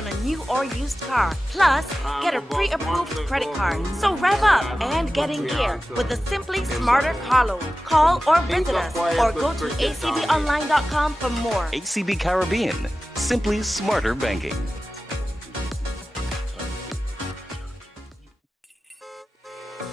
on a new or used car. Plus, get a pre-approved credit card. So rev up and get in gear with the Simply Smarter car loan. Call or visit us or go to acbonline.com for more. ACB Caribbean, simply smarter banking.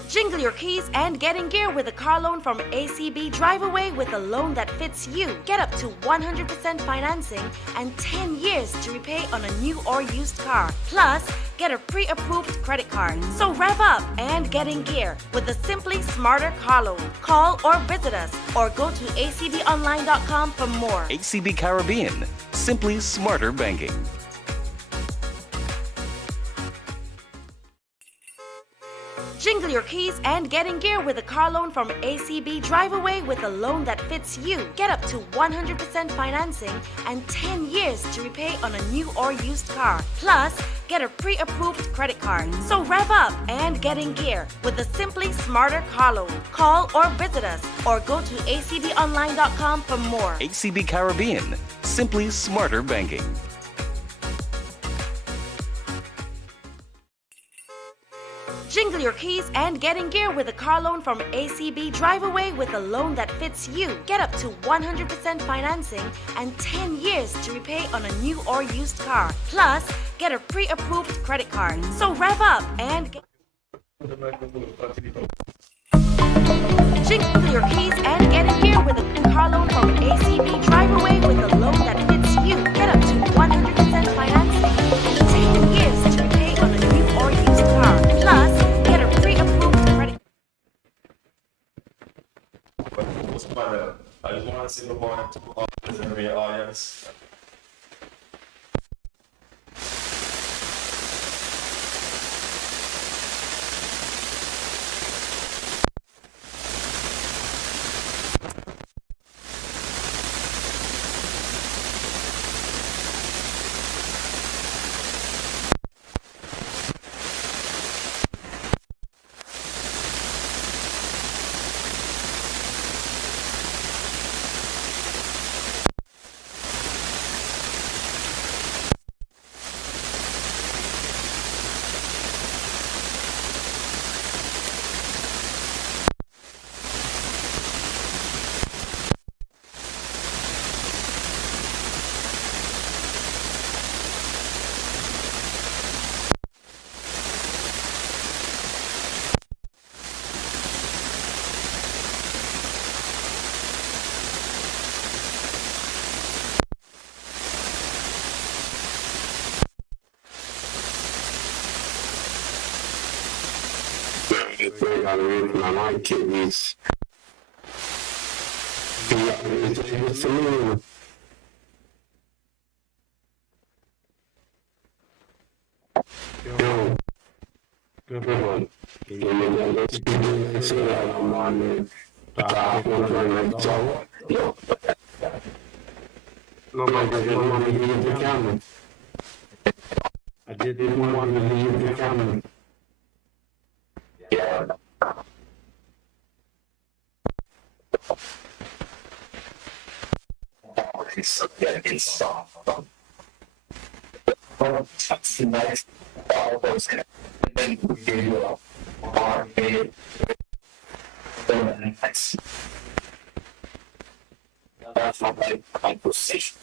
Jingle your keys and get in gear with a car loan from ACB. Drive away with a loan that fits you. Get up to 100% financing and 10 years to repay on a new or used car. Plus, get a pre-approved credit card. So rev up and get in gear with the Simply Smarter car loan. Call or visit us or go to acbonline.com for more. ACB Caribbean, simply smarter banking. Jingle your keys and get in gear with a car loan from ACB. Drive away with a loan that fits you. Get up to 100% financing and 10 years to repay on a new or used car. Plus, get a pre-approved credit card. So rev up and get in gear with the Simply Smarter car loan. Call or visit us or go to acbonline.com for more. ACB Caribbean, simply smarter banking. Jingle your keys and get in gear with a car loan from ACB. Drive away with a loan that fits you. Get up to 100% financing and 10 years to repay on a new or used car. Plus, get a pre-approved credit card. So rev up and Jingle your keys and get in gear with a car loan from ACB. Drive away with a loan that fits you. Get up to 100% financing and 10 years to repay on a new or used car. Plus, get a pre-approved credit. I just want to say good morning to all the audience. My kidneys. It's a little. Yo, good one. Let's do this on the camera. I didn't want to leave the camera. Yeah. It's soft. That's nice. All those and then we give you a bar made. Nice. That's not my conversation.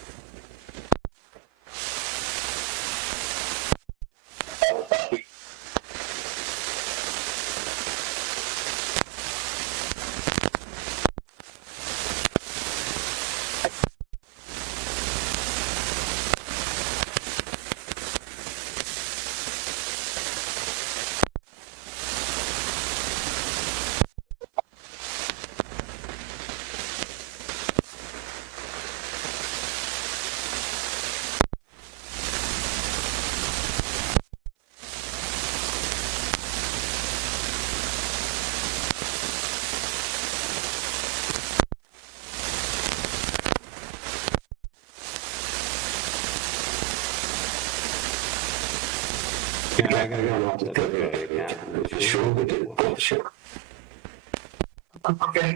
I gotta go off the show with it bullshit. Okay.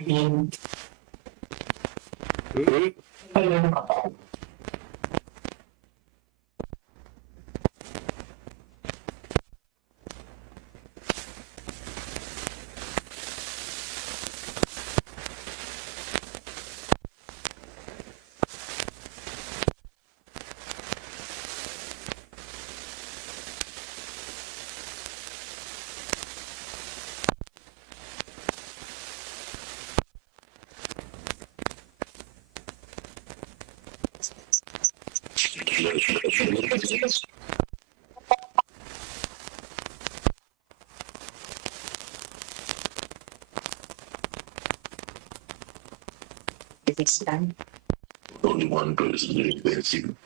Only one person living there, you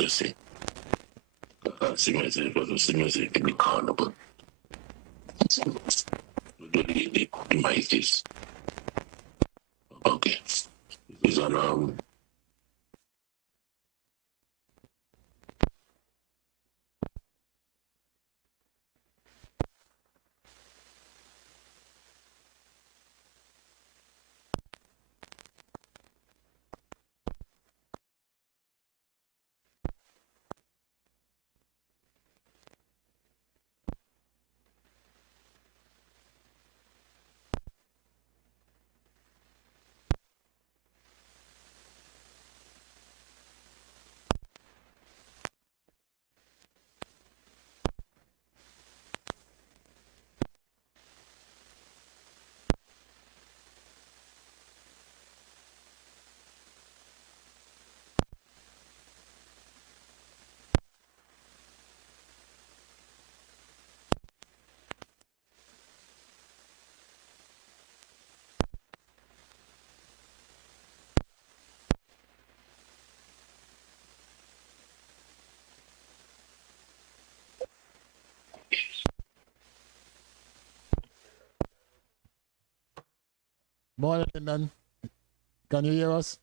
know, see. Simulator can be carnival. The mic is okay. It's on Morning, Lyndon. Can you hear us?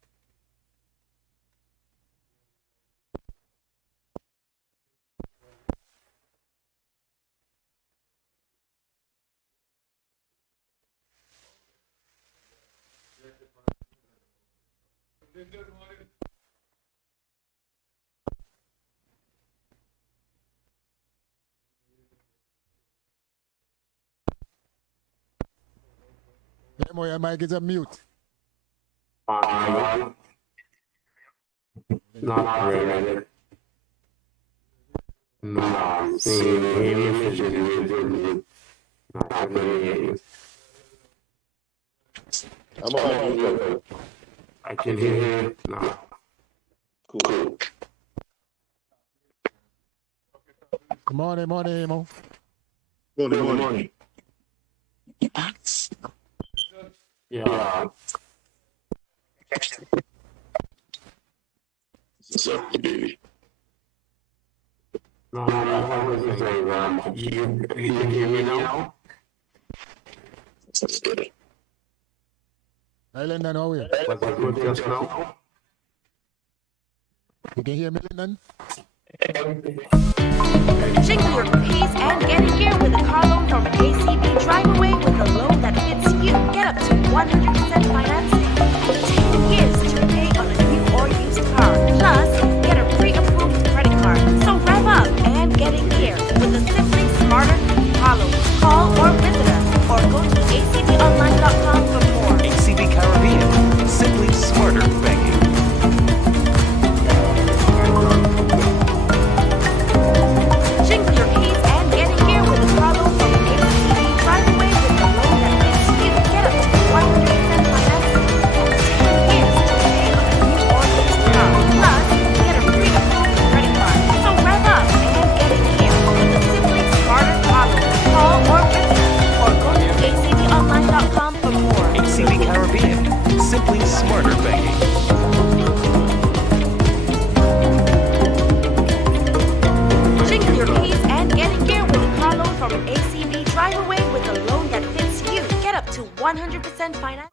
Emo, your mic is on mute. Not really. No, not really. I'm on. I can hear you. No. Cool. Come on, Emo. Good morning. Yeah. What's up, baby? No, I was saying, you can hear me now? Let's get it. Hey, Lyndon, how are you? Was it good just now? You can hear me, Lyndon? Jingle your keys and get in gear with a car loan from ACB. Drive away with a loan that fits you. Get up to 100% financing and 10 years to repay on a new or used car. Plus, get a pre-approved credit card. So rev up and get in gear with a Simply Smarter car loan. Call or visit us or go to acbonline.com for more. ACB Caribbean. Simply smarter banking. Jingle your keys and get in gear with a car loan from ACB. Drive away with a loan that fits you. Get up to 100% financing and 10 years to pay on a new or used car. Plus, get a pre-approved credit card. So rev up and get in gear with a Simply Smarter car loan. Call or visit us or go to acbonline.com for more. ACB Caribbean. Simply smarter banking. Jingle your keys and get in gear with a car loan from ACB. Drive away with a loan that fits you. Get up to 100% finance.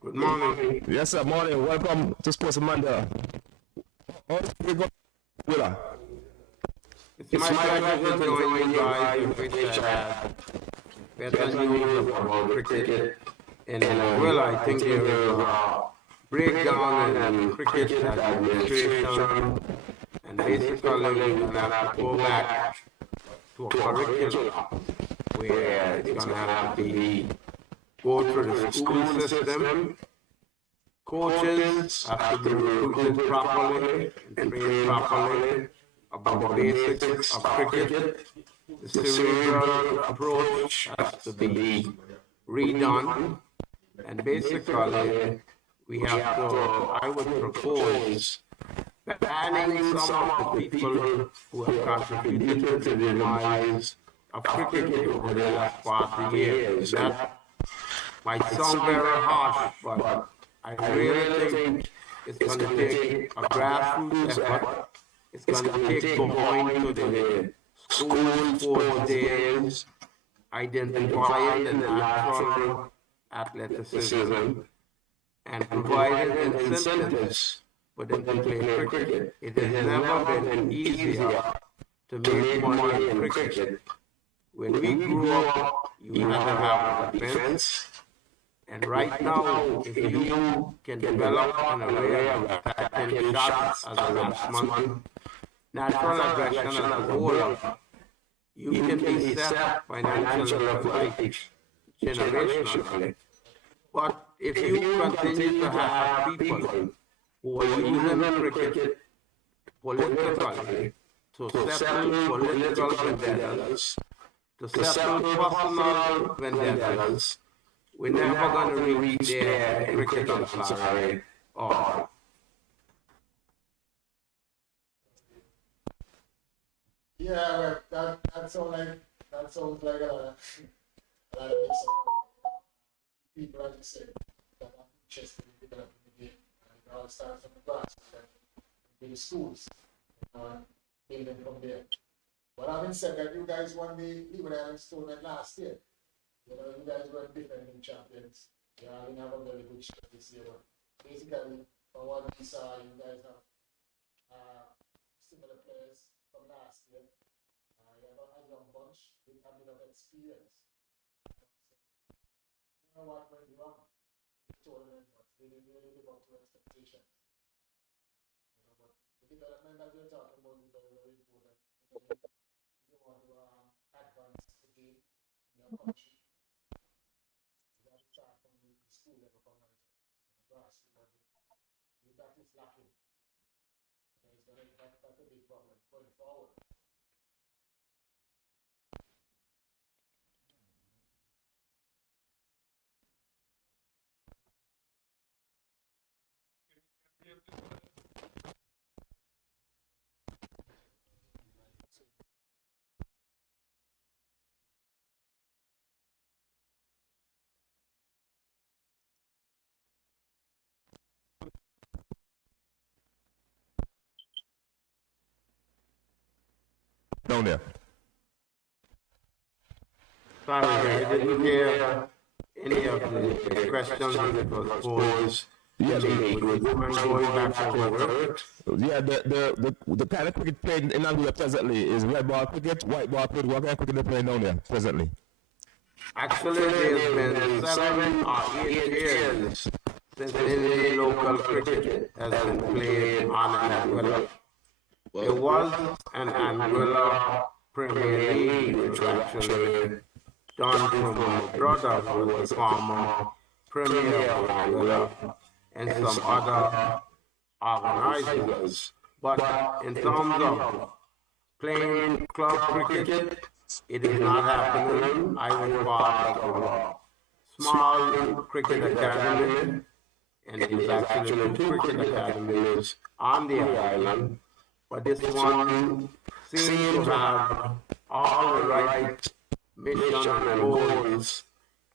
Good morning. Yes, sir. Morning. Welcome to Sports Amanda. Oh, we go. Willa. It's my pleasure to join you guys in which we had news about cricket. And well, I think there is a breakdown in cricket administration. And basically, we're going to have to go back to a curriculum where it's going to have to be go through the school system. Coaches have to be recruited properly and trained properly about the basics of cricket. The cerebral approach has to be redone. And basically, we have to, I would propose, banning some of the people who have contributed to the demise of cricket over the last 40 years. That might sound very harsh, but I really think it's going to take a grassroots effort. It's going to take going to the school sports days, identifying the natural athleticism, and providing incentives for them to play cricket. It has never been easier to make money in cricket. When we grew up, you had to have a defense. And right now, if you can develop an array of attacking shots as a batsman, natural aggression as a bowler, you can be set financially, generationally. But if you continue to have people who are using cricket politically to settle political vendettas, to settle personal vendettas, we're never going to reach there in cricket, I'm sorry. Or Yeah, well, that sounds like a lot of people, as you said, that are interested in developing the game. And it all starts from the class, in the schools, and building from there. But having said that, you guys won the Leeward Islands tournament last year. You know, you guys were defending champions. You didn't have a very good shot this year. But basically, from what we saw, you guys have similar players from last year. You have a young bunch with a bit of experience. I don't know what went wrong in the tournament, but they didn't really live up to expectations. You know, but the development that you're talking about is very, very important. If you want to advance the game in your country, you have to start from the school level from grassroots level. If that is lacking, that's a big problem going forward. Down there. sorry, I didn't hear any of the questions that was posed. Yeah, Would you mind going back over it? yeah, the kind of cricket played in Angola presently is red ball cricket, white ball cricket. What kind of cricket they playing down there presently? Actually, there's been 7 or 8 years since any local cricket has been played on Anguilla. There was an Anguilla Premier League, which was actually done from my brother, who was the former Premier of Anguilla, and some other organizers. But in terms of playing club cricket, it is not happening. I was part of a small cricket academy, and there's actually 2 cricket academies on the island. But this one seems to have all the right mission and goals,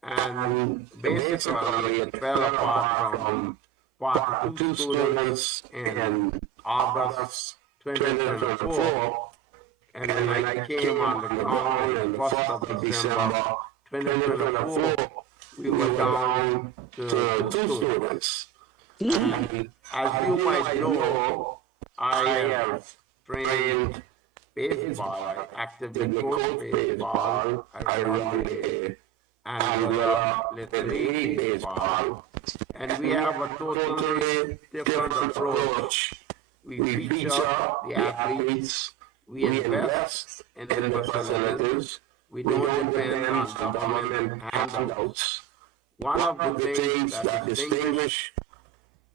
and basically it fell apart from 42 students in August 2024. And then I came on the ground on the 1st of December 2024, we were down to 2 students. And as you might know, I have trained baseball, I actively coach baseball, I run the Anguilla Little League baseball, and we have a totally different approach. We feature the athletes, we invest in the facilities, we don't depend on government handouts. one of the things that distinguish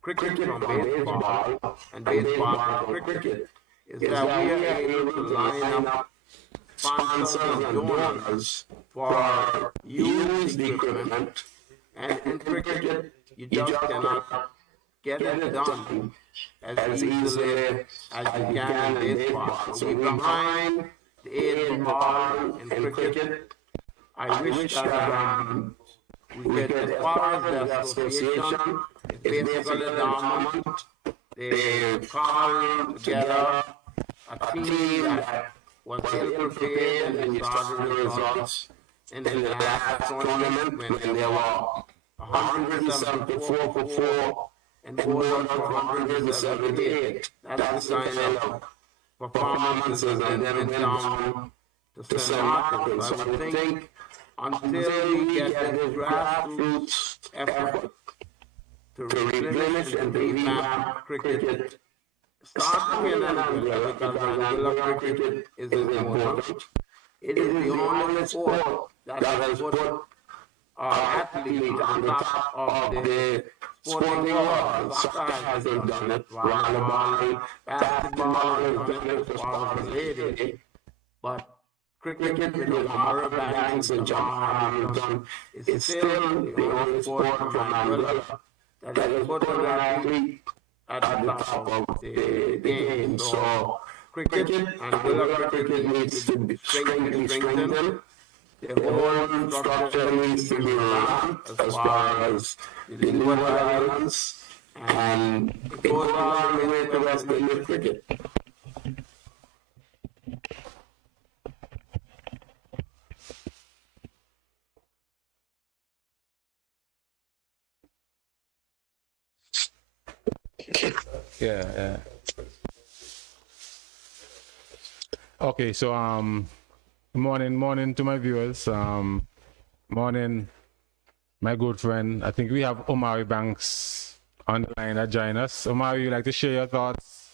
cricket from baseball and baseball from cricket is that we are able to line up sponsors and donors for use the equipment, and in cricket you just cannot get it done as easily as you can in baseball. So we're behind the 8 ball in cricket. I wish that we get as far as the association. It's basically dormant. They call together a team that was ill prepared and they started the results in the last tournament when they were 174 for 4 and more than 178. That's the kind of performances and then went down to St. Martin. So I think until we get the grassroots effort to replenish and revamp cricket, starting in Anguilla, because Anguilla cricket is important. It is the only sport that has put athletes on top of the sporting world. Soccer hasn't done it, volleyball, basketball has done it for our lady, but cricket with the Laura Banks and John Harvey have done is still the only sport from Anguilla that has put an athlete at the top of the game. So cricket and Anguilla cricket needs to be strengthened. The whole structure needs to be revamped as far as the Leeward Islands, and it goes all the way to West Indies cricket. Yeah. Okay, so morning to my viewers. Morning, my good friend. I think we have Omari Banks on the line that join us. Omari, you like to share your thoughts?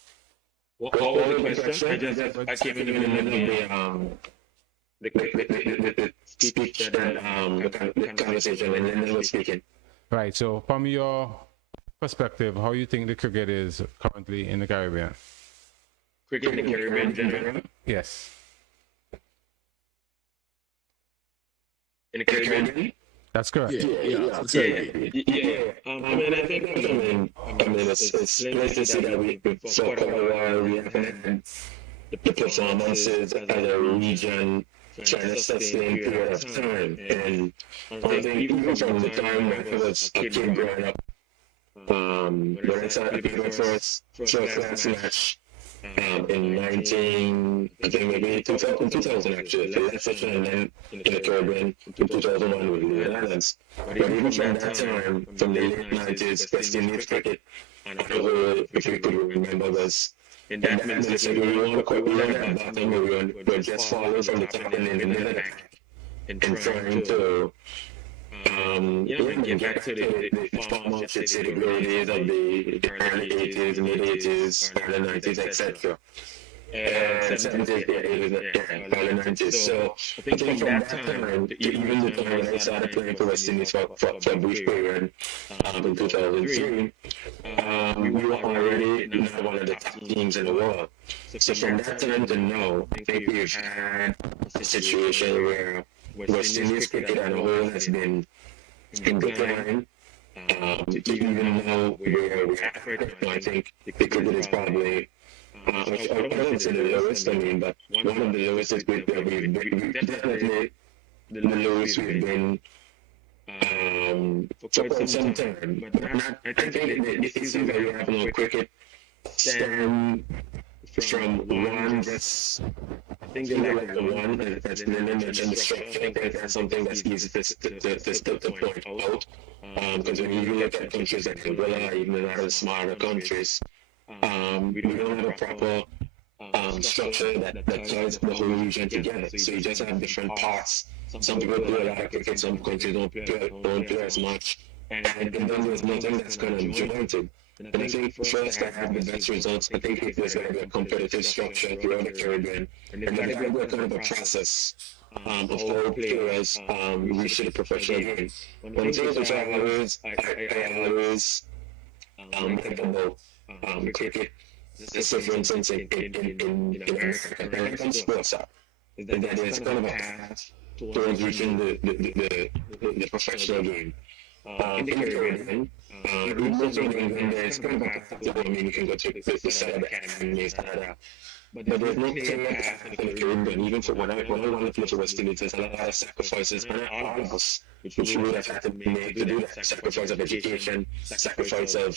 What was the question? I came in the middle of the speech and the conversation, and then was speaking. Right. So, from your perspective, how you think the cricket is currently in the Caribbean? Cricket in the Caribbean in general? Yes. In the Caribbean? That's correct. Yeah. I mean, I think, it's nice to see that we, for quite a while, we have had the performances as a region trying to sustain a period of time. And I think even from the time when I was a kid growing up, when I started to play my first class match in 2000 actually, the last session, and then in the Caribbean in 2001 with the Islands. But even from that time, from the late 90s, West Indies cricket, and if you could remember, was in that minutes, we were at the bottom, we were just falling from the top and in the middle and trying to get back to the former, I should say, the glory days of the early 80s, mid 80s, early 90s, etc. And 70s, 80s, early 90s. So I think from that time, even the time when I started playing for West Indies for a brief period in 2003, we were already one of the top teams in the world. So from that time to now, I think we've had a situation where West Indies cricket as a whole has been in decline. Even now we're at right now, I think the cricket is probably, I don't know if it's in the lowest, but one of the lowest is we've definitely the lowest we've been for quite some time. But not, I think the season that we have now cricket stem from one that's, I think like the one that's been in the structure. I think that's something that's easy to point out. Because when you look at countries like Anguilla, even in other smaller countries, we don't have a proper structure that ties the whole region together. So you just have different parts. Some people play a lot of cricket, some countries don't play as much. And then there's nothing that's kind of jointed. And I think for us to have the best results, I think it was going to be a competitive structure throughout the Caribbean. And that's going to be kind of a process of how players reach the professional game. When I think of I always think about cricket. Just say, for instance, in American sports, is that there's kind of a path towards reaching the professional game. In the Caribbean, most of England, there's kind of a path to, I mean, you can go to the side of the academies, but there's no clear path in the Caribbean. Even for when I want to play for West Indies, there's a lot of sacrifices, and all of us, which we would have had to make to do that. Sacrifice of education, sacrifice of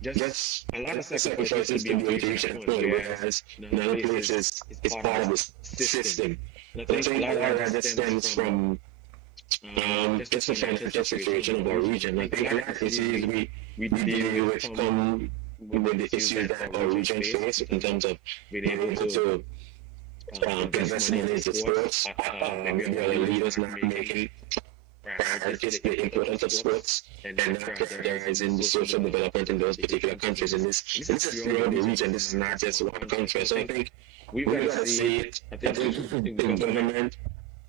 just a lot of sacrifices being made to reach that point, whereas in other places, it's part of the system. I think a lot of that stems from just the financial situation of our region. I think a lot of issues we deal with come with the issues that our region faces in terms of being able to invest in its sports. Maybe our leaders not making prioritize the importance of sports and not prioritizing the social development in those particular countries. And this is throughout the region. This is not just one country. So I think we've got to see it. I think the government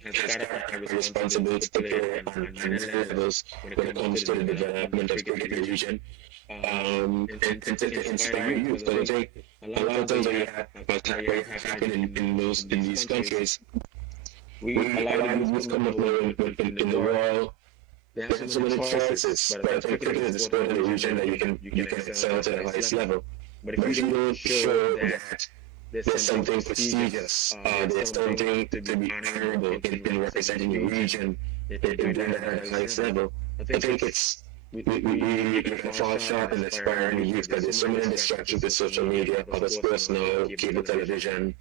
has got a responsibility to play on many levels when it comes to the development of cricket in the region. And to inspire youth. But I think a lot of times when you have happening in these countries, a lot of youth come up in the world. They have so many choices, but I think cricket is the sport in the region that you can excel to the highest level. But if you don't show that there's something prestigious, there's something to be honorable in representing your region, in doing that at the highest level, I think we fall short in inspiring youth because there's so many distractions with social media, other sports now, cable television,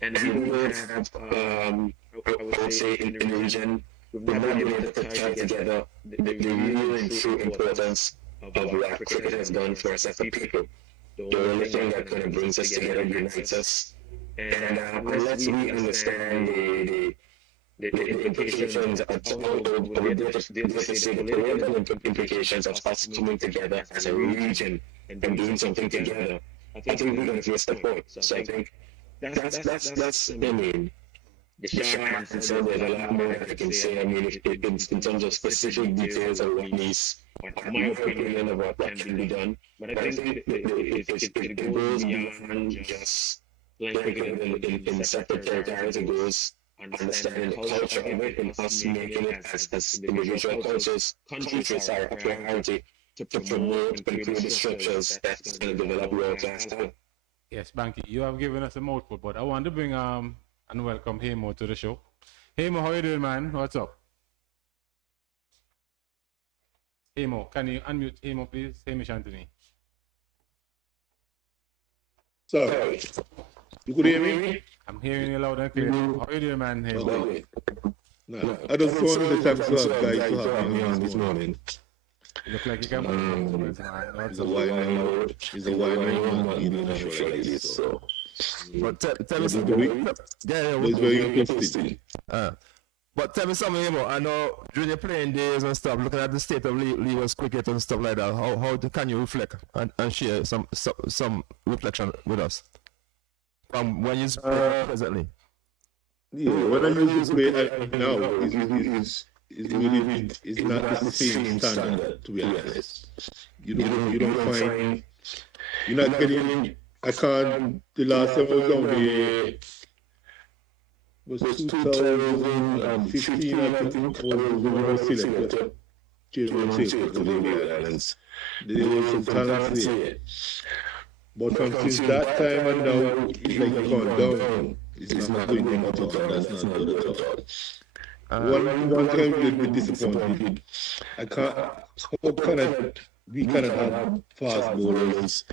and we would have, I would say, in the region, we've not been able to tie together the real and true importance of what cricket has done for us as a people. The only thing that kind of brings us together, unites us, and unless we understand the implications of the political implications of us coming together as a region and doing something together, I think we're going to face the point. So I think that's I mean, the short answer. There's a lot more that I can say. I mean, in terms of specific details of what needs, my opinion of what can be done. But I think it goes beyond just like in separate territories. It goes understanding the culture of it and us making it as individual cultures, countries are a priority to promote and create the structures that's going to develop world-class talent. Yes, Banky, you have given us a mouthful, but I want to bring and welcome Hemo to the show. Hemo, how you doing, man? What's up? Hemo, can you unmute Hemo, please? Hamish Anthony. Sorry. You could hear me? I'm hearing you loud and clear. How you doing, man? Hemo? No. I just wanted to thank some guys to have me on this morning. You look like you can man. He's a wide man. He's a wide man. Not even a show like this, so. But tell me something. It's very interesting. But tell me something, Hemo. I know during your playing days and stuff, looking at the state of Leavers cricket and stuff like that, how can you reflect and share some reflection with us from when you play presently? Yeah, when I used to play now, it's not the same standard, to be honest. You don't find, you're not getting. The last time I was down there was 2015, I think, was selected. There was some talent there. But from since that time and now, it's like gone down. It's not going much up, that's not good at all. One time we were disappointed. We cannot have fast bowlers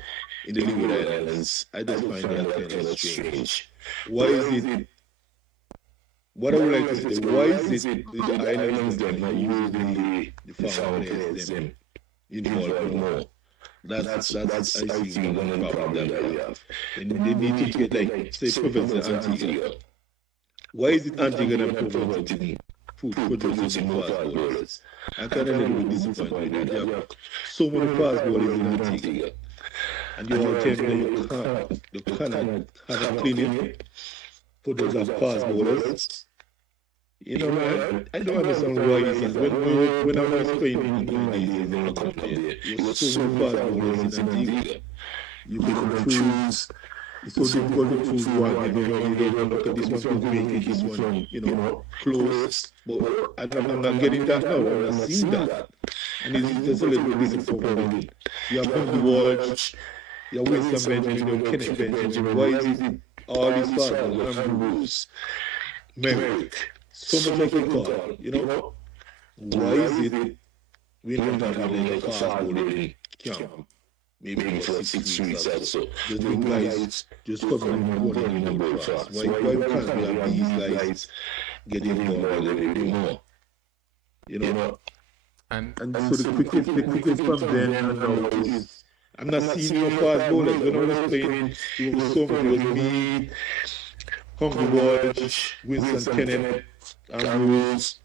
in the Leeward Islands. I just find that kind of strange. Why is it? What I would like to say, why is it the islands them not using the foreign players them involved more? That's I see one problem that we have. And they need to get like say Professor Antigua. Why is it Antigua and preventing producing fast bowlers? I can't really disappointed. You have so many fast bowlers in the league. And you all tell me you cannot have a clinic for those are fast bowlers. You know, man, I don't understand why he says when I was playing in England days in the company, you got so many fast bowlers in Antigua. You could choose. It's so difficult to choose one. You don't look at this one could make it, this one, close. But I'm not getting that now. I'm not seeing that. And it's just a little bit disappointing. You have Henry Walsh, you have Winston Benjamin, you have Kenneth Benjamin. Why is it all these fast bowlers, Andrews, Merrick, so much like a call, Why is it we're not having like a fast bowling camp? Maybe for 6 weeks or so. Just the guys just coming and running in the ball fast. Why can't we have these guys getting more a little bit more? And so the quickest from then and now is I'm not seeing no fast bowlers. When I was playing, it was so many. It was me, Hungry Walsh, Winston Kenneth, Andrews,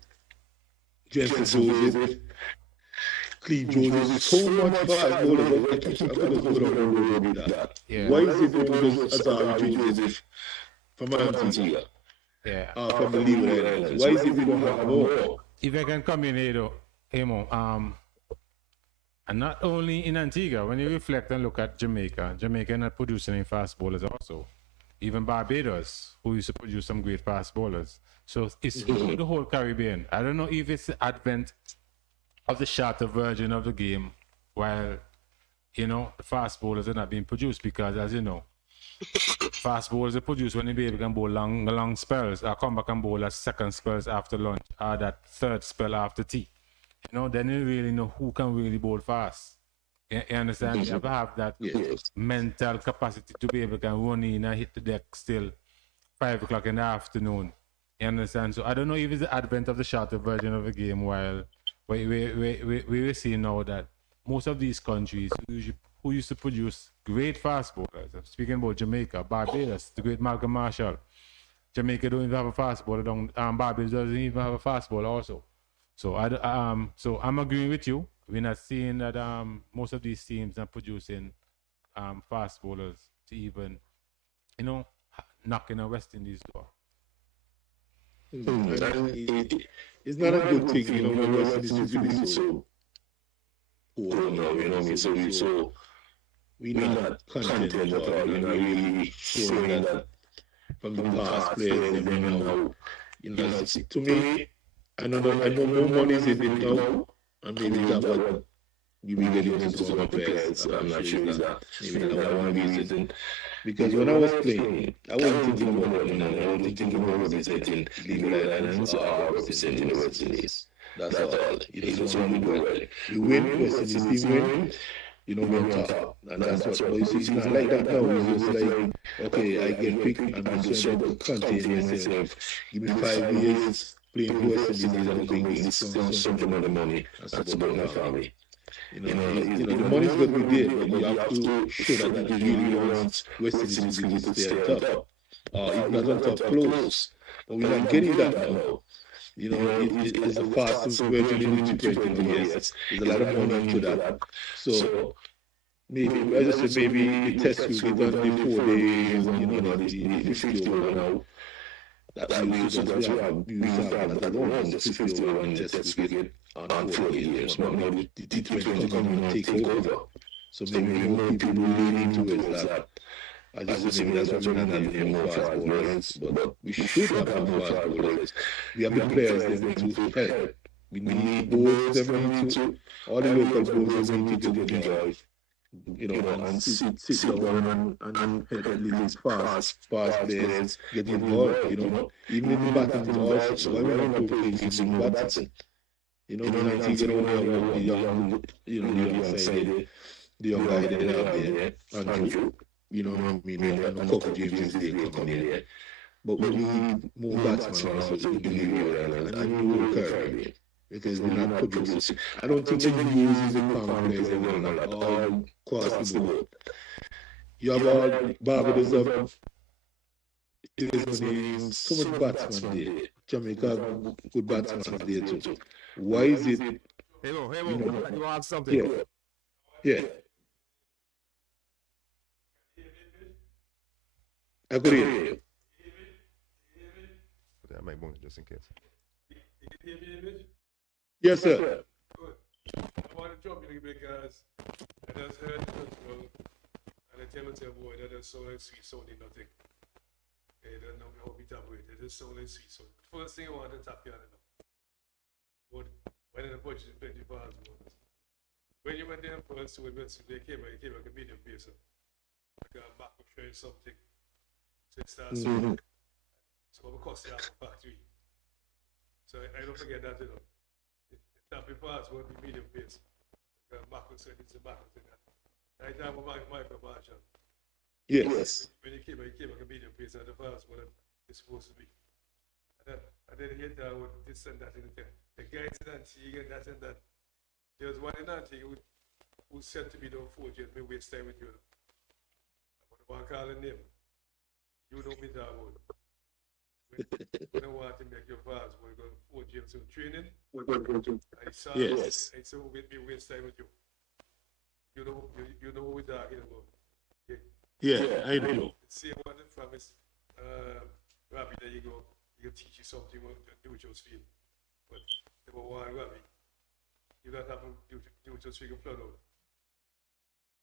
Jensen Joseph, Cleve Joseph, so much fast bowlers. I could have gone on the road with that. Yeah. Why is it only just Azari Joseph from Antigua? Yeah. From the Leeward Islands? Why is it we don't have more? If I can come in here though, Amo, and not only in Antigua, when you reflect and look at Jamaica not producing any fast bowlers also. Even Barbados, who used to produce some great fast bowlers. So it's the whole Caribbean. I don't know if it's the advent of the shorter version of the game, while, the fast bowlers are not being produced because, as you know, fast bowlers are produced when the baby can bowl long spells, or come back and bowl at second spells after lunch, or that third spell after tea. Then you really know who can really bowl fast. You understand? You have to have that mental capacity to be able to run in and hit the deck still 5 o'clock in the afternoon. You understand? So I don't know if it's the advent of the shorter version of the game, while we see now that most of these countries who used to produce great fast bowlers, I'm speaking about Jamaica, Barbados, the great Malcolm Marshall. Jamaica don't even have a fast bowler, Barbados doesn't even have a fast bowler also. So I'm agreeing with you. We're not seeing that most of these teams are producing fast bowlers to even, knocking a West Indies door. It's not a good thing, when West Indies really so poor now, so we're not content at all, really showing that from the past players and now, to me, I know more money is in it now, and maybe that's what you will get into some players. I'm not sure is that. Maybe that's one reason. Because when I was playing, I wasn't thinking about money, I wasn't thinking about representing Leeward Islands or representing the West Indies. That's all. You just want to do well. You win, West Indies team win, we're on top. And that's what, but you see, it's not like that now. It's just like, okay, I get picked and I'm just trying to contain myself. Give me 5 years. Playing for West Indies and bringing some amount of money. That's about my family. The money's going to be there, but you have to show that you really want West Indies to stay at top. If not on top, close. But we're not getting that now. It's a fast version in which you play years. There's a lot of money into that. So maybe, as I said, maybe the test will be done before the 50 over now. That we should have that I don't want this 50 over test cricket on 4 years. But now the T20 coming and take over. So maybe more people will lean into it that. I just say that's what we're not having more fast bowlers, but we should have more fast bowlers. We have the players that need to help. We need both them to, all the local bowlers need to get involved. And sit down and help these fast players get involved, Even in the batting also, why we not play some batting? I think you don't have the young side, the young guy there out there, Andrew. And a couple of James they come in there. But we need more batsmen also to do the and the Caribbean. Because we're not producing. I don't think they use the common players all across the board. You have all Barbados up. There's so much batsmen there. Jamaica good batsmen there too. Why is it? Hey, you want something? Yeah. I could hear you. about it, just in case. You can hear me, Image? Yes, sir. Good. I want to jump in because I just heard the control and I tell you, boy, that is so sweet sounding nothing. They don't know how we talk with it. It is so sweet sounding. First thing I want to tap you on it. But when the budget is 20 pounds, when you went there first to invest, they came like a medium pacer. Like a back of showing something. So it starts. So it cost you half a factory. So I don't forget that, you know. Tapping parts will be medium pace. Marco said it's a Marco thing. I have a micro margin. Yes. When you came like a medium pace at the fast, what it's supposed to be. And then he hit down with this and that and that. The guys in Antigua and that and that. There was one in Antigua who said to me, don't forge it, may waste time with you. I want to call the name. You know me that one. We don't want to make your pass, we're going to forge you some training. I saw Yes. I said, with me waste time with you. You know what we're talking about. Yeah, I know. See one from his Rabbi, there you go. He'll teach you something do with your speed. But number one, Rabbi, you don't have to do with your speed and flood out.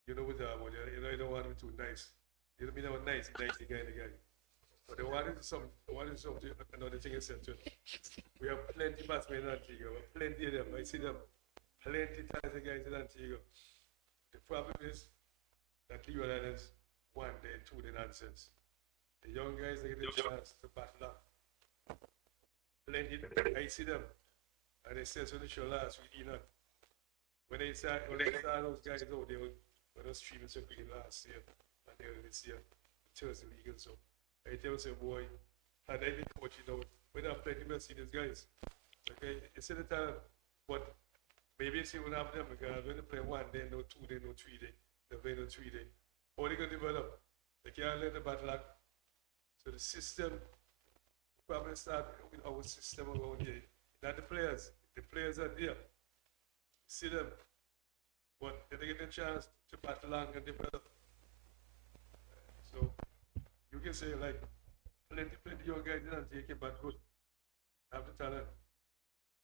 You know what that about. You know you don't want to be too nice. You don't mean that nice the guy. But the one is something, another thing is said to it. We have plenty of batsmen in Antigua, plenty of them. I see them, plenty talented guys in Antigua. The problem is that Leeward Islands, 1 day, 2 day nonsense. The young guys, they get a chance to battle up. Plenty, I see them. And they said so the show last week, Enoch. When they start those guys out, they were streaming so quickly last year, and they were this year, Thursday league and so. I tell you, boy, and I've been coaching now, we don't have plenty of seniors guys. Okay, it's in the time, but maybe you see what happened because when they play 1 day, no 2 day, no 3 day, they play no 3 day. How they going to develop? They can't let the battle act. So the system, probably start with our system around here. Not the players are there. See them, but they get a chance to battle along and develop. So you can say like plenty young guys didn't take it but good. Have the talent.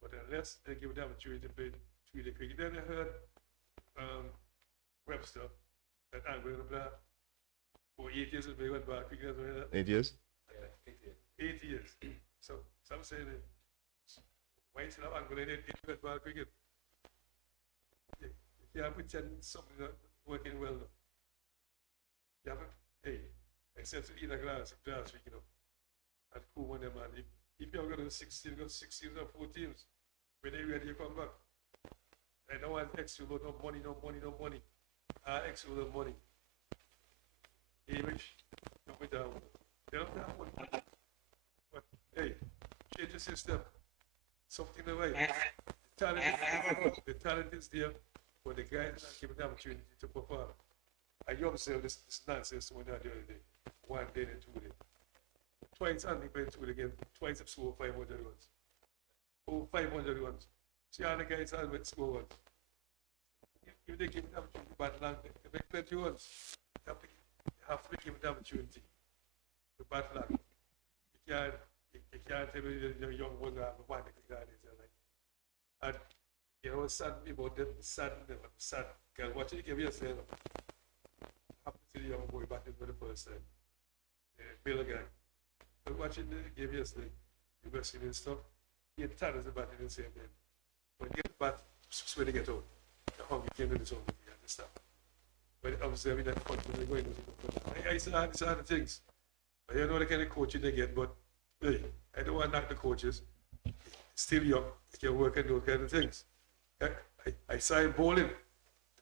But unless they give them a opportunity to play 3 day cricket. Then I heard Webster that Anglo Black for 8 years they went back cricket. 8 years? Yeah, 8 years. So some say that why is it not Anglo in 8 years went back cricket? You have pretend something not working well. You have hey, I said to Ina last week, you know, at cool one man, if you're going to 16, got 16 or 14, when they ready, you come back. I don't want extra load, no money. Extra load of money. Hey, Rich, don't be down. They don't have money. But hey, change the system. Something the way. The talent is there, but the guys are not giving the opportunity to perform. And you observe this nonsense when you're the other day. 1 day and 2 days. Twice only played 2 again. Twice have scored 500 runs. Oh, 500 runs. See how the guys are with score runs. If they give them the opportunity to battle long, they make plenty of runs. You have to give them the opportunity to battle long. You can't tell me the young ones have one like and you know, sad about them, sad. Because watching the game yesterday, happened to the young boy batting for the first time. Bill again. But watching the game yesterday, you must see this stuff. He had talents about it the same game. When you get bat, it's when they get out. The hungry came to this over, you understand? But observing that country, they're going to I saw the things. I don't know the kind of coaching they get, but hey, I don't want to knock the coaches. Still young, they can work and those kind of things. I saw him bowling.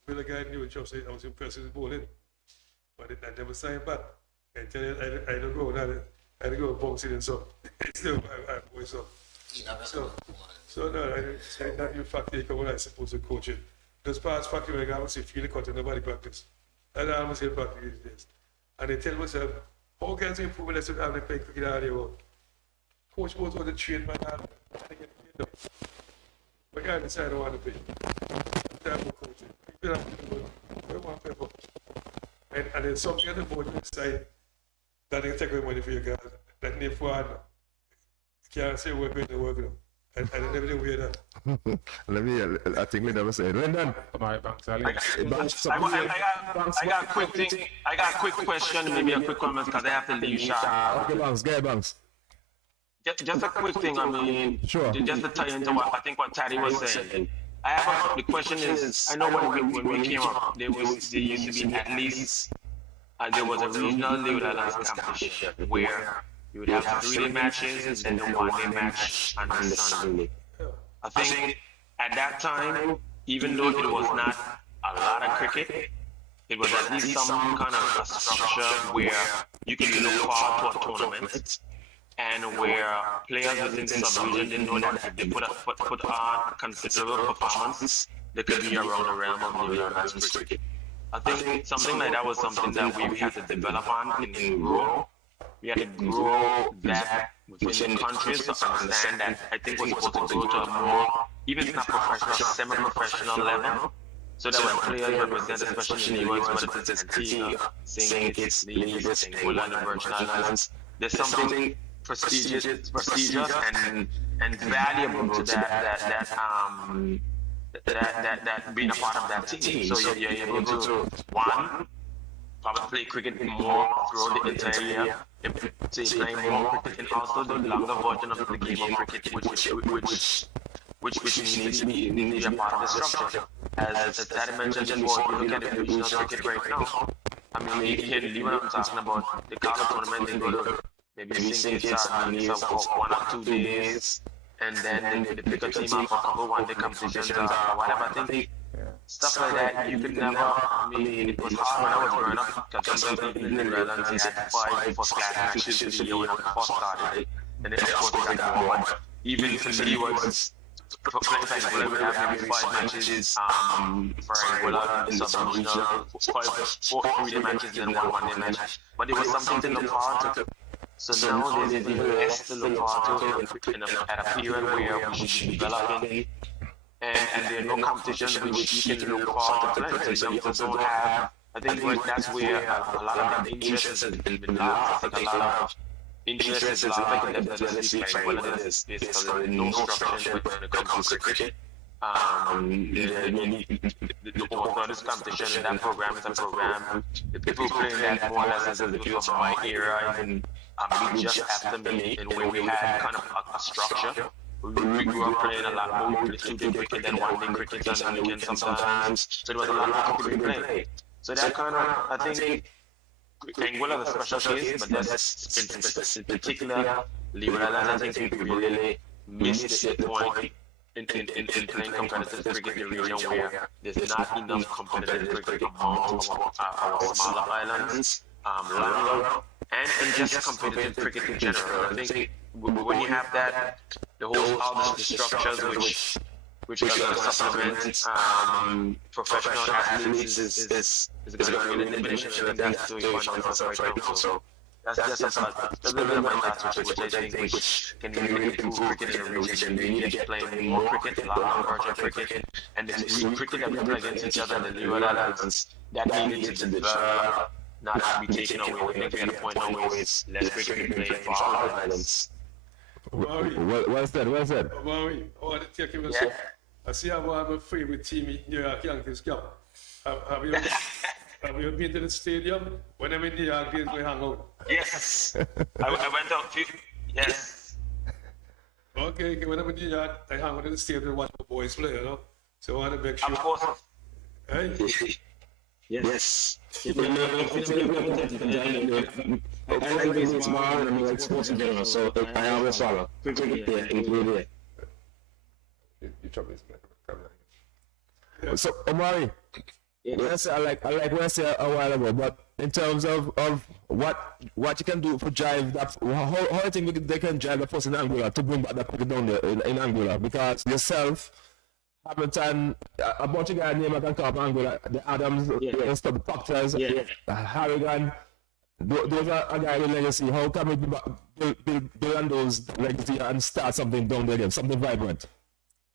The Bill guy knew it, I was impressed with his bowling. But I never saw him back. I tell you, I don't go now. I don't go bouncing and so. Still, I'm going so. So no, I didn't say that you factory come when I supposed to coach it. Those parts factory when I almost say feel cut in nobody practice. And I almost say factory these days. And they tell myself, how can I improve when I should have the play cricket out there? Coach goes on the train man and I get paid up. But I decide I don't want to pay. I'm coaching. You don't have to do it. I don't want to pay for. And then something on the board inside that they take away money for you guys. That name for Can't say work with the work. I never did wear that. I think we never said. Lyndon. Omari Banks, I got a quick thing. I got a quick question, maybe a quick comment because I have to leave sharp. Okay, Banks, get Banks. Just a quick thing. I mean, Sure. just to tie into what I think what Taddy was saying. The question is, I know when we came up, there used to be at least there was a regional Leeward Islands competition where you would have 3-day matches and then a 1-day match on the Sunday. I think at that time, even though it was not a lot of cricket, it was at least some kind of a structure where you could look forward to a tournament and where players within the sub-region didn't know that if they put on considerable performance, they could be around the realm of Leeward Islands cricket. I think something like that was something that we had to develop on and grow. We had to grow that within countries to understand that I think we're supposed to go to a more, even if not professional, semi-professional level. So that when players represent, especially in the US, whether it's Antigua, St. Kitts, Nevis, Anguilla, and the Virgin Islands, there's something prestigious and valuable to that being a part of that team. So you're able to, one, probably play cricket more throughout the entire year. So you're playing more cricket and also the longer version of the game of cricket, which needs to be a part of the structure. As Taddy mentioned before, you look at the regional cricket right now. I mean, you can leave what I'm talking about. The Carlo tournament, they go to maybe St. Kitts for 1 or 2 days, and then they pick a team up for a couple one-day competitions or whatever. I think stuff like that, you could never, I mean, it was hard when I was growing up, because sometimes even in the Netherlands, you had 5 first-class matches to the year when I first started, and then of course they got more, but even for me, was playing for Anguilla, we have maybe 5 matches for Anguilla, sub-regional, 4 3-day matches and 1 one-day match, but it was something to look forward to. So now there's even less to look forward to at a period where we should be developing, and there are no competitions which you can look forward to playing. So youngsters don't have, I think that's where a lot of that interest has been lost. I think a lot of interest is lost. I can definitely see like what it is basically no structure when it comes to cricket. The author of this competition, that program is a program. The people playing that more or less as the people from my era, and maybe just after me, and where we had kind of a structure. We grew up playing a lot more 2-day cricket than 1-day cricket on the weekend sometimes. So there was a lot more cricket played. So that kind of, I think, Anguilla is a special case, but that's in particular, Leeward Islands, I think we really missed the point in playing competitive cricket in the region where there's not enough competitive cricket among our smaller islands, and just competitive cricket in general. I think when you have that, the whole all the structures which are going to supplement professional athletes is going to be a limitation. I think that's doing one of us right now. So that's just a little bit of my thoughts, which I think can really improve cricket in the region. We need to get playing more cricket, a lot more virtual cricket, and this cricket that we play against each other in the Leeward Islands, that needs to develop, not to be taken away. I think we're at a point now where it's less cricket played for all islands. What's that? Omari, I want to take you a I see I have a favorite team in New York Yankees camp. Have you been to the stadium? When I'm in New York, we hang out. Yes. I went out few. Yes. Okay, when I'm in New York, I hang out in the stadium and watch the boys play, you know? So I want to make sure. Of course. Hey? Yes. I like baseball and I like sports in general, so I always follow. Cricket, yeah, include it. So Omari, yes, I like what I said a while ago, but in terms of what you can do for drive that, how you think they can drive the force in Anguilla to bring back that cricket down there in Anguilla? Because yourself, Hamilton, a bunch of guys named I can call up Anguilla, the Adams, and stuff, the Proctors, Harrigan. Those are guys with legacy. How can we build on those legacy and start something down there again, something vibrant?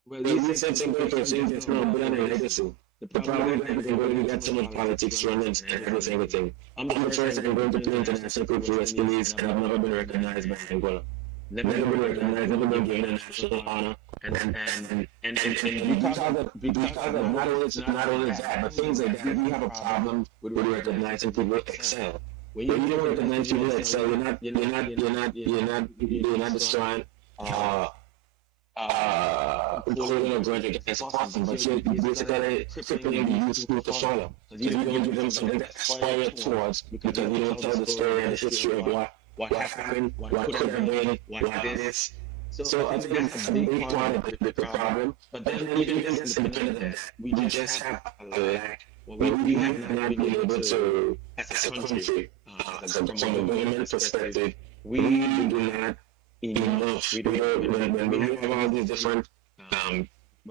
Well, you said something interesting, it's not building a legacy. The problem is when we get so much politics running and every single thing. I'm the first I'm going to play international cricket for West Indies, and I've never been recognized by Angola. never been recognized, never been given a national honor, and because of not only that, but things like that, we have a problem with recognizing people excel. When you don't recognize people excel, you're not destroying holding a grudge against a person, but you're basically crippling the youth school to follow. You don't give them something to aspire towards because you don't tell the story and the history of what happened, what could have been, what is. So I think that's a big part of the problem. But then even independent of that, we just have a lack. We have not been able to, as a country, from a government perspective, we do not enough. We don't, when we have all these different,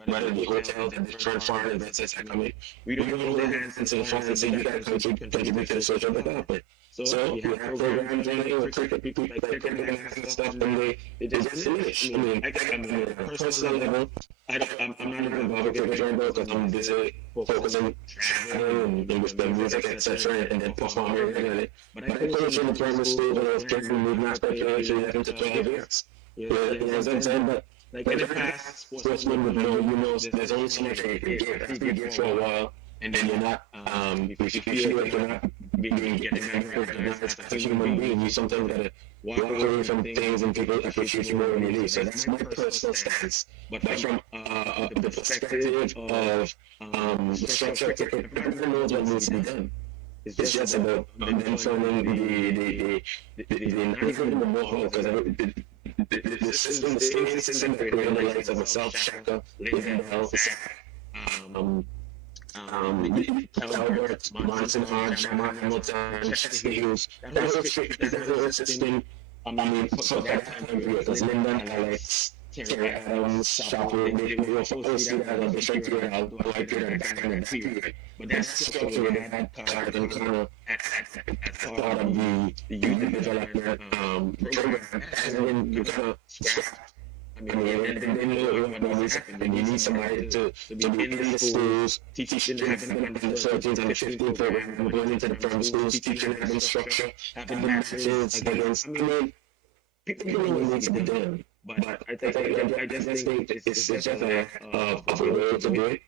whether the hotels and different foreign investors are coming, we don't hold their hands into the fund and say, you guys contribute to the social development. So you have programs on here with cricket, people like cricket and stuff, and they just diminish. I mean, on a personal level, I'm not even involved with cricket anymore because I'm busy focusing traveling and with the music, etc., and then performing regularly. But I coach in the primary stage of cricket movement aspect for 11 to 12 years. You know what I'm saying? But like in the past, sportsmen would know, there's only so much you can give. After you give for a while, and then you're not, if you feel like you're not getting recognized as a human being, you sometimes gotta walk away from things and people appreciate you more when you leave. So that's my personal stance. But from the perspective of the structure, everyone knows what needs to be done. It's just about them finding the not even the know-how, because the system, the state system that created the likes of myself, Shaka, Leighton Bell, Albert, Martin Hodge, Mark Hamilton, Chester Hughes, that whole system, I mean, for that time period, because Lyndon, Alex, Terry Adams, Shopper, they were supposed to have a different period, white period, back in that period. But that structure that had Carter and Connor as part of the youth development program, and then you kind of scrapped. I mean, and then what always happened, and you need somebody to be in the schools, teaching them the 13s and the 15 program, going into the primary schools, teaching them structure, having matches against, I mean, people don't know what needs to be done. But I just think it's just a way to do it.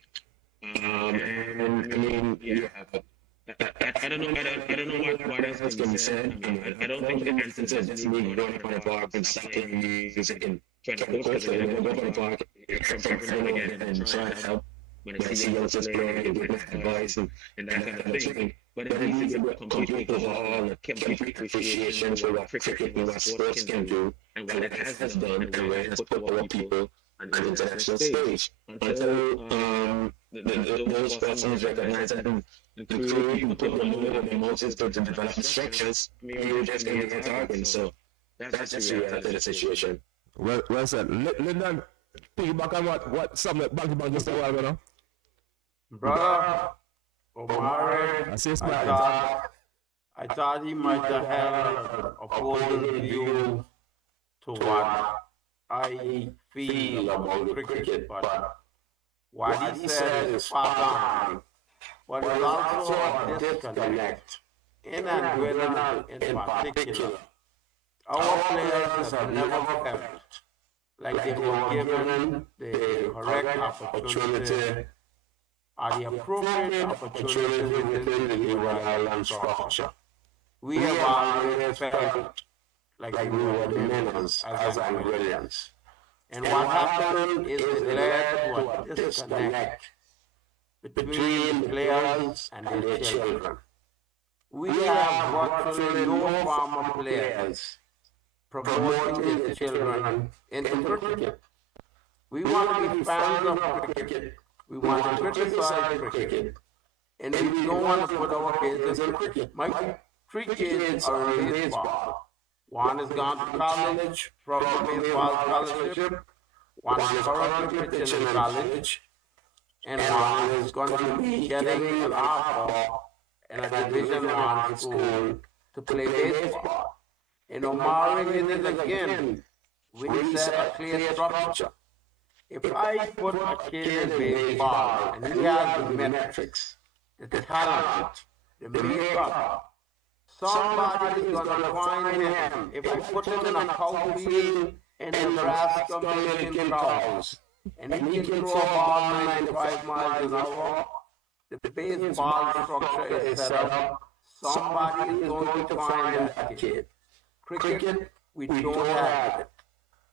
And I mean, yeah. I don't know what else can be said. I don't think the answer is just me going up on a park and stopping music and trying to coach it. And go up on a park from again and try to help when I see youngsters playing and give advice and that kind of thing. But at least it's a complete overhaul, a complete appreciation for what cricket and what sports can do and what it has done and where it has put our people on the international stage. Until those persons recognize that and create and put the motives to develop structures, you're just going to get targeted. So that's the reality of the situation. Well said. Lyndon, piggyback on what some Banky Bank just said a while ago now. Brother Omari, I thought he might have had an opposing view to what I feel about cricket, but what he said is spot on. But there's also a disconnect in Anguilla in particular. Our players have never felt like they were given the correct opportunity or the appropriate opportunity within the New Island structure. We have always felt like we were the winners as Anguillians. And what happened is it led to a disconnect between players and their children. We have virtually no former players promoting their children into cricket. We want to be fans of cricket. We want to criticize cricket. And we don't want to put our kids in cricket. My 3 kids are in baseball. One has gone to college from a baseball scholarship. One is currently pitching in college. And one is going to be getting an offer in a Division I school to play baseball. In Omari, it is again, we set a clear structure. If I put a kid in baseball and he has the metrics, the talent, the makeup, somebody is gonna find him. If I put him in a cow field in Nebraska milking cows, and he can throw a ball 95 miles an hour, the baseball structure is set up, somebody is going to find that kid. Cricket, we don't have it.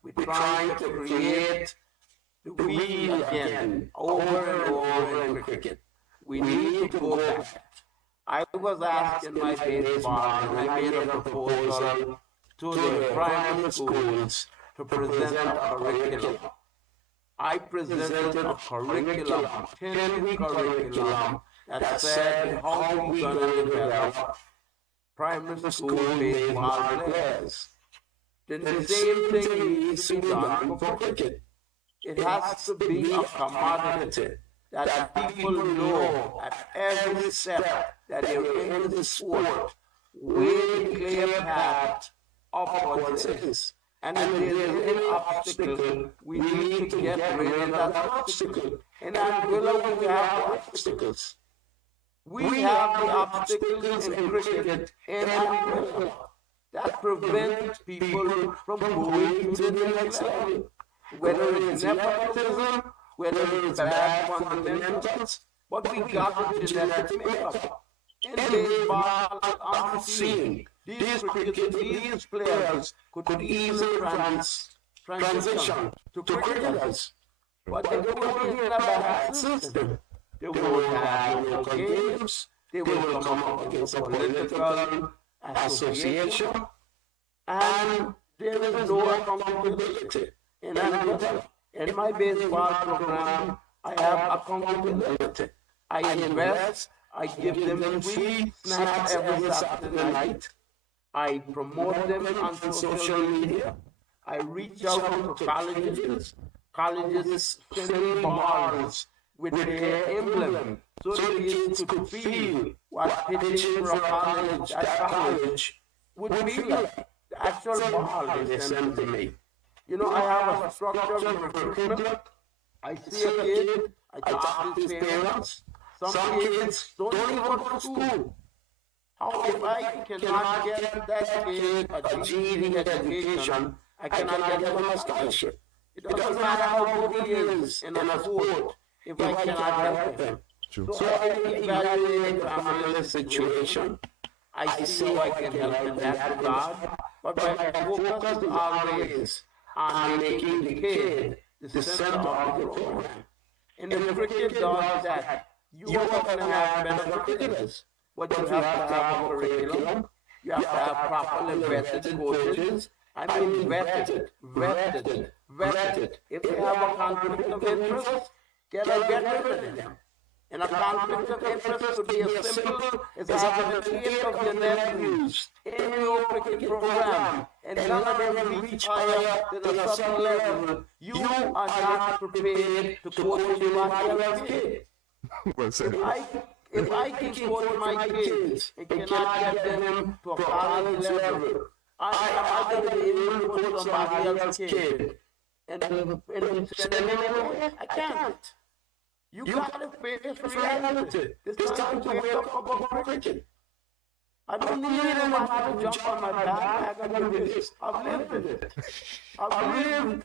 We're trying to create the wheel again, over and over in cricket. We need to go back. I was asking my baseball, and I made a proposal to the primary schools to present a curriculum. I presented a curriculum, 10-week curriculum, that said how we're going to develop primary school baseball players. Then the same thing needs to be done for cricket. It has to be a commodity that people know at every step that they're in the sport, where the clear path upwards is. And if there's any obstacle, we need to get rid of that obstacle. And Anguilla, we have obstacles. We have the obstacles in cricket and Anguilla that prevent people from going to the next level. Whether it's nepotism, whether it's bad fundamentals, but we got the genetic makeup. In baseball, I'm seeing these players could easily transition to cricketers, but they will be in a bad system. They will have local games, they will come up against a political association, and there is no accountability. In my baseball program, I have accountability. I invest, I give them free snacks every Saturday night. I promote them on social media. I reach out to colleges sending balls with their emblem so the kids could feel what pitching for a college at college would feel like. The actual ball they send to me. You know, I have a structure for recruitment. I see a kid, I talk to his parents. Some kids don't even go to school. How if I cannot get that kid a GED education, I cannot get him a scholarship. It doesn't matter how good he is in a sport if I cannot help him. So I evaluate the family situation. I see how I can help in that regard, but my focus is always on making the kid the center of the program. And if cricket does that, you are going to have better cricketers. But you have to have a curriculum, you have to have properly vetted coaches. I mean vetted. If they have a conflict of interest, get rid of them. And a conflict of interest would be as simple as having 8 of your nephews in your cricket program, and none of them reach higher than a certain level. You are not prepared to coach your kid. Well said. If I can coach my kids and cannot get them to a college level, I got to be able to coach somebody else's kid. And send them away. I can't. You gotta face reality. It's time to wake up about cricket. I don't need anyone to jump on my back. I gotta do this. I've lived with it. I've lived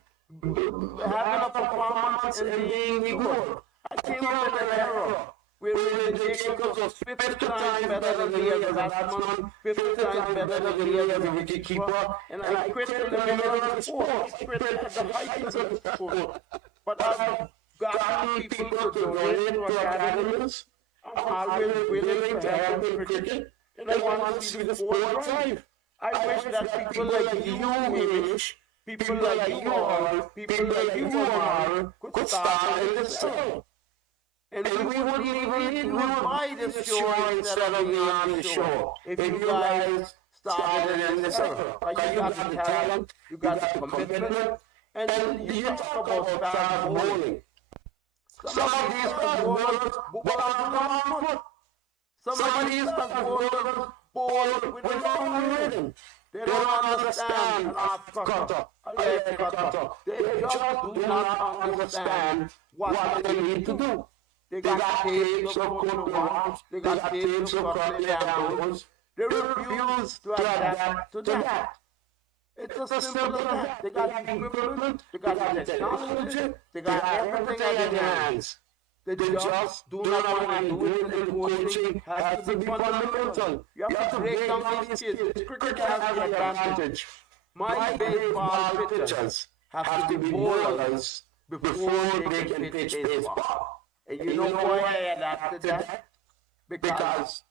having a performance and being good. I came up in an era where Jacobs was 50 times better than me as a batsman, 50 times better than me as a wicketkeeper, and I quit in the middle of the sport. I quit at the height of the sport. But I've gotten people to donate to academies. I'm always willing to help in cricket, and I want to see the sport thrive. I wish that people like you, Hamish, people like you all, people like you, Omar, could start in this show. And we wouldn't even buy this show instead of being on the show if you guys started in this show. Like you got the talent, you got the commitment, and you talk about fast bowling. Some of these fast bowlers bowl on the wrong foot. Some of these fast bowlers bowl with the wrong rhythm. They don't understand off cutter, left cutter. They just do not understand what they need to do. They got tapes of corner walks, they got tapes of crossing angles, They refuse to adapt to that. It's as simple as that. They got the equipment, they got the technology, they got everything in their hands. They just do not want to do it, and coaching has to be fundamental. You have to break down these kids. Cricket has the advantage. My baseball pitchers have to be bowlers before they can pitch baseball. And you know why I adapted that? Because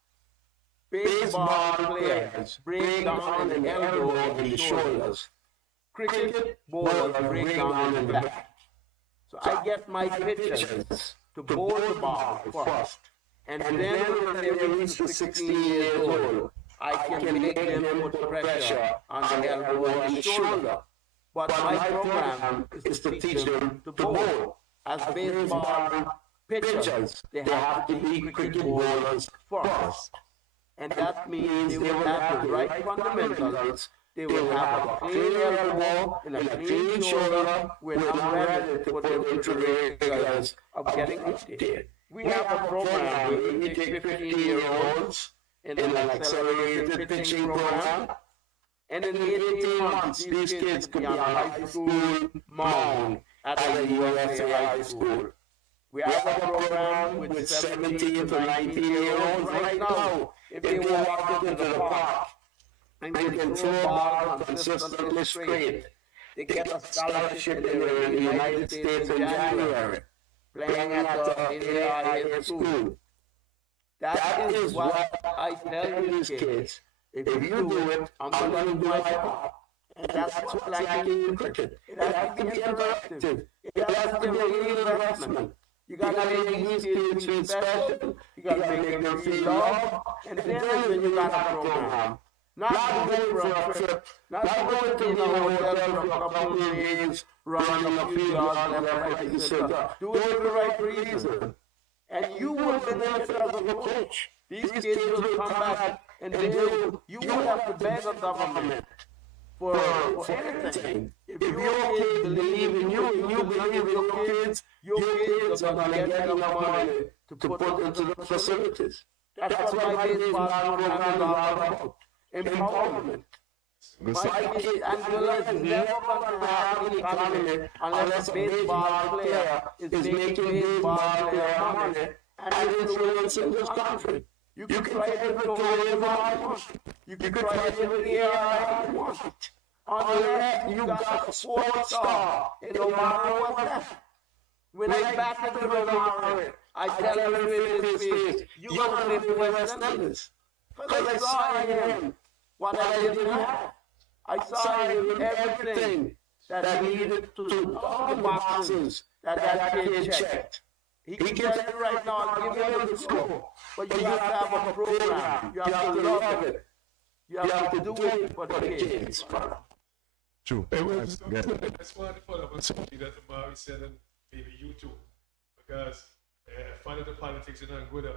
baseball players break down in the elbow and the shoulders. Cricket bowlers break down in the back. So I get my pitchers to bowl the ball first. And then when they reach 16 years old, I can make them put pressure on the elbow and the shoulder. But my program is to teach them to bowl. As baseball pitchers, they have to be cricket bowlers first. And that means they will have the right fundamentals. They will have a clean elbow and a clean shoulder when I'm ready to put them into the areas of getting updated. We have a program where we take 15-year-olds in an accelerated pitching program. And in 18 months, these kids could be on high school mound at the USA High School. We have a program with 17 to 19-year-olds right now. If they walk into the park and they can throw a ball consistently straight, they get a scholarship in the United States in January, playing at the AIA school. That is what I tell these kids. If you do it, I'm going to do my part. And that's what like in cricket. It has to be interactive. It has to be a real investment. You gotta make these kids feel special. You gotta make them feel loved. And then when you got a program, not going for a trip, not going to the hotel for a couple of days, running a few hours left, right, center. Do it for the right reason. And you will benefit as a coach. These kids will come back and you will have to beg the government for anything. If your kids believe in you and you believe in your kids are going to get enough money to put into the facilities. That's what my baseball program is all about. Empowerment. My kid, Angola is never going to have an economy unless a baseball player is making baseball player money and influencing this country. You can try to control your money. You can try to do AI you want. Unless you got a sports star, it don't matter what that. When I back at the river, I tell him in his face, you're going to live in West Indies. Because I saw in him what I didn't have. I saw in him everything that needed to all the boxes that kid checked. He can tell you right now, I'll give you the scope, but you have to have a program. You have to love it. You have to do it for the kids. True. I just wanted to follow up on something that Amari said, and maybe you too, because finding the politics in Angola,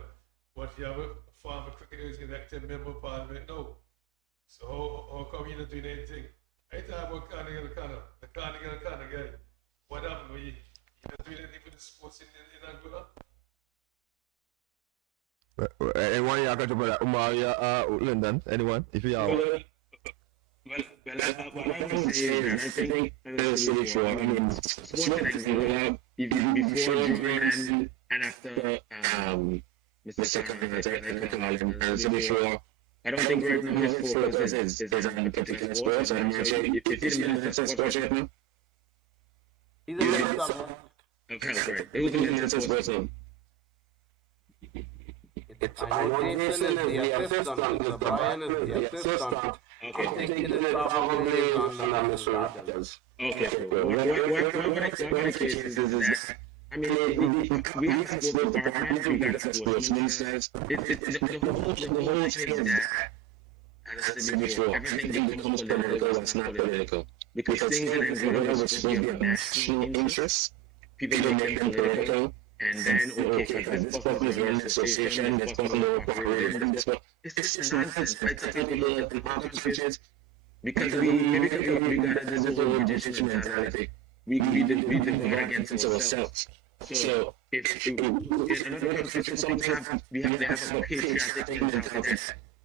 what you have a former cricketer is elected member of parliament now. So how come you're not doing anything? I talk about Carnegie guy. What happened? You're not doing anything for the sports in Angola? Anyone you got about Umari, Lyndon? Anyone? If you have. What I would say is, I think, as I said before, I mean, sports in Angola, before Julian and after Mr. Secretary, I call him, as I said before, I don't think right now his focus is on particular sports. I'm not sure if he's in the sports right now. He's a minister. Okay, great. Who's in the sports now? I know Jason is the assistant, Mr. Brian is the assistant. Okay. I think it is probably on Mr. Rogers. Okay. What I say is that, I mean, we have sports department, we got sports ministers. The whole thing is that, as I said before, everything becomes political that's not political. Because things that are going to be of national interest, people make them political. And then, okay, this person is running an association, this person is operating this, but it's nonsense, right? I think people in other countries, because we got this little British mentality, we didn't provide against ourselves. So, if in another country, sometimes we have to have a patriotic mentality.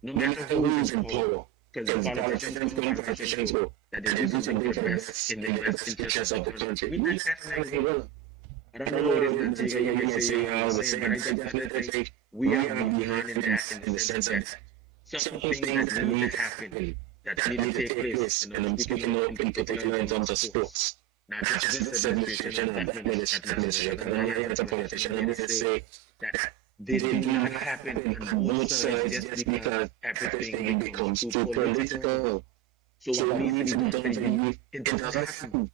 no matter who is in power, because politicians go, that they do something for us in the best interest of the country. We need that as well. I don't know what it is that you say, but I definitely think we are behind in that, in the sense that some things that need to happen, that need to take place, and I'm speaking in particular in terms of sports. Not just this administration and that administration, because I am a politician, and they say that they did not happen on both sides just because everything becomes too political. So what needs to be done to be, it does happen.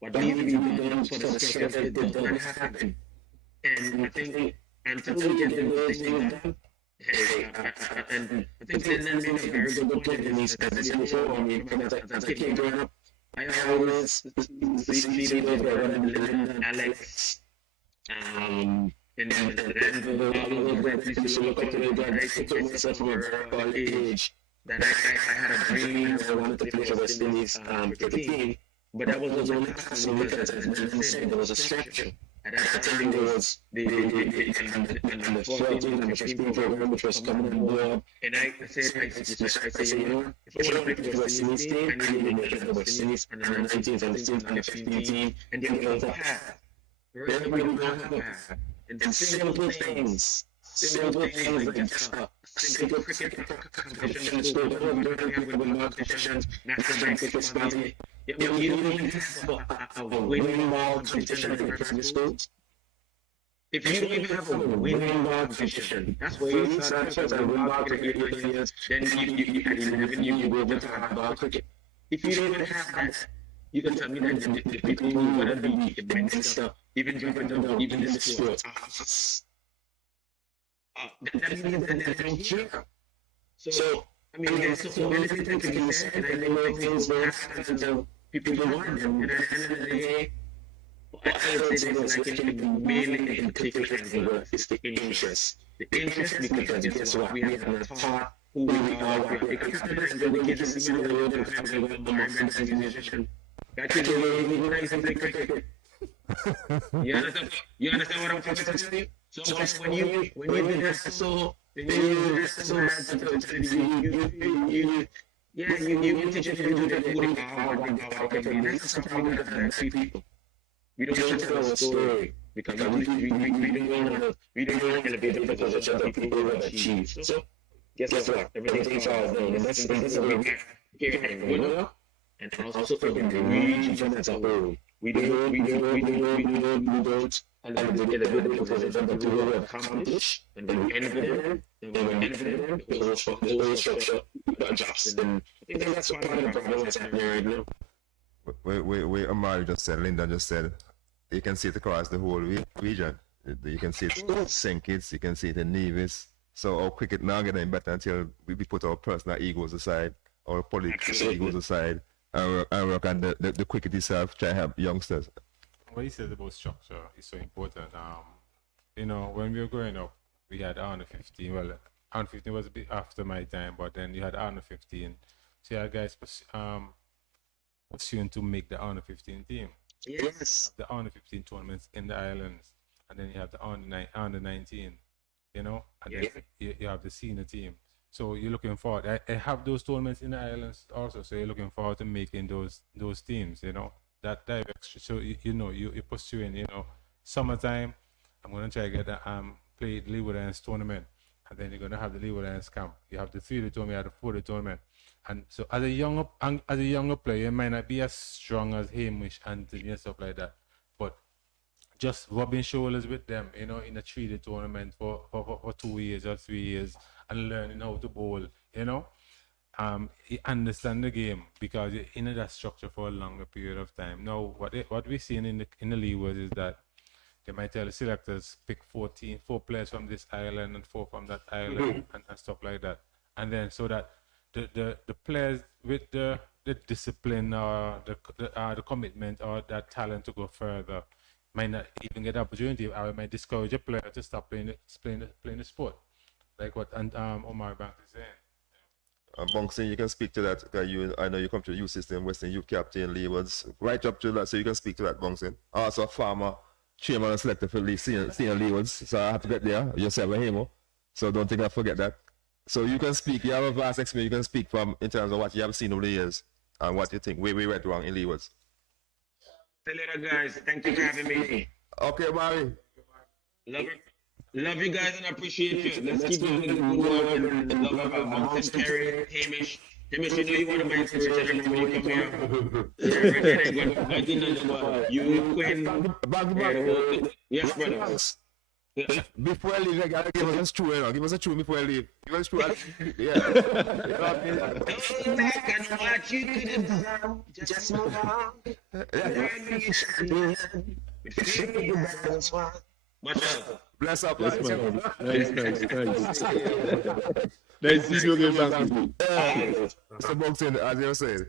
What needs to be done for the structure, it does not happen. And I think until we get those things done, hey, and I think then made a very good point in these positions before. I mean, as a kid growing up, I always see those Lyndon, Alex, and all of those guys used to look up to those guys. I told myself from an early age that I had a dream that I wanted to play for West Indies team, but that was only possible because, as Lyndon said, there was a structure. At that time, there was the 14 and the 15 program, which was coming on board. And I said, you know, if I want to play for West Indies team, I need to make it for West Indies and the 19th and the 16th and the 15th team, and then we'll have a path. Everybody will have a path. And simple things like that. Simple cricket competitions, we don't have with competitions, national cricket party. You don't even have a winning ball competition in primary schools. If you don't even have a winning ball competition, that's where you start as a winning ball cricket years, then you at 11 you go over to have ball cricket. If you don't even have that, you can tell me that the people who are going to be immense stuff, even in the sports. That means that they don't care. So, I mean, there's so many things that can be said, and I know things will happen until people want them. And at the end of the day, I would say this, like, it mainly in particular is the interest. The interest, because guess what? We have not taught who we are. Because sometimes we get to see the world and have a environment as a musician. That could be really nice and cricket. You understand what I'm trying to tell you? So when you dress so bad, you teach them to do that really hard, that's something we have to people. We don't want to tell a story because we don't want to be the position that people have achieved. So guess what? Everything's all done, and that's what we have here in Angola, and also for the region as a whole. We don't, and then we get a good position that we will accomplish, and then we end it, the whole structure adjusts. And I think that's part of the problem that's happening right now. Where Amari just said, Linda just said, you can see it across the whole region. You can see it in St. Kitts, you can see it in Nevis. So our cricket now getting better until we put our personal egos aside, our political egos aside, and work on the cricket itself, try to help youngsters. What you said about structure is so important. You know, when we were growing up, we had under 15. Well, under 15 was a bit after my time, but then you had under 15. So you had guys pursuing to make the under 15 team. Yes. The under 15 tournaments in the islands, and then you have the under 19. You know, and then you have the senior team. So you're looking forward. I have those tournaments in the islands also. So you're looking forward to making those teams. You know. That direction, so you're pursuing, summertime. I'm gonna try to get play the Leeward Islands tournament, and then you're gonna have the Leeward Islands camp. You have the 3-day tournament, you have the 4-day tournament, and so as a younger player, you might not be as strong as Hamish, Anthony, and stuff like that, but just rubbing shoulders with them, in a 3-day tournament for 2 years or 3 years, and learning how to bowl, you understand the game because you're in that structure for a longer period of time. Now, what we're seeing in the Leewards is that they might tell the selectors pick 4 players from this island and 4 from that island and stuff like that, and then so that the players with the discipline or the commitment or that talent to go further might not even get the opportunity, or it might discourage a player to stop playing the sport, like what Omar Banks is saying. Bongson, you can speak to that. I know you come to the youth system, Western Youth Captain, Leewards, right up to that, so you can speak to that, Bongson. Also, a farmer, chairman and selector for senior Leewards, so I have to get there, yourself and him, so don't think I forget that. So you can speak. You have a vast experience. You can speak from in terms of what you have seen over the years and what you think where we went wrong in Leewards. See you later, guys. Thank you for having me. Okay, Barry. Love you guys and appreciate you. Let's keep doing the good work and love about Terry, Hamish. Hamish, you know you want to buy inspiration every time you come here. Yeah, I didn't know you, Quinn. Yes, brother. Before I leave, I gotta give us a true, you know. Give us a true before I leave. Give us a true. Yeah. Go back and watch you could have done. Just move on. Bless up. Yes, man. Nice. Nice seeing you again, man. Mr. Boxing, as you were saying.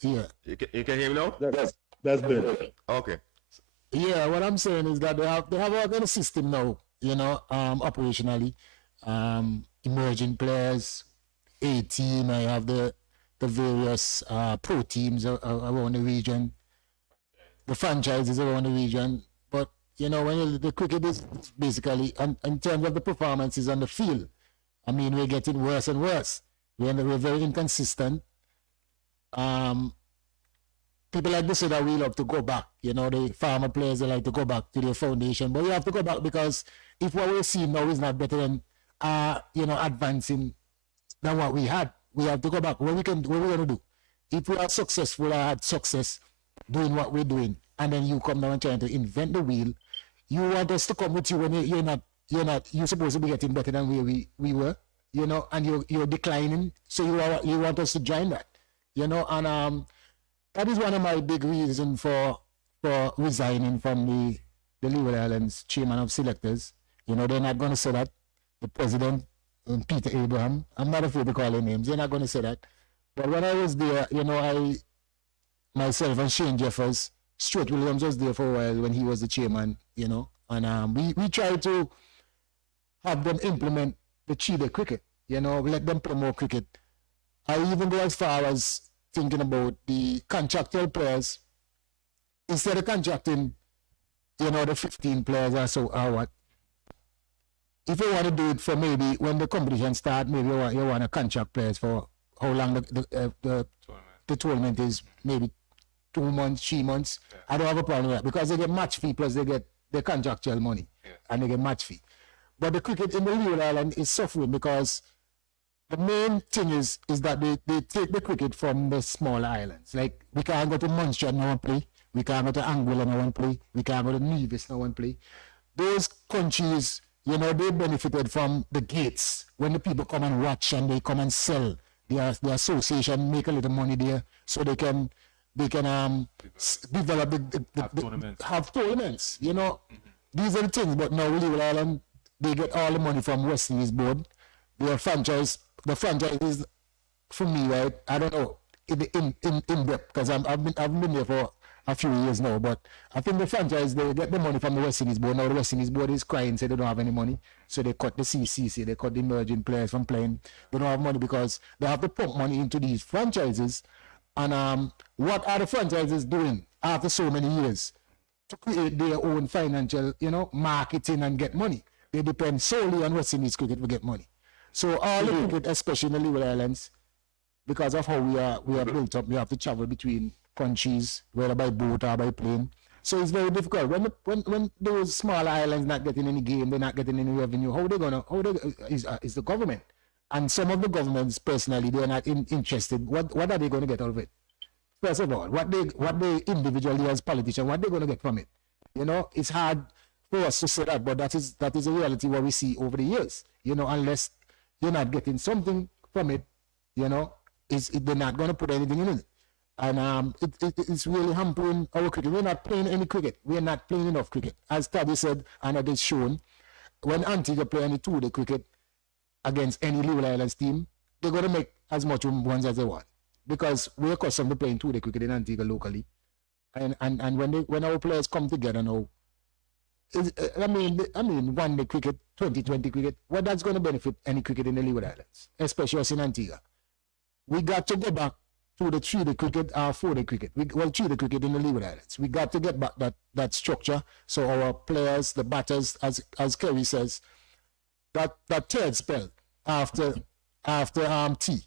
Yeah. You can hear me now? That's better. Okay. Yeah, what I'm saying is that they have a kind of system now, operationally. Emerging players, A team, I have the various pro teams around the region, the franchises around the region. But when the cricket is basically in terms of the performances on the field, I mean, we're getting worse and worse. We're very inconsistent. People like to say that we love to go back. The farmer players, they like to go back to their foundation. But we have to go back because if what we're seeing now is not better than, advancing than what we had, we have to go back. What we're going to do? If we are successful or had success doing what we're doing, and then you come down and trying to invent the wheel, you want us to come with you when you're supposed to be getting better than where we were, and you're declining. So you want us to join that, and that is one of my big reasons for resigning from the Leeward Islands chairman of selectors. They're not going to say that. The president, Peter Abraham, I'm not afraid to call their names. They're not going to say that. But when I was there, myself and Shane Jeffers, Stuart Williams was there for a while when he was the chairman, and we tried to have them implement the Chile cricket, let them play more cricket. I even go as far as thinking about the contractual players, instead of contracting, the 15 players or so, or what. If you want to do it for maybe when the competition starts, maybe you want to contract players for how long the tournament is, maybe 2 months, 3 months. Yeah. I don't have a problem with that because they get match fee plus they get the contractual money, and they get match fee. But the cricket in the Leeward Island is suffering because the main thing is that they take the cricket from the smaller islands. Like, we can't go to Munster and no one play. We can't go to Anguilla and no one play. We can't go to Nevis and no one play. Those countries, they benefited from the gates. When the people come and watch and they come and sell, the association make a little money there so they can develop have tournaments. These are the things. But now Leeward Island, they get all the money from West Indies board. The franchise is, for me, right? I don't know in depth because I've been there for a few years now. But I think the franchise, they get the money from the West Indies board. Now the West Indies board is crying, say they don't have any money, so they cut the CCC, they cut the emerging players from playing. They don't have money because they have to pump money into these franchises. And what are the franchises doing after so many years to create their own financial, marketing and get money? They depend solely on West Indies cricket to get money. So all the cricket, especially in the Leeward Islands, because of how we are built up, we have to travel between countries, whether by boat or by plane. So it's very difficult. When those small islands not getting any game, they're not getting any revenue, is the government. And some of the governments, personally, they're not interested. What are they going to get out of it? First of all, what they individually as politicians, what they're going to get from it? It's hard for us to say that, but that is a reality what we see over the years. Unless you're not getting something from it, they're not going to put anything in it. And it's really hampering our cricket. We're not playing any cricket. We're not playing enough cricket. As Taddy said, and it is shown, when Antigua play any 2-day cricket against any Leeward Islands team, they're going to make as much runs as they want. Because we're accustomed to playing 2-day cricket in Antigua locally. And when our players come together now, I mean 1-day cricket, 2020 cricket, what that's going to benefit any cricket in the Leeward Islands, especially us in Antigua. We got to go back to the 3-day cricket or 4-day cricket. 3-day cricket in the Leeward Islands. We got to get back that structure so our players, the batters, as Kerry says, that third spell after tea.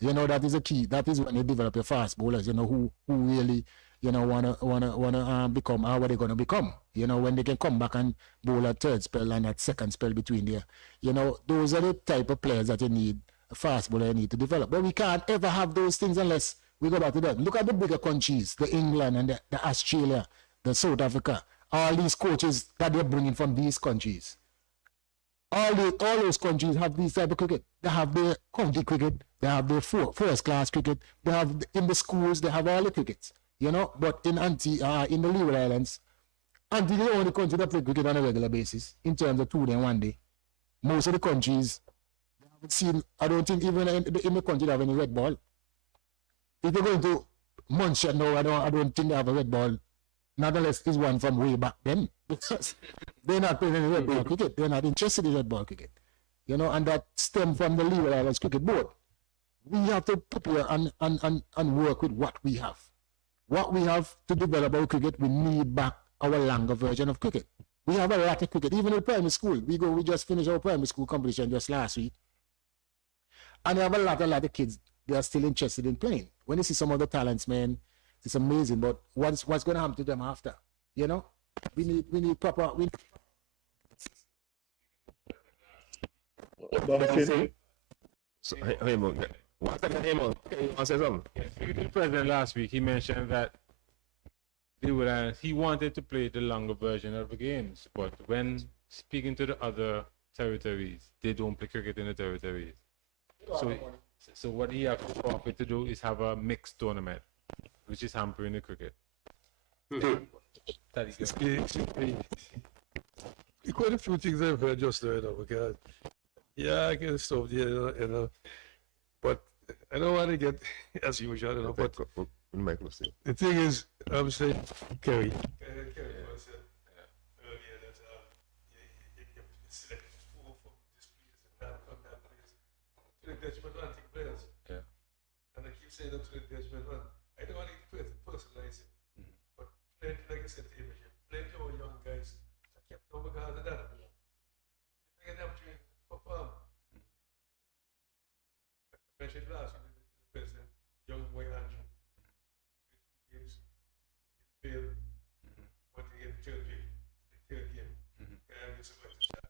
That is a key. That is when you develop your fast bowlers. Who really wanna become how are they gonna become. When they can come back and bowl a third spell and that second spell between there. Those are the type of players that you need. A fast bowler you need to develop. But we can't ever have those things unless we go back to them. Look at the bigger countries, the England and the Australia, the South Africa. All these coaches that they're bringing from these countries. All those countries have these type of cricket. They have their county cricket. They have their first class cricket. They have in the schools. They have all the crickets. But in the Leeward Islands, Antigua is the only country that play cricket on a regular basis in terms of 2-day and 1-day. Most of the countries, I don't think even in the country they have any red ball. If you're going to Munster now, I don't think they have a red ball. Not unless it's one from way back then. Because they're not playing any red ball cricket. They're not interested in red ball cricket. And that stems from the Leeward Islands Cricket Board. We have to prepare and work with what we have. What we have to develop our cricket, we need back our longer version of cricket. We have a lot of cricket, even in primary school. We just finished our primary school competition just last week. And we have a lot of kids, they are still interested in playing. When you see some of the talents, man, it's amazing. But what's going to happen to them after? We need proper. So, hey, Mo, one second, hey, Mo, you want to say something? The president last week, he mentioned that he wanted to play the longer version of the games, but when speaking to the other territories, they don't play cricket in the territories. So what he has to offer to do is have a mixed tournament, which is hampering the cricket. Quite a few things I've heard just there, because I can stop there, but I don't want to get as usual, but the thing is, I'm saying, Kerry was earlier that you select 4 from this place and that from that place to the detriment of antique players. Yeah. And I keep saying that to the detriment of, I don't want to personalize it, but plenty, like I said to you, plenty of young guys that kept over because of that. They get the opportunity to perform. I mentioned last week, the president, young boy Andrew, games, failed, but he get third game, and it's a shot.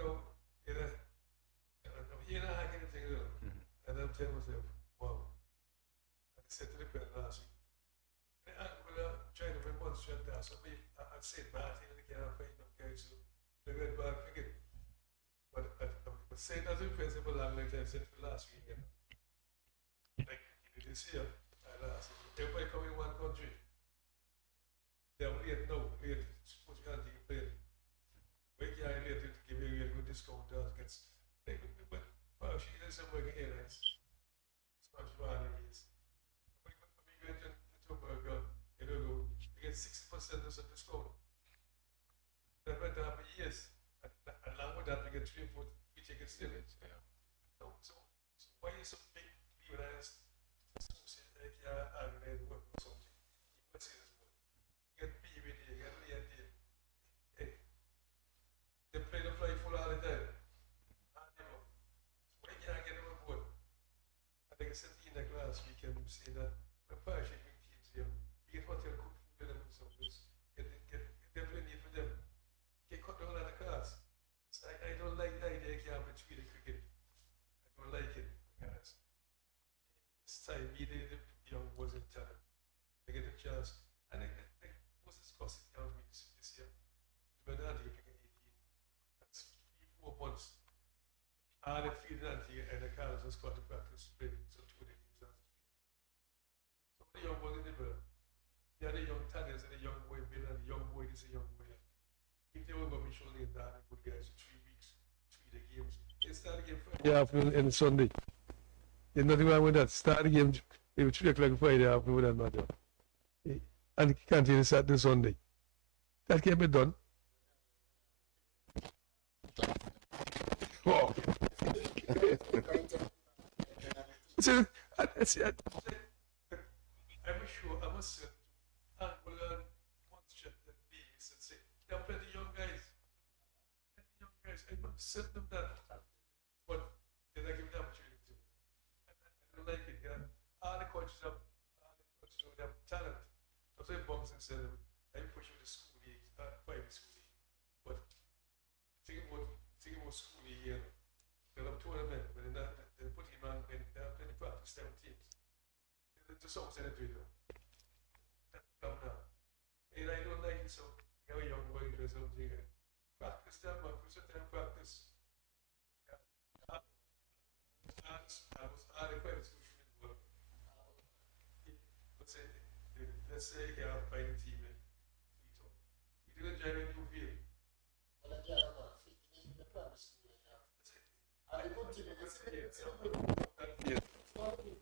So, I'm here now, I get things up, and I'm telling myself, wow. And I said to the president last week, I'm trying to demonstrate that, so I'd say bad things, I can't find enough guys to play red ball cricket. But saying that to the president for a long time, I said for last week, like this year, everybody come in one country. They're late now, late, suppose you can't take a plane. Wait, yeah, late to give you a good discount. But she did some working airlines. Scottish Airlines. When you go into Tobago, you get 60% of some discount. That went on for years. Along with that, we get 3 or 4 free tickets still. So why is so big? Leeward Islands, work or something. You must say this word. You get BBD, you get LAD. Hey, they play the fly full all the time. So why can't get them on board? I think I said to you in the class weekend, we say that when parachuting teams here, you get hotel cook food for them and some place. Get plenty for them. Get cut down on the cost. So I don't like the idea you can't play 3-day cricket. I don't like it because it's time me the young boys in town. They get a chance. And most discussed it young this year. When they're picking 18. That's 3-4 months. All the field and the cars just got to practice play. So 2 days. So the young boys in the middle. They are the young talents and the young boy Bill and the young boy this and young boy. If they know about Michelle and Dan, good guys for 3 weeks, 3 the games. They start the game Friday afternoon and Sunday. There's nothing wrong with that. Start the game maybe 3 o'clock Friday afternoon with that matter. And continue Saturday, Sunday. That can be done. Oh. So, I'm sure, I must say, and we'll learn one step and Davis and say, there are plenty of young guys. I'm certain of that. But they're not giving the opportunity to. I don't like it, yeah. All the coaches have talent. That's why Bums and said, I push with the school league, private school league. But think about school league here. They'll have tournament, but they'll put him on, and they'll play the practice 7 teams. To some extent, they do it. Come now. And I don't like it, so you have a young boy or something. Practice them, but for certain practice. Yeah. I was the private school shooting work. Let's say you have by the team in Quito. We didn't join a new field. Well, again, I'm not in the primary school. And the good thing is, in the primary school, before we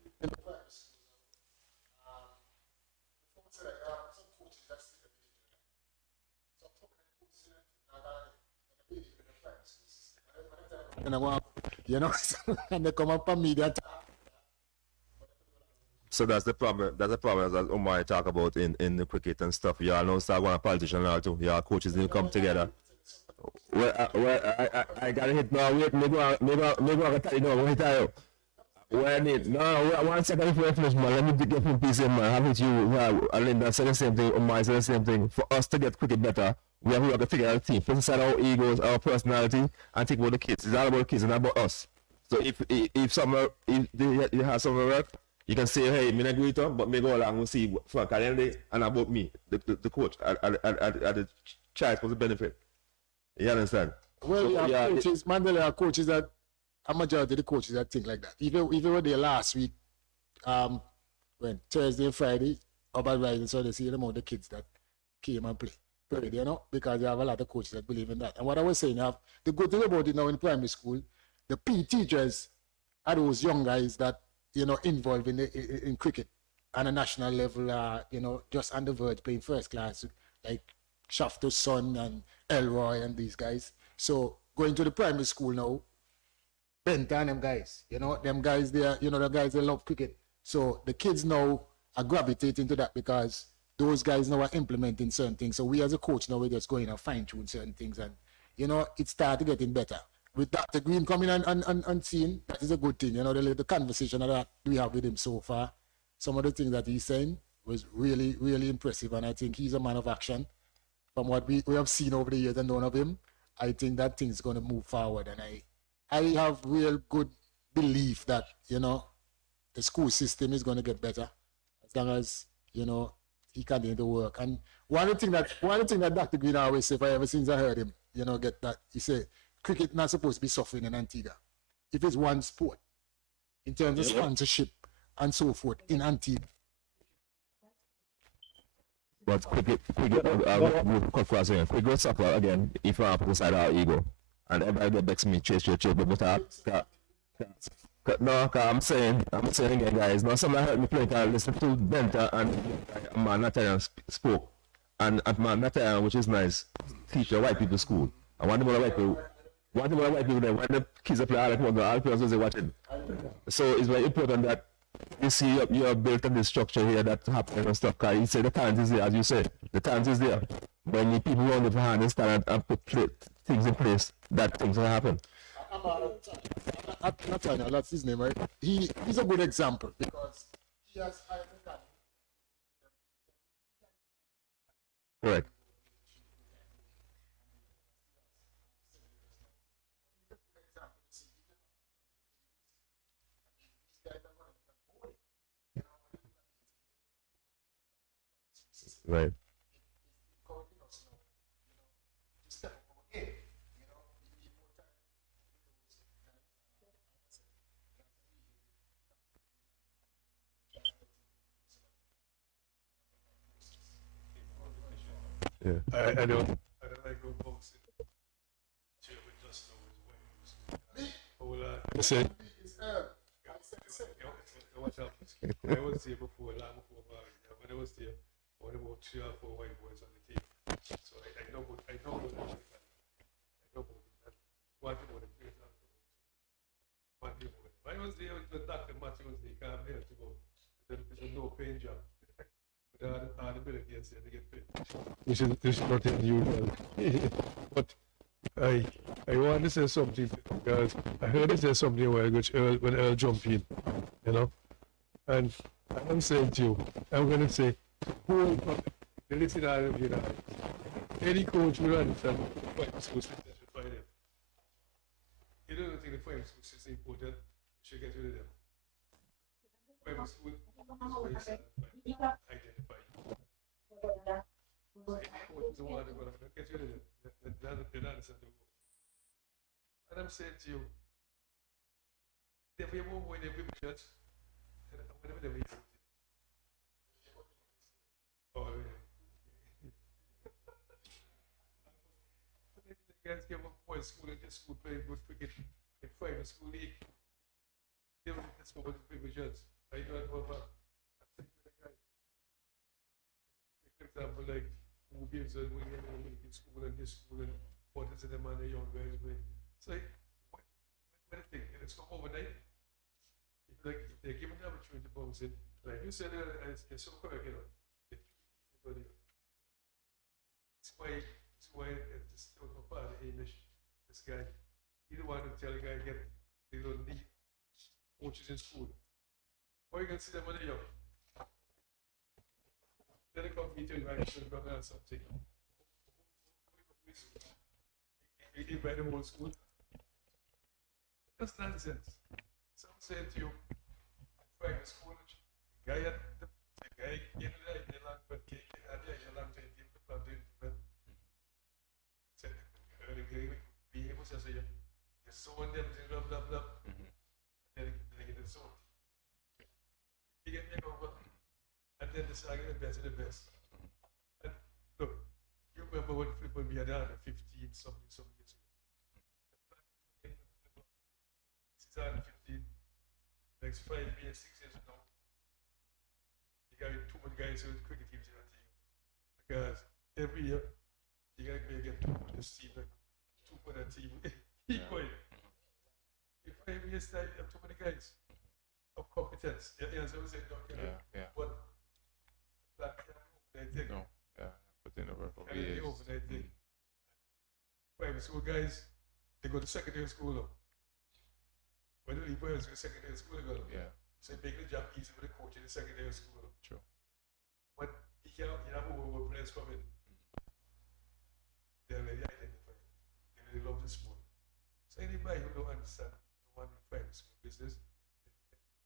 say that, some coaches that still have been doing that. So I'm talking to coaches in the primary school system. And I want, you know, and they come up on me that. So that's the problem. That's the problem that Omar talk about in the cricket and stuff. You all know start going to politician and all too. Your coaches didn't come together. I gotta hit now. Wait, maybe I can tell you now. Wait, tell you. When it no, 1 second before I finish, man. Let me get from PC, man. Have it you. Alinda said the same thing. Omar said the same thing. For us to get cricket better, we have to figure out a team. Put aside our egos, our personality, and think about the kids. It's all about the kids and not about us. So if you have somewhere work. You can say, hey, me not agree with but me go along and see Frank at the end of the day, and about me, the coach, at the child for the benefit. You understand? Well, so, yeah, coaches, Mandela are coaches that, a majority of the coaches that think like that. Even were there last week, when Thursday and Friday, about Rising, so they see them all the kids that came and played, you know, because you have a lot of coaches that believe in that. And what I was saying, the good thing about it now in primary school, the PE teachers are those young guys that, you know, involved in cricket on a national level, you know, just on the verge playing first class, like Shafter's son and Elroy and these guys. So going to the primary school now, Benta and them guys, you know, them guys there, you know, the guys they love cricket. So the kids now are gravitating to that because those guys now are implementing certain things. So we as a coach now we're just going and fine tune certain things, and you know, it started getting better. With Dr. Green coming and seeing, that is a good thing. You know, the conversation that we have with him so far, some of the things that he's saying was really, really impressive. And I think he's a man of action. From what we have seen over the years and known of him, I think that thing's going to move forward. And I have real good belief that, you know, the school system is going to get better as long as, you know, he continues to work. And one of the things that Dr. Green always said, ever since I heard him, you know, get that, he said, cricket not supposed to be suffering in Antigua. If it's one sport, in terms of sponsorship and so forth, in Antigua. But cricket soccer again, if you have to decide our ego. And everybody gets me chase, but no, I'm saying again, guys, now something hurt me play, I listen to Benta and Man Natayan spoke. And Man Natayan, which is nice, teach the white people school. I want them to white people. One thing about white people, when the kids play all the people are watching. So it's very important that you see you have built on this structure here that happens and stuff. Because you say the talent is there, as you said. The talent is there. When you people run the hand and stand and put things in place, that things will happen. Nathaniel, that's his name, right? He's a good example because he has correct. Right. Yeah. I don't like go boxing. You see? It's Earl. What happens? I was there before, long before marriage. When I was there, I had about 3 or 4 white boys on the team. So I know about it. I know about it. One thing about the place. One thing about it. When I was there with the doctor, Matthew was there, he can't help to go. It's a no pain job. But all the Bill Gates there, they get paid. Which is not unusual. But I want to say something because I heard you say something a while ago when Earl jumped in, you know. And I'm saying to you, I'm going to say, who the listen to all of you now. Any coach will understand the fight school system should find them. You don't think the fight school system is important, you should get rid of them. Fight school is very sad. Identify. So any coach is the one that's going to get rid of them. They don't understand the rules. And I'm saying to you, if you move when they people church, whatever they will. Oh, really? The guys came up for school and this school playing good cricket in private school league. They were this one with the people church. I know about for example, like who gives a wing in school and this school and what is in the man the young guys play. So what do you think? It's come overnight. Like if they're given the opportunity to bounce in, like you said, it's so correct, you know. It's why it's still a part of English. This guy, he don't want to tell a guy they don't need coaches in school. Or you can see them when they're young. Then they come meet you and should go learn something. You invite them whole school. That's nonsense. So I'm saying to you, private school, guy at the guy in the land, but cake and the land to him, the plan to him. Said, be able to say, you're sowing them, blah, blah, blah. And then they get it sold. You get me over, and then they say, I get the best of the best. And look, you remember when Flipper me had 15 something years ago. 2015, next 5 years, 6 years now, you got too many guys with cricket teams in that team. Because every year, you got to get 2 for this team, like 2 for that team. Keep going. In 5 years' time, you have too many guys of competence. You understand what I'm saying? Yeah. But that can't overnight thing. No, yeah, put in the work over Can't be years. overnight thing. Private school guys, they go to secondary school now. When you leave boys in secondary school, Yeah. so you make the job easy for the coach in the secondary school. True. But you can't, you have over players coming. They already identify. They really love the sport. So anybody who don't understand the one in private school business,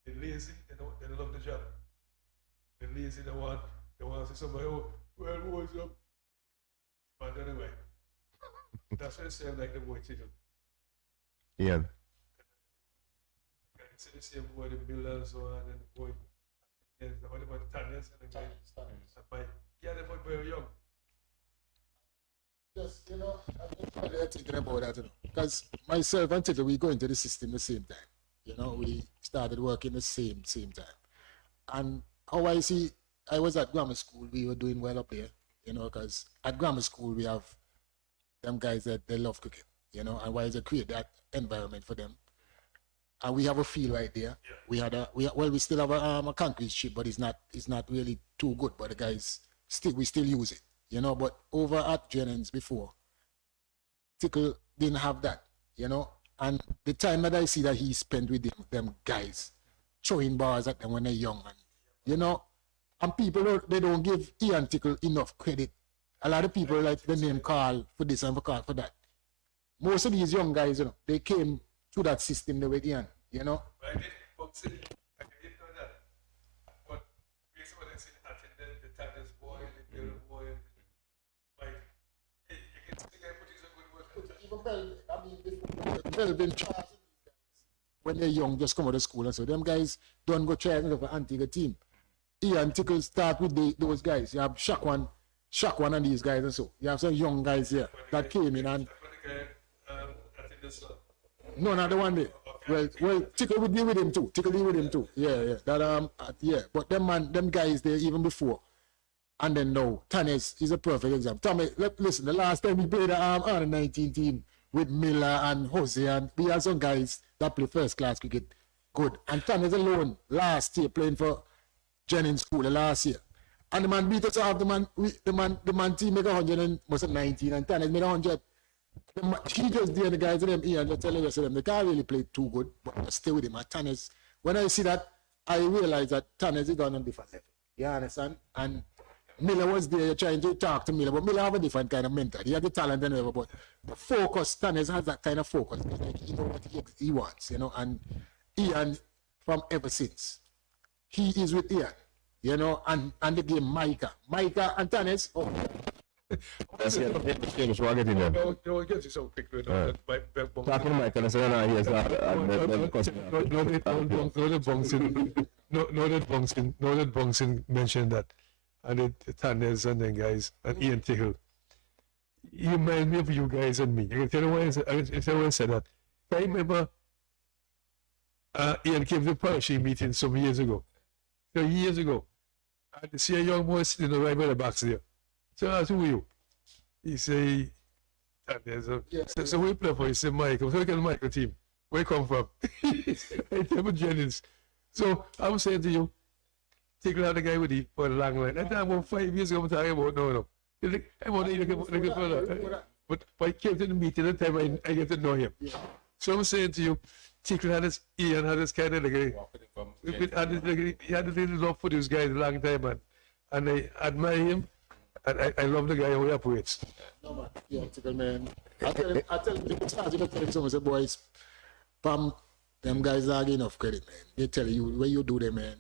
they're lazy, they don't love the job. They're lazy, they want to say somebody, oh, well, what's up? But anyway, that's what I say, like the boy children. Ian. See the same boy, the builder and so on, and the boy, yes, what about Tanyas and the guy, and Mike. Yeah, they both very young. Just, you know, I'm just thinking about that, you know, because myself and Tito, we go into the system the same time. You know, we started working the same time. And how I see, I was at grammar school, we were doing well up there, you know, because at grammar school we have them guys that they love cricket, you know, and why is it create that environment for them? And we have a field right there. Yeah. We still have a concrete strip, but it's not really too good. But the guys we still use it, you know. But over at Jennings before, Tickle didn't have that, you know. And the time that I see that he spent with them guys, throwing bars at them when they're young, and you know, and people they don't give Ian Tickle enough credit. A lot of people like the name Carl for this and for Carl for that. Most of these young guys, you know, they came through that system the way Ian, you know. I didn't know that. But based on what I said, attended the Tanyas boy, the Bill boy, like, you can see the guy putting some good work. Even Melvin Charles, when they're young, just come out of school and so them guys don't go try for Antigua team. Ian Tickle start with those guys. You have Shaq one and these guys and so. You have some young guys here that came in and. No, not the one there. well, Tickle would deal with him too. Tickle deal with him too. Yeah. That yeah. But them guys there even before, and then now Tannes is a perfect example. Tommy, listen. The last time we played the under 19 team with Miller and Jose, and we had some guys that play first class cricket good. And Tannes alone last year playing for Jennings School last year. And the man beat us off. The man team make 119 and Tannes made 100. He just did the guys to them here and just telling us them they can't really play too good, but I stay with him. At Tannes, when I see that, I realize that Tannes is on a different level. You understand? And Miller was there trying to talk to Miller, but Miller have a different kind of mentor. He had the talent and whatever, but the focus, Tannes has that kind of focus. Like he know what he wants, you know. And Ian, from ever since, he is with Ian, you know, and the game Micah and Tannes. Oh. That's it. We'll get in there. No, get you so quick. Talking to Mike, and I say, no, here's that Bungson mentioned that, and the Tannes and then guys, and Ian Tickle. He remind me of you guys and me. I can tell you why I said that. I remember Ian came to the Parachute meeting some years ago. So years ago. And to see a young boy sitting right by the box there. So I asked, who are you? He say, so we play for. He said, Michael. So look at the Michael team. Where you come from? I tell him Jennings. So I was saying to you, take another guy with you for a long line. That time about 5 years ago, I'm talking about no. I want to look at further. But I came to the meeting at the time I get to know him. Yeah. So I'm saying to you, Tickle had this, Ian had this kind of like he had a little love for these guys a long time, man. And I admire him. And I love the guy who operates. No, man. Yeah, Tickle, man. I tell him, someone say, boys, Pam, them guys are getting enough credit, man. They tell you, when you do them, man,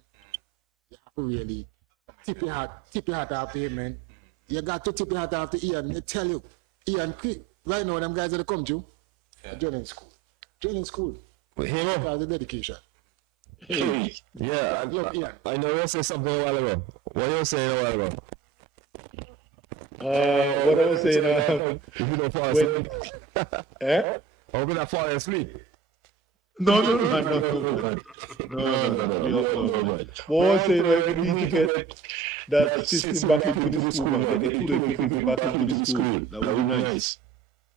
you have to really tip your hat after him, man. You got to tip your hat after Ian. They tell you, Ian, quick, right now, them guys are come to Jennings School. Because the dedication. Yeah, I know you say something a while ago. What you saying a while ago? What I was saying, if you don't fall asleep. Or when I fall asleep. No. What I was saying, we need to get that system back into the school, and get the people back into the school. That would be nice.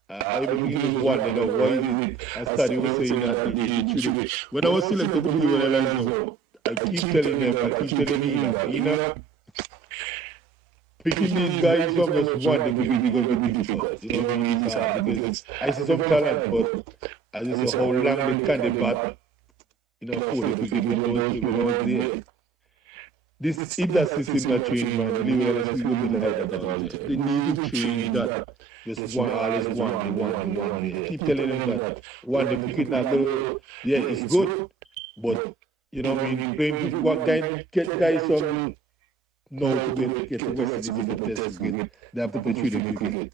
I even one, you know, why is it? I started was saying that when I was selected to be when I like, I keep telling them, I keep telling Ina, picking these guys from just one, they will be going to be difficult. You know what I mean? Because I see some talent, but I just say how long they can bat, you know, for the people there. This is that system that train, man. They need to train that. Just one, always one. Keep telling them that one, the cricket not go. Yeah, it's good, but you know what I mean. Playing one guy, get guys some. No, to get the West Indies test cricket, they have to play 3 days cricket.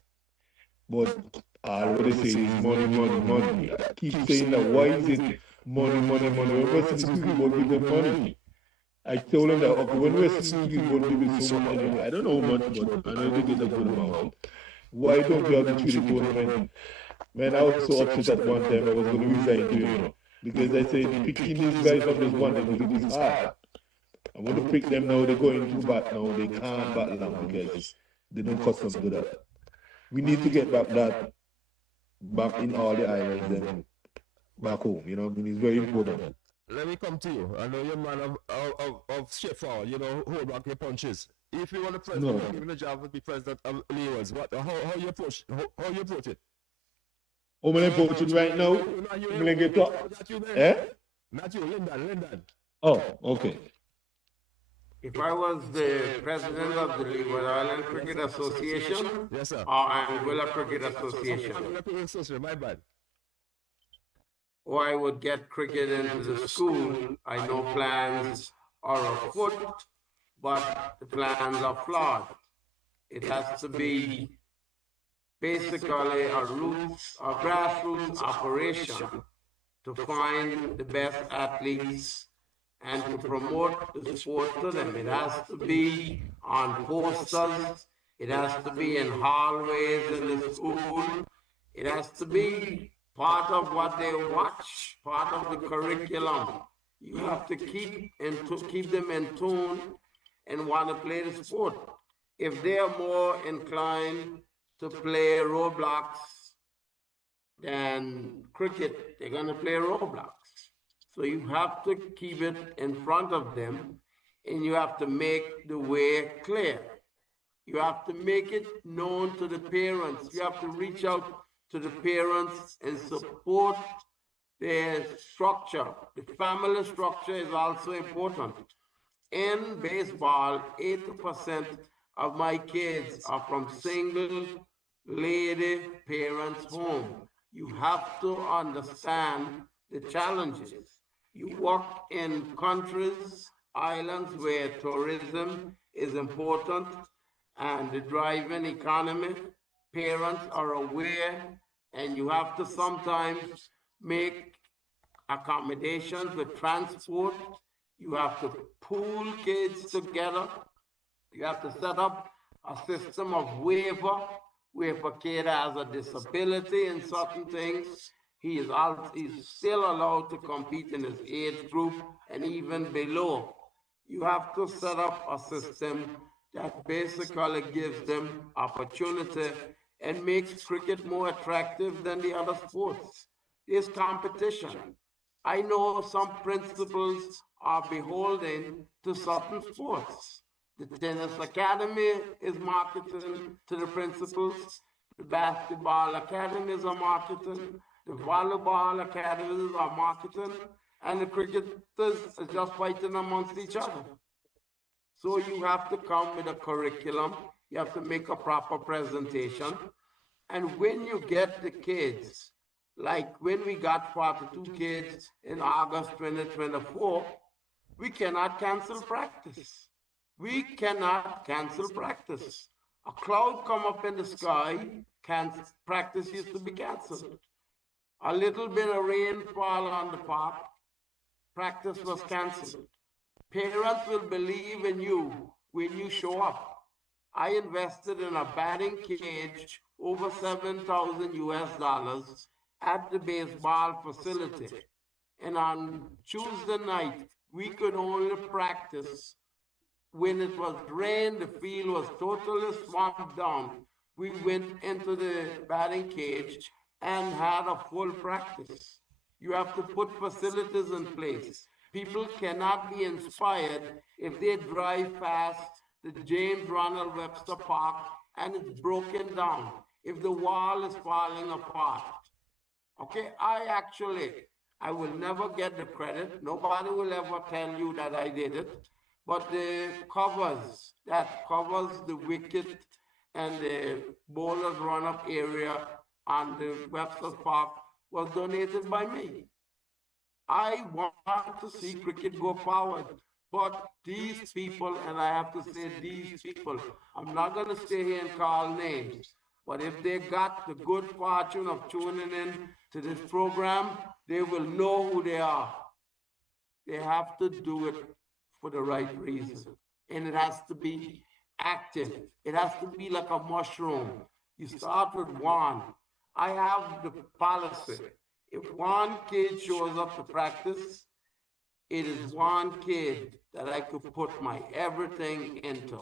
But all what they say is money. I keep saying that. Why is it money? West Indies cricket won't give them money. I told them that okay, when West Indies cricket won't give them so much money, I don't know how much, but I know they get a good amount. Why don't you have the 3 tournament? Man, I was so upset at one time I was going to resign to you, because I said picking these guys up just one day is hard. I want to pick them now, they're going too bad now, they can't battle now because they don't custom to that. We need to get back in all the islands and back home, you know, I mean, it's very important. Let me come to you. I know you're a man of straightforward, you know, hold back your punches. If you want to president, given the job to be president of Leewars, how you approach it? How many approach it right now? Not you, Lyndon. Oh, okay. If I was the president of the Leeward Island Cricket Association, yes, sir. Or Anguilla Cricket Association, my bad. Or I would get cricket into the school. I know plans are afoot, but the plans are flawed. It has to be basically a grassroots operation to find the best athletes and to promote the sport to them. It has to be on posters. It has to be in hallways in the school. It has to be part of what they watch, part of the curriculum. You have to keep them in tune and want to play the sport. If they are more inclined to play Roblox than cricket, they're going to play Roblox. So you have to keep it in front of them, and you have to make the way clear. You have to make it known to the parents. You have to reach out to the parents and support their structure. The family structure is also important. In baseball, 80% of my kids are from single lady parents' home. You have to understand the challenges. You work in countries, islands where tourism is important and the driving economy. Parents are aware, and you have to sometimes make accommodations with transport. You have to pool kids together. You have to set up a system of waiver where if a kid has a disability in certain things, he's still allowed to compete in his age group and even below. You have to set up a system that basically gives them opportunity and makes cricket more attractive than the other sports. There's competition. I know some principals are beholden to certain sports. The tennis academy is marketing to the principals. The basketball academies are marketing. The volleyball academies are marketing. And the cricketers are just fighting amongst each other. So you have to come with a curriculum. You have to make a proper presentation. And when you get the kids, like when we got 42 kids in August 2024, we cannot cancel practice. We cannot cancel practice. A cloud come up in the sky, practice used to be canceled. A little bit of rain fall on the park, practice was canceled. Parents will believe in you when you show up. I invested in a batting cage over $7,000 US at the baseball facility. And on Tuesday night, we could only practice when it was rain, the field was totally swamped down. We went into the batting cage and had a full practice. You have to put facilities in place. People cannot be inspired if they drive past the James Ronald Webster Park and it's broken down, if the wall is falling apart. Okay, I will never get the credit. Nobody will ever tell you that I did it. But the covers, that covers the wicket and the bowlers run-up area on the Webster Park was donated by me. I want to see cricket go forward. But these people, and I have to say these people, I'm not going to stay here and call names, but if they got the good fortune of tuning in to this program, they will know who they are. They have to do it for the right reason. And it has to be active. It has to be like a mushroom. You start with one. I have the policy. If one kid shows up to practice, it is one kid that I could put my everything into.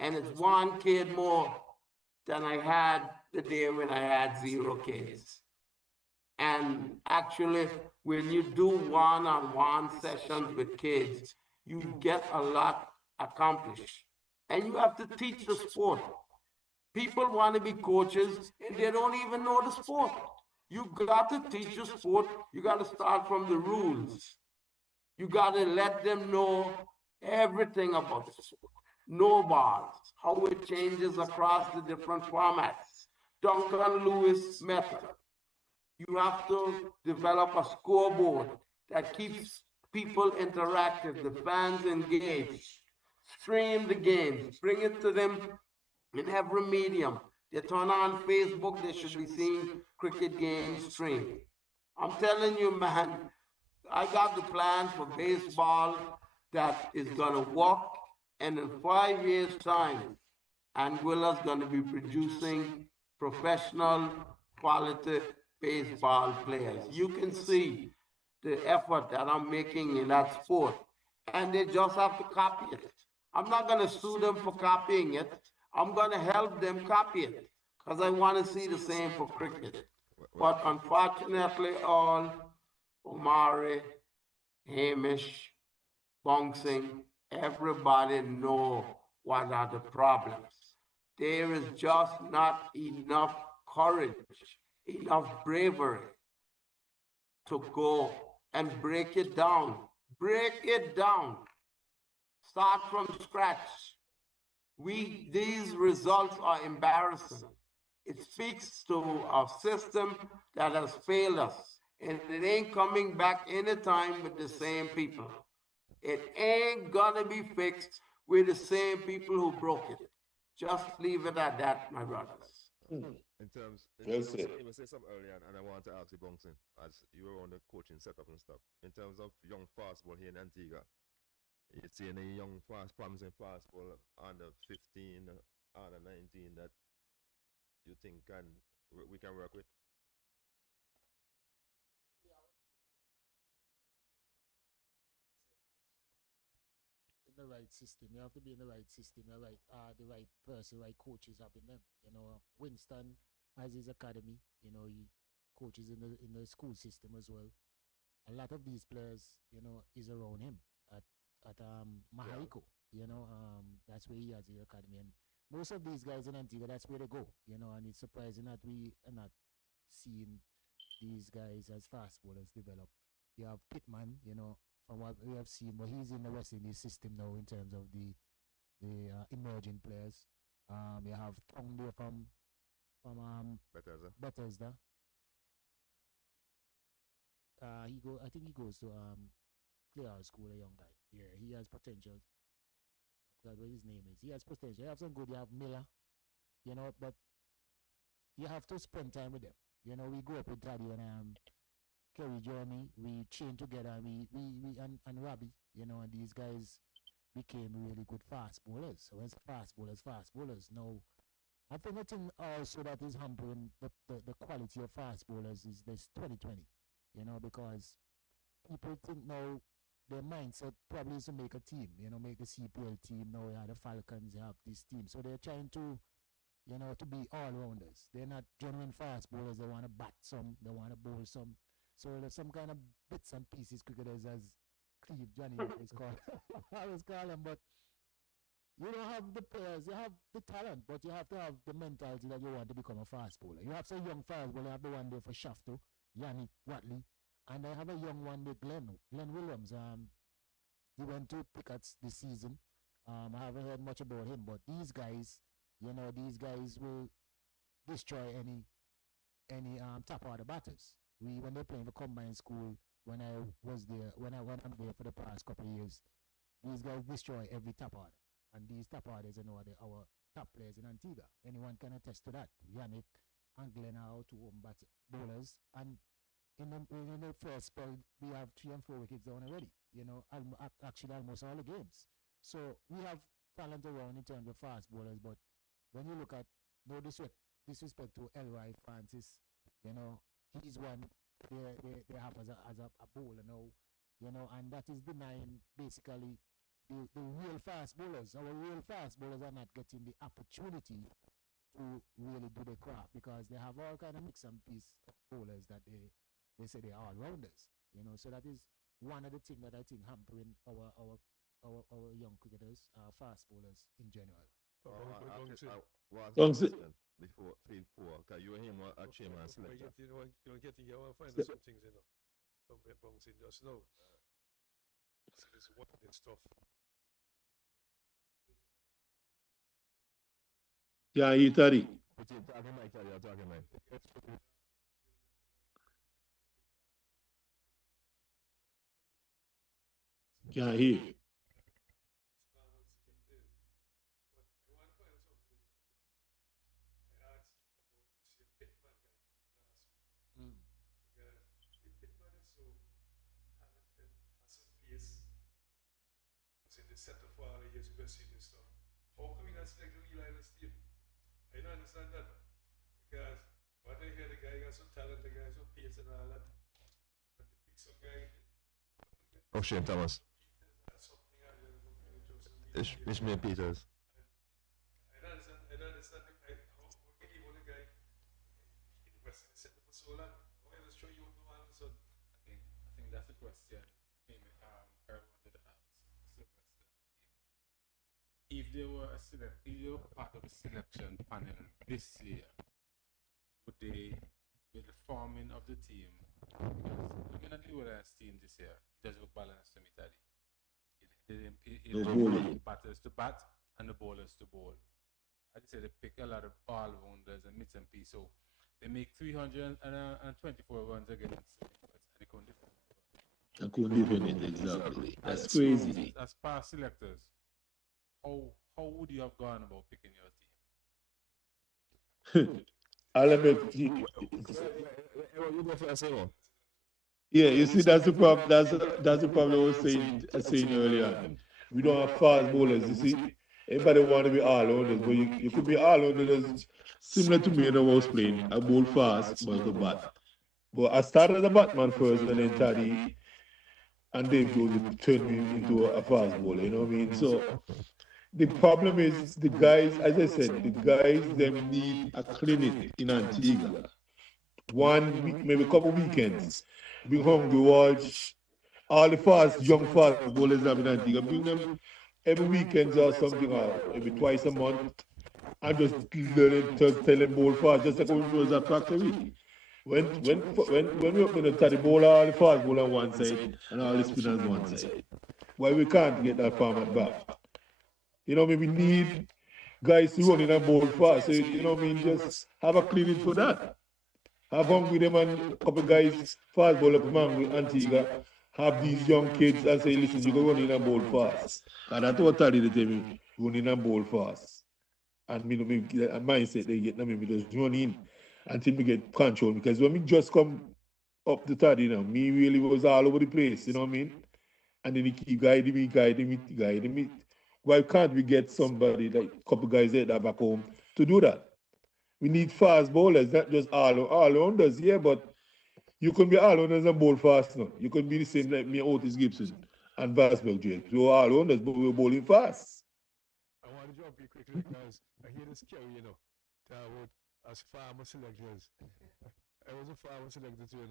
And it's one kid more than I had the day when I had 0 kids. And actually, when you do one-on-one sessions with kids, you get a lot accomplished. And you have to teach the sport. People want to be coaches and they don't even know the sport. You got to teach the sport. You got to start from the rules. You got to let them know everything about the sport. No balls, how it changes across the different formats. Duncan Lewis method. You have to develop a scoreboard that keeps people interactive, the fans engaged. Stream the games, bring it to them in every medium. They turn on Facebook, they should be seeing cricket games streamed. I'm telling you, man, I got the plan for baseball that is going to work, and in 5 years' time, Anguilla's going to be producing professional quality baseball players. You can see the effort that I'm making in that sport, and they just have to copy it. I'm not going to sue them for copying it. I'm going to help them copy it because I want to see the same for cricket. But unfortunately, all Omari, Hamish, Bouncing, everybody know what are the problems. There is just not enough courage, enough bravery to go and break it down. Break it down. Start from scratch. These results are embarrassing. It speaks to a system that has failed us, and it ain't coming back anytime with the same people. It ain't gonna be fixed with the same people who broke it. Just leave it at that, my brothers. In terms, That's it. you say something earlier, and I want to ask you, Bouncing, as you were on the coaching setup and stuff. In terms of young fastball here in Antigua, you see any young promising fastball under 15, under 19 that you think we can work with? In the right system, you have to be in the right system, the right person, right coaches having them. You know, Winston has his academy. You know, he coaches in the school system as well. A lot of these players, you know, is around him at Mahaiko. You know, that's where he has his academy, and most of these guys in Antigua, that's where they go. You know, and it's surprising that we are not seeing these guys as fast bowlers develop. You have Pittman, you know, from what we have seen, but he's in the West Indies system now in terms of the emerging players. You have Tongde from Bethesda. I think he goes to Clear School, a young guy. Yeah, he has potential. I forgot what his name is. He has potential. You have some good. You have Miller, you know, but you have to spend time with them. You know, we grew up with Taddy and Kerry Jeremy. We trained together. We and Robbie, you know, and these guys became really good fast bowlers. So it's fast bowlers. Now, I think the thing also that is hampering the quality of fast bowlers is this 2020. You know, because people think now their mindset probably is to make a team, you know, make the CPL team. Now you have the Falcons, you have this team. So they're trying to, you know, to be all-rounders. They're not genuine fast bowlers. They want to bat some, they want to bowl some. So there's some kind of bits and pieces cricketers, as Cleve Johnny is called. I always call them, but you don't have the players. You have the talent, but you have to have the mentality that you want to become a fast bowler. You have some young fast bowler. You have the one there for Shafto, Yannick Watley. And I have a young one with Glenn Williams. He went to Pickets this season. I haven't heard much about him, but these guys, you know, these guys will destroy any top order batters. When they're playing the combined school, when I'm there for the past couple of years, these guys destroy every top order. And these top orders, you know, are our top players in Antigua. Anyone can attest to that. Yannick and Glenn are two home bowlers, and in the first spell, we have 3 and 4 wickets down already. You know, actually almost all the games. So we have talent around in terms of fast bowlers, but when you look at no disrespect to Elroy Francis, you know, he's one they have as a bowler now, you know, and that is denying basically the real fast bowlers. Our real fast bowlers are not getting the opportunity to really do the craft because they have all kind of mix and piece of bowlers that they say they're all-rounders, you know. So that is one of the things that I think hampering our young cricketers, fast bowlers in general. Before, because you and him are chairman selector. You want to find out some things, you know, from Bouncing just now. This one that stuff. Yeah, he Taddy. Can't hear. Center for all the years we've been seeing this stuff. How come you not select the Lee Island team? I don't understand that. Because what I hear the guy got some talent, the guy some pace and all that. And they pick some guy. Oh, Shane Thomas. Something I don't know. Ishmael Peters. I don't understand how we can even a guy in Western set up for so long. How I just show you no all of a sudden. I think that's the question. Everyone did ask Sylvester. If they were part of the selection panel this year, would they, with the forming of the team, because looking at the Liverpool's team this year, it does look balanced to me, Taddy. It batters to bat and the bowlers to bowl. I'd say they pick a lot of all-rounders and mids and piece, so they make 324 runs against and they couldn't defend. I couldn't defend it, exactly. That's crazy. As past selectors, how would you have gone about picking your team? I'll admit, You go first, yeah, you see, that's the problem. That's the problem I was saying earlier. We don't have fast bowlers. You see, everybody want to be all-rounders, but you could be all-rounders similar to me when I was playing. I bowl fast, but I could bat. But I started as a batman first, and then Taddy and Dave Jones turned me into a fast bowler. You know what I mean? So the problem is the guys, as I said, the guys them need a clinic in Antigua. One week, maybe a couple weekends. Bring home, we watch all the young fast bowlers have in Antigua. Bring them every weekend or something, or maybe twice a month, and just tell them bowl fast, just like when we was at factory. When we open the Taddy bowler, all the fast bowler on one side and all the spinners on one side. Why we can't get that format back? You know, we need guys to run in and bowl fast. So, you know what I mean? Just have a clinic for that. Have fun with them and a couple guys, fast bowler from Antigua, have these young kids and say, listen, you go run in and bowl fast. And that's what Taddy they tell me, run in and bowl fast. And me, a mindset they get, me just run in until me get control. Because when me just come up the Taddy now, me really was all over the place, you know what I mean? And then he keep guiding me. Why can't we get somebody, like a couple guys there back home, to do that? We need fast bowlers, not just all-rounders, yeah, but you can be all-rounders and bowl fast now. You can be the same like me, Otis Gibson, and Basberg James. We are all-rounders, but we're bowling fast. I want to jump in quickly because I hear this carry, as farmer selectors. I was a farmer selector too,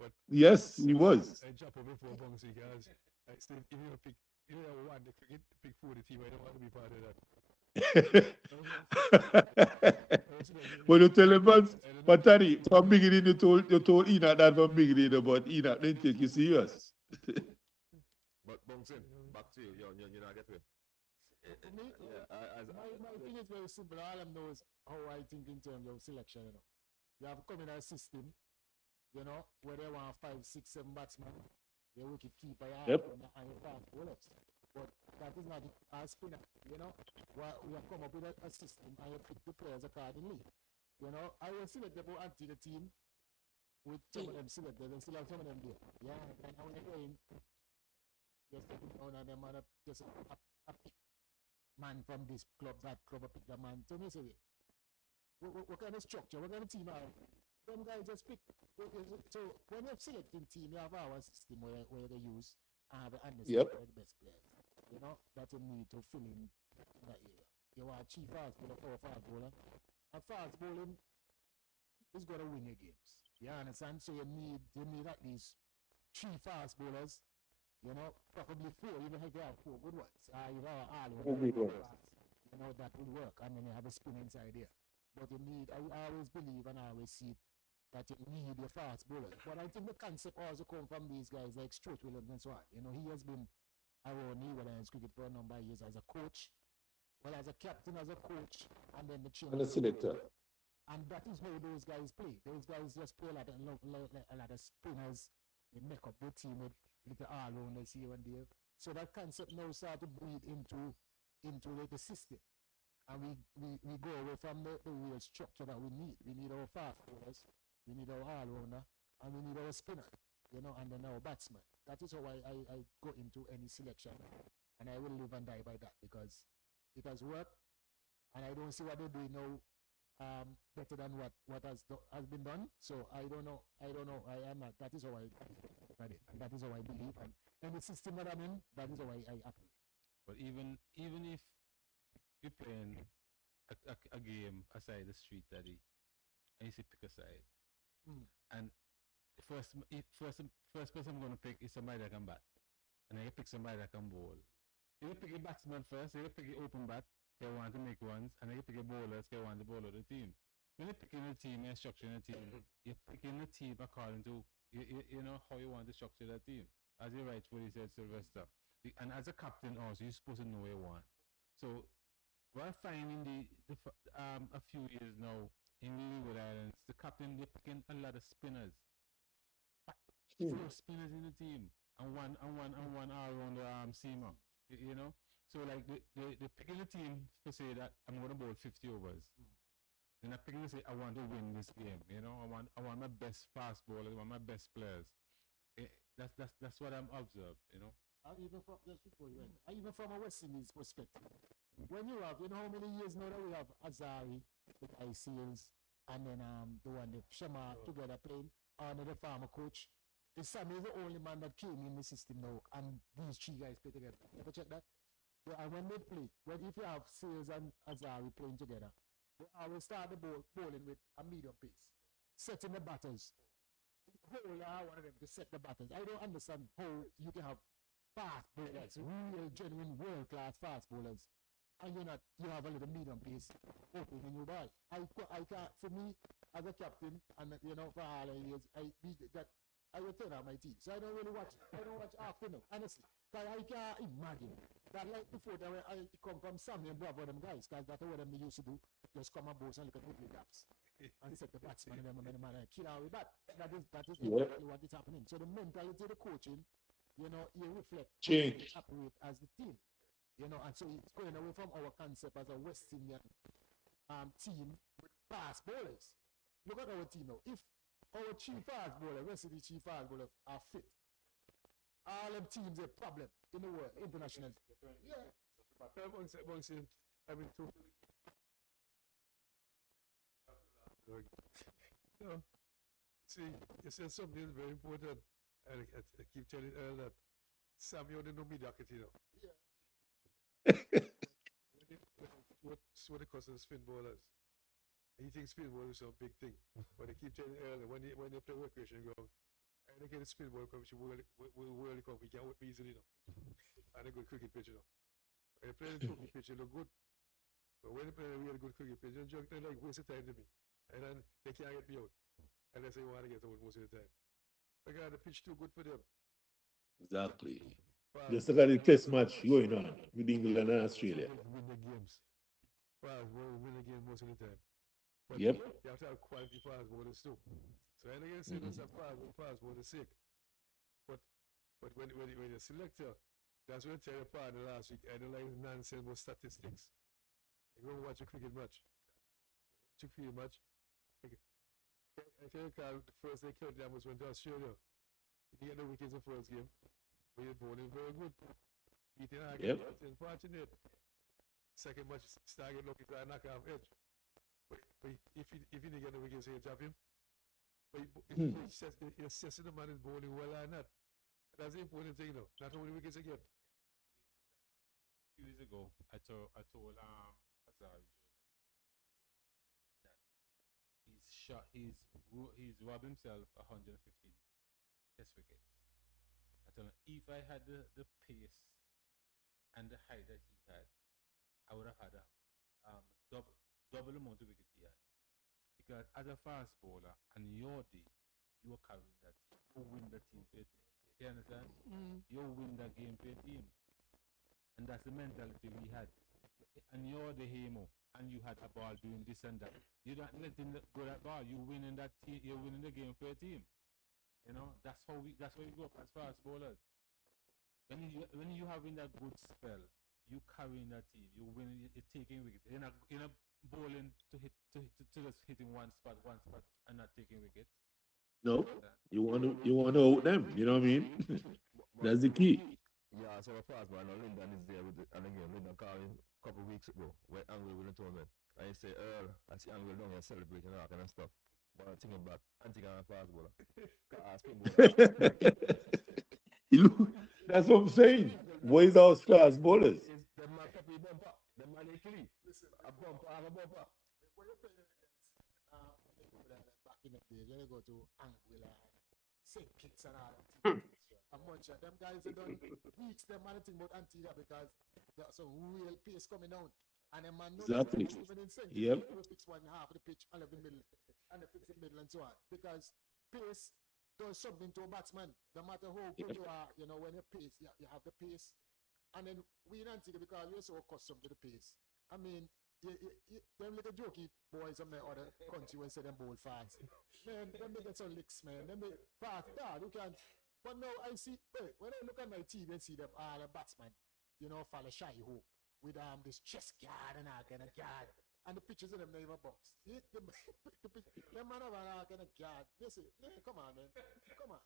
But yes, he was. I jump over before Bungsy because I still, if you pick, I want the cricket to pick for the team, I don't want to be part of that. When you tell him, but Taddy, from beginning you told Enoch that from beginning, but Enoch didn't take you serious. But Bongsin, back to you. You know, get with. My thing is very simple. All I know is how I think in terms of selection. You have come in a system, where they want 5, 6, 7 batsmen, your wicket keeper, and your fast bowlers. But that is not our spinner, we have come up with a system and you pick the players accordingly. I will select them anti the team with some of them selected and still have some of them there. Yeah, and when you're going, just put down on them and just a pick man from this club, that club, a pick the man. So me say, what kind of structure, what kind of team are them guys just pick. So when you're selecting team, you have our system where they use and have an understanding of the best players. That you need to fill in that area. You want a chief fast bowler or fast bowler. And fast bowling is going to win your games. You understand? So you need at least 3 fast bowlers, preferably 4, even if you have 4 good ones. All good ones. That will work. And then you have a spin inside here. But you need, I always believe and I always see that you need your fast bowlers. But I think the concept also comes from these guys like Stuart Williams and so on. He has been around New Orleans cricket for a number of years as a coach, as a captain, as a coach, and then the trainer. And a selector. And that is how those guys play. Those guys just play like a lot of spinners. They make up the team with little all-rounders here and there. So that concept now starts to bleed into the system. And we go away from the real structure that we need. We need our fast bowlers, we need our all-rounder, and we need our spinner. And then our batsman. That is how I go into any selection. And I will live and die by that because it has worked. And I don't see what they're doing now better than what has been done. So I don't know. I am not. That is how I look at it, and that is how I believe. And the system that I'm in, that is how I operate. But even if you're playing a game aside the street, Daddy, and you say pick a side, and first person I'm gonna pick is somebody that can bat, and then you pick somebody that can bowl. You pick a batsman first, you pick an open bat, they want to make runs, and then you pick a bowlers, they want to bowl of the team. When you're picking a team, you're structuring a team, you're picking the team according to you know how you want to structure that team. As you rightfully said, Sylvester. And as a captain also, you're supposed to know what you want. So we're finding a few years now in Leeward Islands, the captain, they're picking a lot of spinners. 4 spinners in the team, and one all-round seamer. You know, so like they picking a team to say that I'm going to bowl 50 overs. And they're picking to say I want to win this game. You know, I want my best fast bowlers, I want my best players. That's what I'm observed. You know. Even from just before you went, even from a West Indies perspective, when you have, you know how many years now that we have Azari with ICLs and then the one that Shema together playing under the farmer coach. The Sammy is the only man that came in the system now, and these 3 guys play together. You ever check that? Yeah, and when they play, if you have Sales and Azari playing together, they always start the bowling with a medium pace, setting the batters. One of them to set the batters. I don't understand how you can have fast bowlers, real, genuine, world-class fast bowlers, and you have a little medium pace opening your ball. I can't, for me, as a captain, and for all the years, I will turn on my team. So I don't watch afternoon, honestly. Because I can't imagine that like before that I come from Sammy and Bravo them guys, because that's what they used to do. Just come and boss and look at the gaps. And set the batsman and then man kill our bat. That is exactly what is happening. So the mentality of the coaching, you reflect change, operate as the team. And so it's going away from our concept as a West Indian team with fast bowlers. Look at our team now. If our chief fast bowler, West Indies chief fast bowler are fit, all them teams a problem in the world, international. Yeah. I mean, no. See, you said something very important, and I keep telling Earl that Samuel didn't know mediocrity, what the cost of spin bowlers. He thinks spin bowlers is a big thing, but they keep telling Earl that when they play recreation ground, and they get a spin ball come, will come, we can't whip easily, and they go cricket pitch, When they play the cricket pitch, they look good, but when they play a really good cricket pitch, they like waste of time to me. And then they can't get me out unless they want to get out most of the time. Because the pitch too good for them. Exactly. Just look at the test match going on with England and Australia. Win the games. Fast bowlers win the game most of the time. But Yep. You have to have quality fast bowlers too. So I can say that's a fast bowlers sick. But when the selector, that's when I tell you partner last week, I don't like nonsense about statistics. You go watch a cricket match. Watch a cricket match. I tell you, Carl, the first day Kurt Lambers went to Australia. He didn't get no wickets in the first game, but he bowling very good. Beating Hagen, unfortunate. Second match, started lucky to knock off edge. But if he didn't get no wickets, he'll drop him. But he assessing the man is bowling well or not. That's the important thing, though. Not how many wickets he get. A few years ago, I told Azari that he's robbed himself 150 test wickets. I told him if I had the pace and the height that he had, I would have had a double amount of wickets he had. Because as a fast bowler, and your day, you are carrying that team. You win the team for your team. You understand? You win that game for your team. And that's the mentality we had. And you're the hemo, and you had a ball doing this and that. You don't let him go that ball. You winning that team. You're winning the game for your team. That's how we go up as fast bowlers. When you having that good spell, you carrying that team. You winning. You're taking wickets. You're not bowling to just hitting one spot, and not taking wickets. No, you want to out them. You know what I mean? That's the key. Yeah, so of a fast man, and Lyndon is there with it. And again, Lyndon called me a couple of weeks ago when Angle will told me. And he said, Earl, I see Angle down here celebrating and all kind of stuff. But I'm thinking back, I'm thinking I'm a fast bowler. That's what I'm saying. What is our fast bowlers? The man Pepe bumper, the man Italy. A bumper, a bumper. When you're playing back in the days, when you go to Anguilla and St. Kitts and all that, a bunch of them guys that don't reach them anything but Antigua because there's some real pace coming down. And them man know Exactly. even in St. Yep. Kitts, they fix one half of the pitch and the middle, and they fix the middle and so on. Because pace does something to a batsman. No matter how good you are, you know, when you pace, you have the pace. And then we in Antigua, because we're so accustomed to the pace. I mean, them little jokey boys from the other country when say them bowl fast. Man, them they get some licks, man. Them they fast, you can't. But now I see, when I look at my TV and see them all the batsmen, you know, follow shy hope with this chest guard and all kind of guard. And the pictures of them never box. Them man have all kind of guard. They say, man, come on, man. Come on.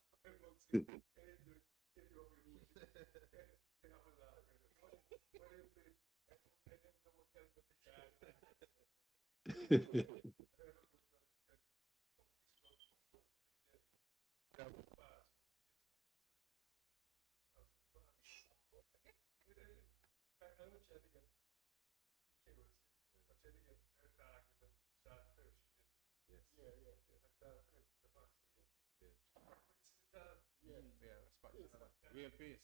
Real pace.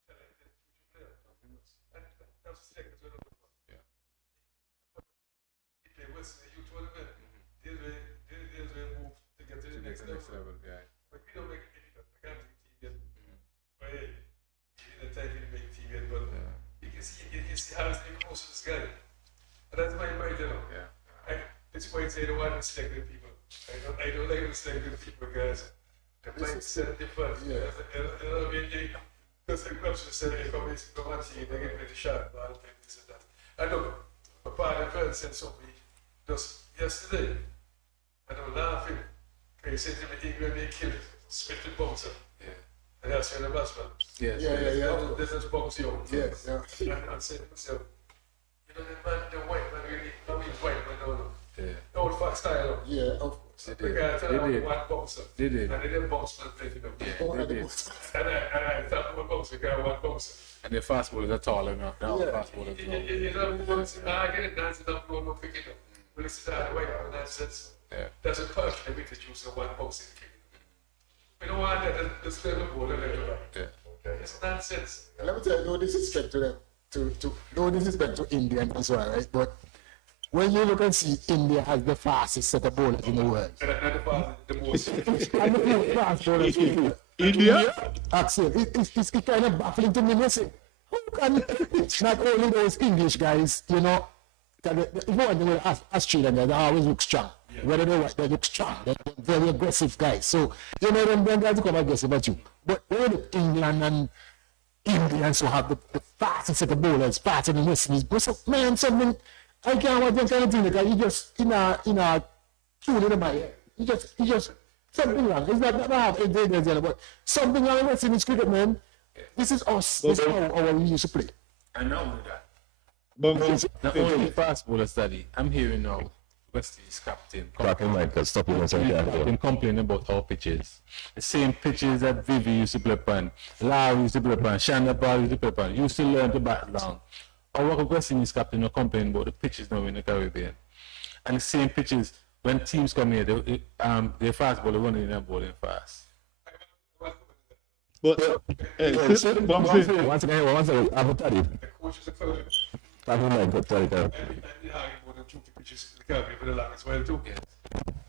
Exactly. Yeah. He played West in the youth tournament. There's where move to get to the next level. Yeah. But we don't make it, I can't take team yet. But hey, even the time he make team yet, but you can see how he's making most of this guy. And that's my point, you know. Yeah. That's why I say the one selected people. I don't like the selected people, guys. The mindset different. You know what I mean? Because the clubs just say, come and see, they get ready to shot, ball, this and that. I know, my partner friend said something just yesterday, and I'm laughing. He said to me, England, they killed Smith and Bouncer. Yeah. And that's where the batsman. Yes. This is Bouncer. Yes, yeah. And I said to myself, you know, the white man really, I mean, white man, no. Yeah. The old fat style. Yeah, of course. Because I did. one bouncer. They did. And they didn't bounce man play to them. They did. And I thought one bouncer, because one bouncer. And the fast bowlers are tall enough. Now fast bowlers are long. You know, I get it dancing up, no picking up. But it's that way, nonsense. Yeah. That's a perk that we could use one bouncer in kicking. We don't want that, just let the ball and let it run. Yeah. It's nonsense. Let me tell you, no disrespect to them, no disrespect to India as well, right? But when you look and see India has the fastest set of bowlers in the world. And the most. And the fast bowlers. India? Axel, it's kind of baffling to me. Listen, how can not only those English guys, you know, Australian guys, they always look strong. Yeah. Whether they're white, they look strong. They're very aggressive guys. So, you know, them guys come aggressive at you. But when England and Indians who have the fastest set of bowlers, faster than West Indies, but so, man, something, I can't watch them kind of thing because you just, in a tune in my head. You just, something wrong. It's not have a but something wrong with West Indies cricket, man. This is us. This is how we used to play. And not only that. Not only the fast bowler study, I'm hearing now West Indies captain complain about our pitches. The same pitches that Vivi used to play on, Larry used to play on, Shanda Ball used to play on, used to learn to bat long. Our West Indies captain are complaining about the pitches now in the Caribbean. And the same pitches, when teams come here, they fast bowler running and bowling fast. But, once again, I have studied. The coaches are coaching. I don't like that study. And the argument of 2 pitches in the Caribbean for the longest while too.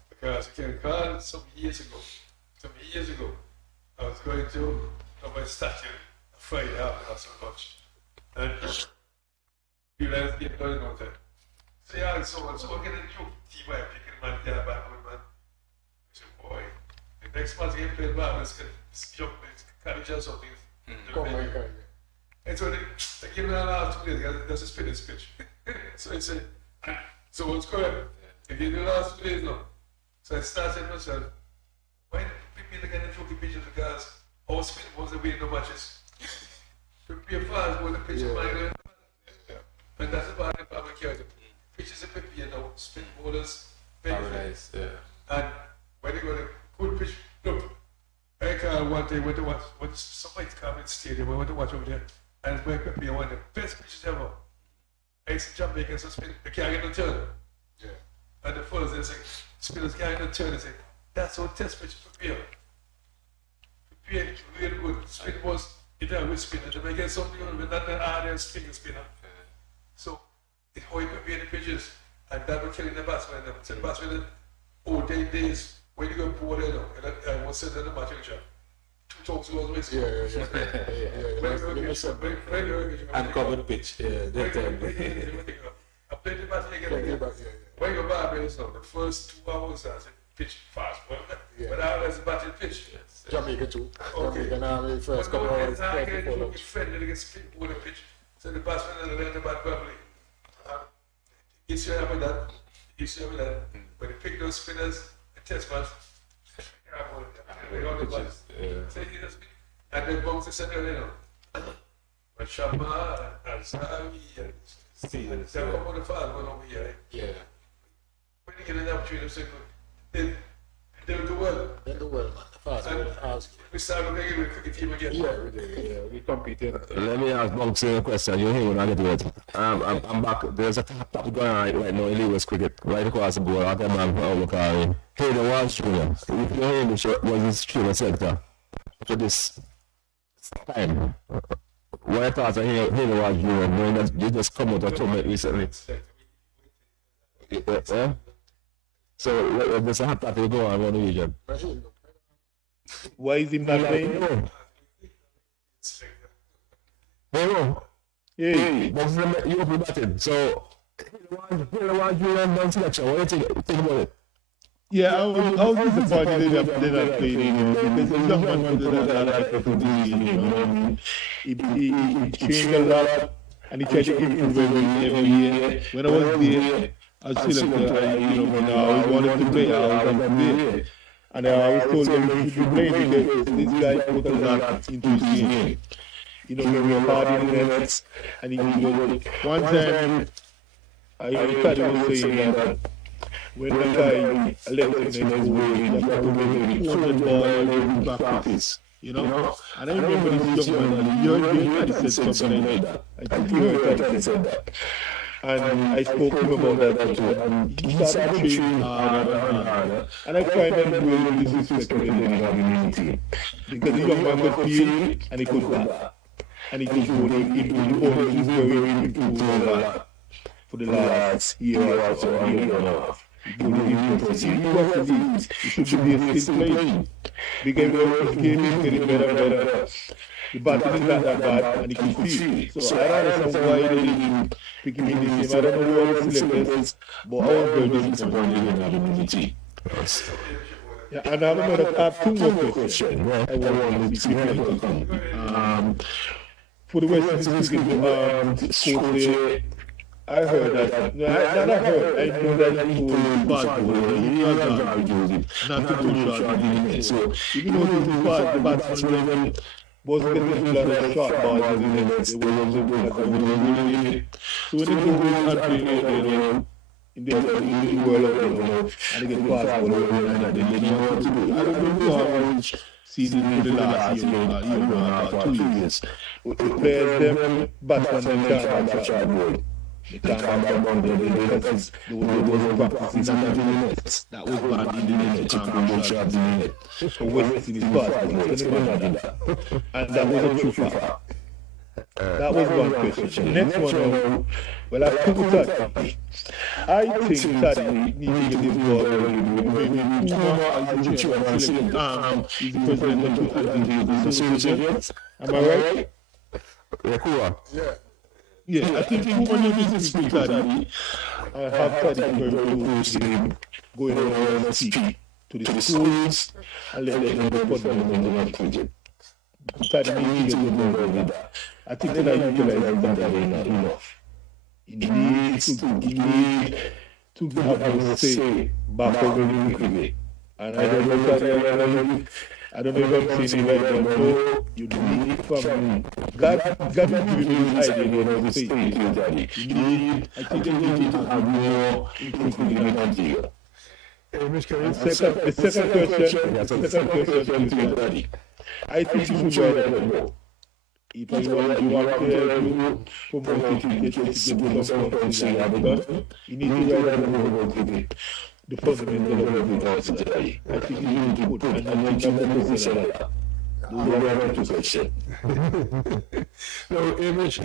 Because you can recall some years ago, I was going to my statue Friday after not so much. And you realize the employee not there. So yeah, so get a new team I picking man there back with man. I said, boy, the next month game played ball, let's get young carriage or something. And so they give me the last 2 days, there's a spinach pitch. So I said, so what's correct? They give me the last 2 days now. So I started myself, why people get the joking pitches because our spin was the way no matches. Prepare fast was the pitch of mine. And that's about the problem here. Pitches are prepare now, spin bowlers, Paradise, yeah. and when they got a good pitch, look, I one day went to watch, when somebody come in the stadium, I went to watch over there, and it's very prepare one of the best pitches ever. I used to Jamaican, so spin, they can't get no turn. Yeah. And the fellas, they say, spinners can't get no turn, they say, that's how test pitch prepare. Prepare really good. Spin was, it had a good spinner. They may get something on it, but not the hardest finger spinner. So, it's how you prepare the pitches, and that will kill the batsman. So the batsman, days, when you go bowl there, and I was sitting in the match in the shot. 2 talks was missing. And covered pitch, yeah. I played the bat again. When you Barbados now, the first 2 hours, I said, pitch fast. But I was batting pitch. Jamaica too. Okay. Jamaica first couple hours. I get a friend that gets spin ball the pitch. So the batsman learned about properly. Issue with that. When they pick those spinners, the test match, and then bounce the center, But Shabba and Savi and Stevens, they're all on the fast one over here. Yeah. When you get an opportunity to say, they'll do well. They'll do well, man. Fast. We start looking at the cricket team again. Yeah, we competed. Let me ask Bunks a question. You hear when I get to it. I'm back. There's a topic going on right now in Lewis cricket, right across the board. I can man for Outlook. Hey, the Walsh Jr. If you hear me, was his trailer sector for this time. What I thought of Hayden Walsh Jr. knowing that you just come out of tournament recently. Yeah? So there's a hot topic going on around the region. Why is he not playing? Hey, you open batting. So, Hayden Walsh Jr. non-selection. What do you think about it? Yeah, I was disappointed they're not playing because the young man did a lot of things. He changed a lot and he tried to improve every year. When I was there, I was still I always wanted to play. I was there. And I always told him he should be playing because this guy put a lot into his game. He was hard in the nets. And one time, I started was saying that when the guy left the next over, he had to make 200 balls in practice. And I remember this young man, he said something like that. I think he heard that he said that. And I spoke to him about that too. And he started training harder and harder. And I find that really disrespectful in the community. Because the young man could feel and he could bat. And he could go in his very improved a lot for the last year or so. He should be a still playing. Because his game is getting better and better. The batting is not that bad and he can feel. So I don't understand why they didn't pick him in this game. I don't know who are the selectors, but I was very disappointed in the community. Yeah, and I have 2 more questions. I want to see people come. For the West Indies coach there, I heard that. I know that he was bad bowler. He was not to do shot in the net. So even though he was bad, the batsman wasn't getting a lot of shot balls in the net. So when they go and play in the world of and they get fast bowler and they didn't know what to do. I don't know how much season for the last year and a half or 2 years. The players, them batsmen, them can't have shot ball. They can't have one because they wasn't practicing in the net. That was bad in the net. You can't have shot in the net. So West Indies fast ball. And that was a true fact. That was one question. The next one, well, I think Taddy. I think Taddy needs to get this ball maybe 2 more as the chairman he's the president of the association. Am I right? Yeah, I think 2 more needs to speak Taddy. I have Taddy very close to him going around the street to the schools and let them know what they're doing. Taddy needs to get the ball with that. I think that I utilize that enough. He needs to have a say back over the cricket. And I don't know if I'm saying it right, but no, you need it from God is giving you this idea of faith. You need, I think you need to have more improvement on you. The second question to you, Daddy. I think you should go ahead. If you want to promote it, get some confidence, you need to write about the fundamental of it. I think you need to put and you need to position that. Those are the two questions. No, image.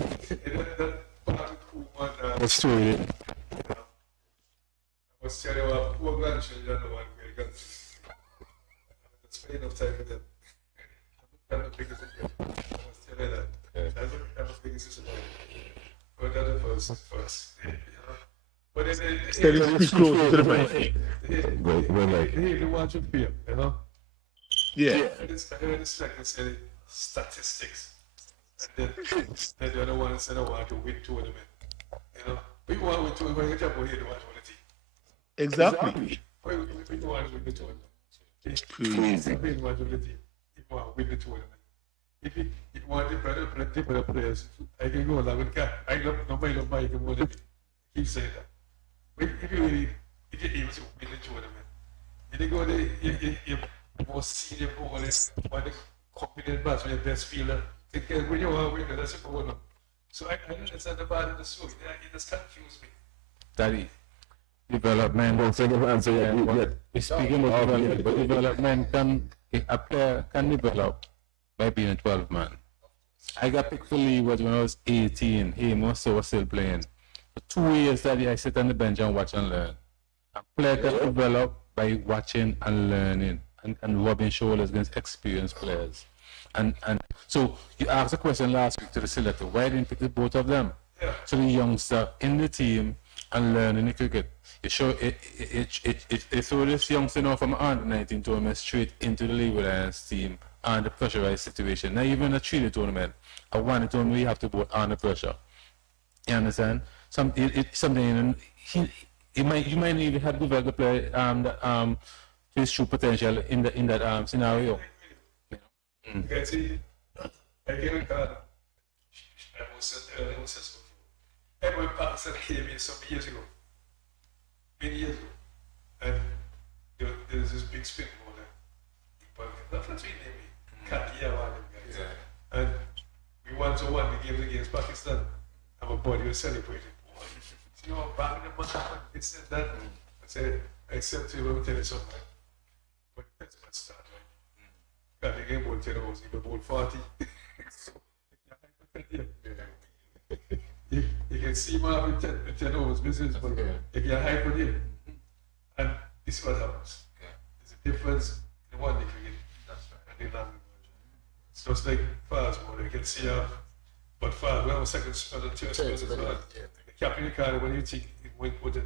The story. I was telling you about poor grandchildren and one great grandchildren. I spend enough time with them. I'm the biggest of them. I was telling you that. I'm the biggest of them. But that's the first. But then speak close to the mic. They want to feel, you know? Yeah. It's like they say statistics. And then the other one said, I want to win tournament. You know? We want to win tournament, but you can't win the team. Exactly. We want to win the tournament. Crazy. We want to win the team. You want to win the tournament. If you want different players, I can go along with that. Nobody don't buy you more than me. Keep saying that. If you aim to win the tournament, you go there, you're more senior bowlers, want the confident bats with your best fielder. When you want to win, that's a bowler. So I don't understand the part of the story. It just confused me. Daddy, development. Don't say the answer yet. Speaking of development, a player can develop by being a 12 man. I got picked for Leeward when I was 18. Amos was still playing. For 2 years, Daddy, I sit on the bench and watch and learn. A player can develop by watching and learning and rubbing shoulders against experienced players. And so you asked a question last week to the selector, why didn't pick the both of them? Yeah. So the youngster in the team and learning the cricket. You show it throw this youngster now from under 19 tournament straight into the Leeward Lions team and the pressurized situation. Not even a 3-day tournament. A 1-day tournament we have to put under pressure. You understand? Something you might even have developed the player to his true potential in that scenario. You can see, I gave a card. I was successful. Edward Patterson came here some years ago. Many years ago. And there's this big spin bowler. That's what we named me. Katia, one of them guys. And we won the games against Pakistan. And my body was celebrating. You know, back in the month, it's that. I said, I said to you, let me tell you something. But that's a bad start, right? The game ball 10 hours, you can bowl 40. You can see more in 10 hours business, but if you're hype on him, and this is what happens. There's a difference in one day cricket and the long it's just like fast ball, you can see but fast, when I was second spell and third spell as well. The captain card, when you think it went put in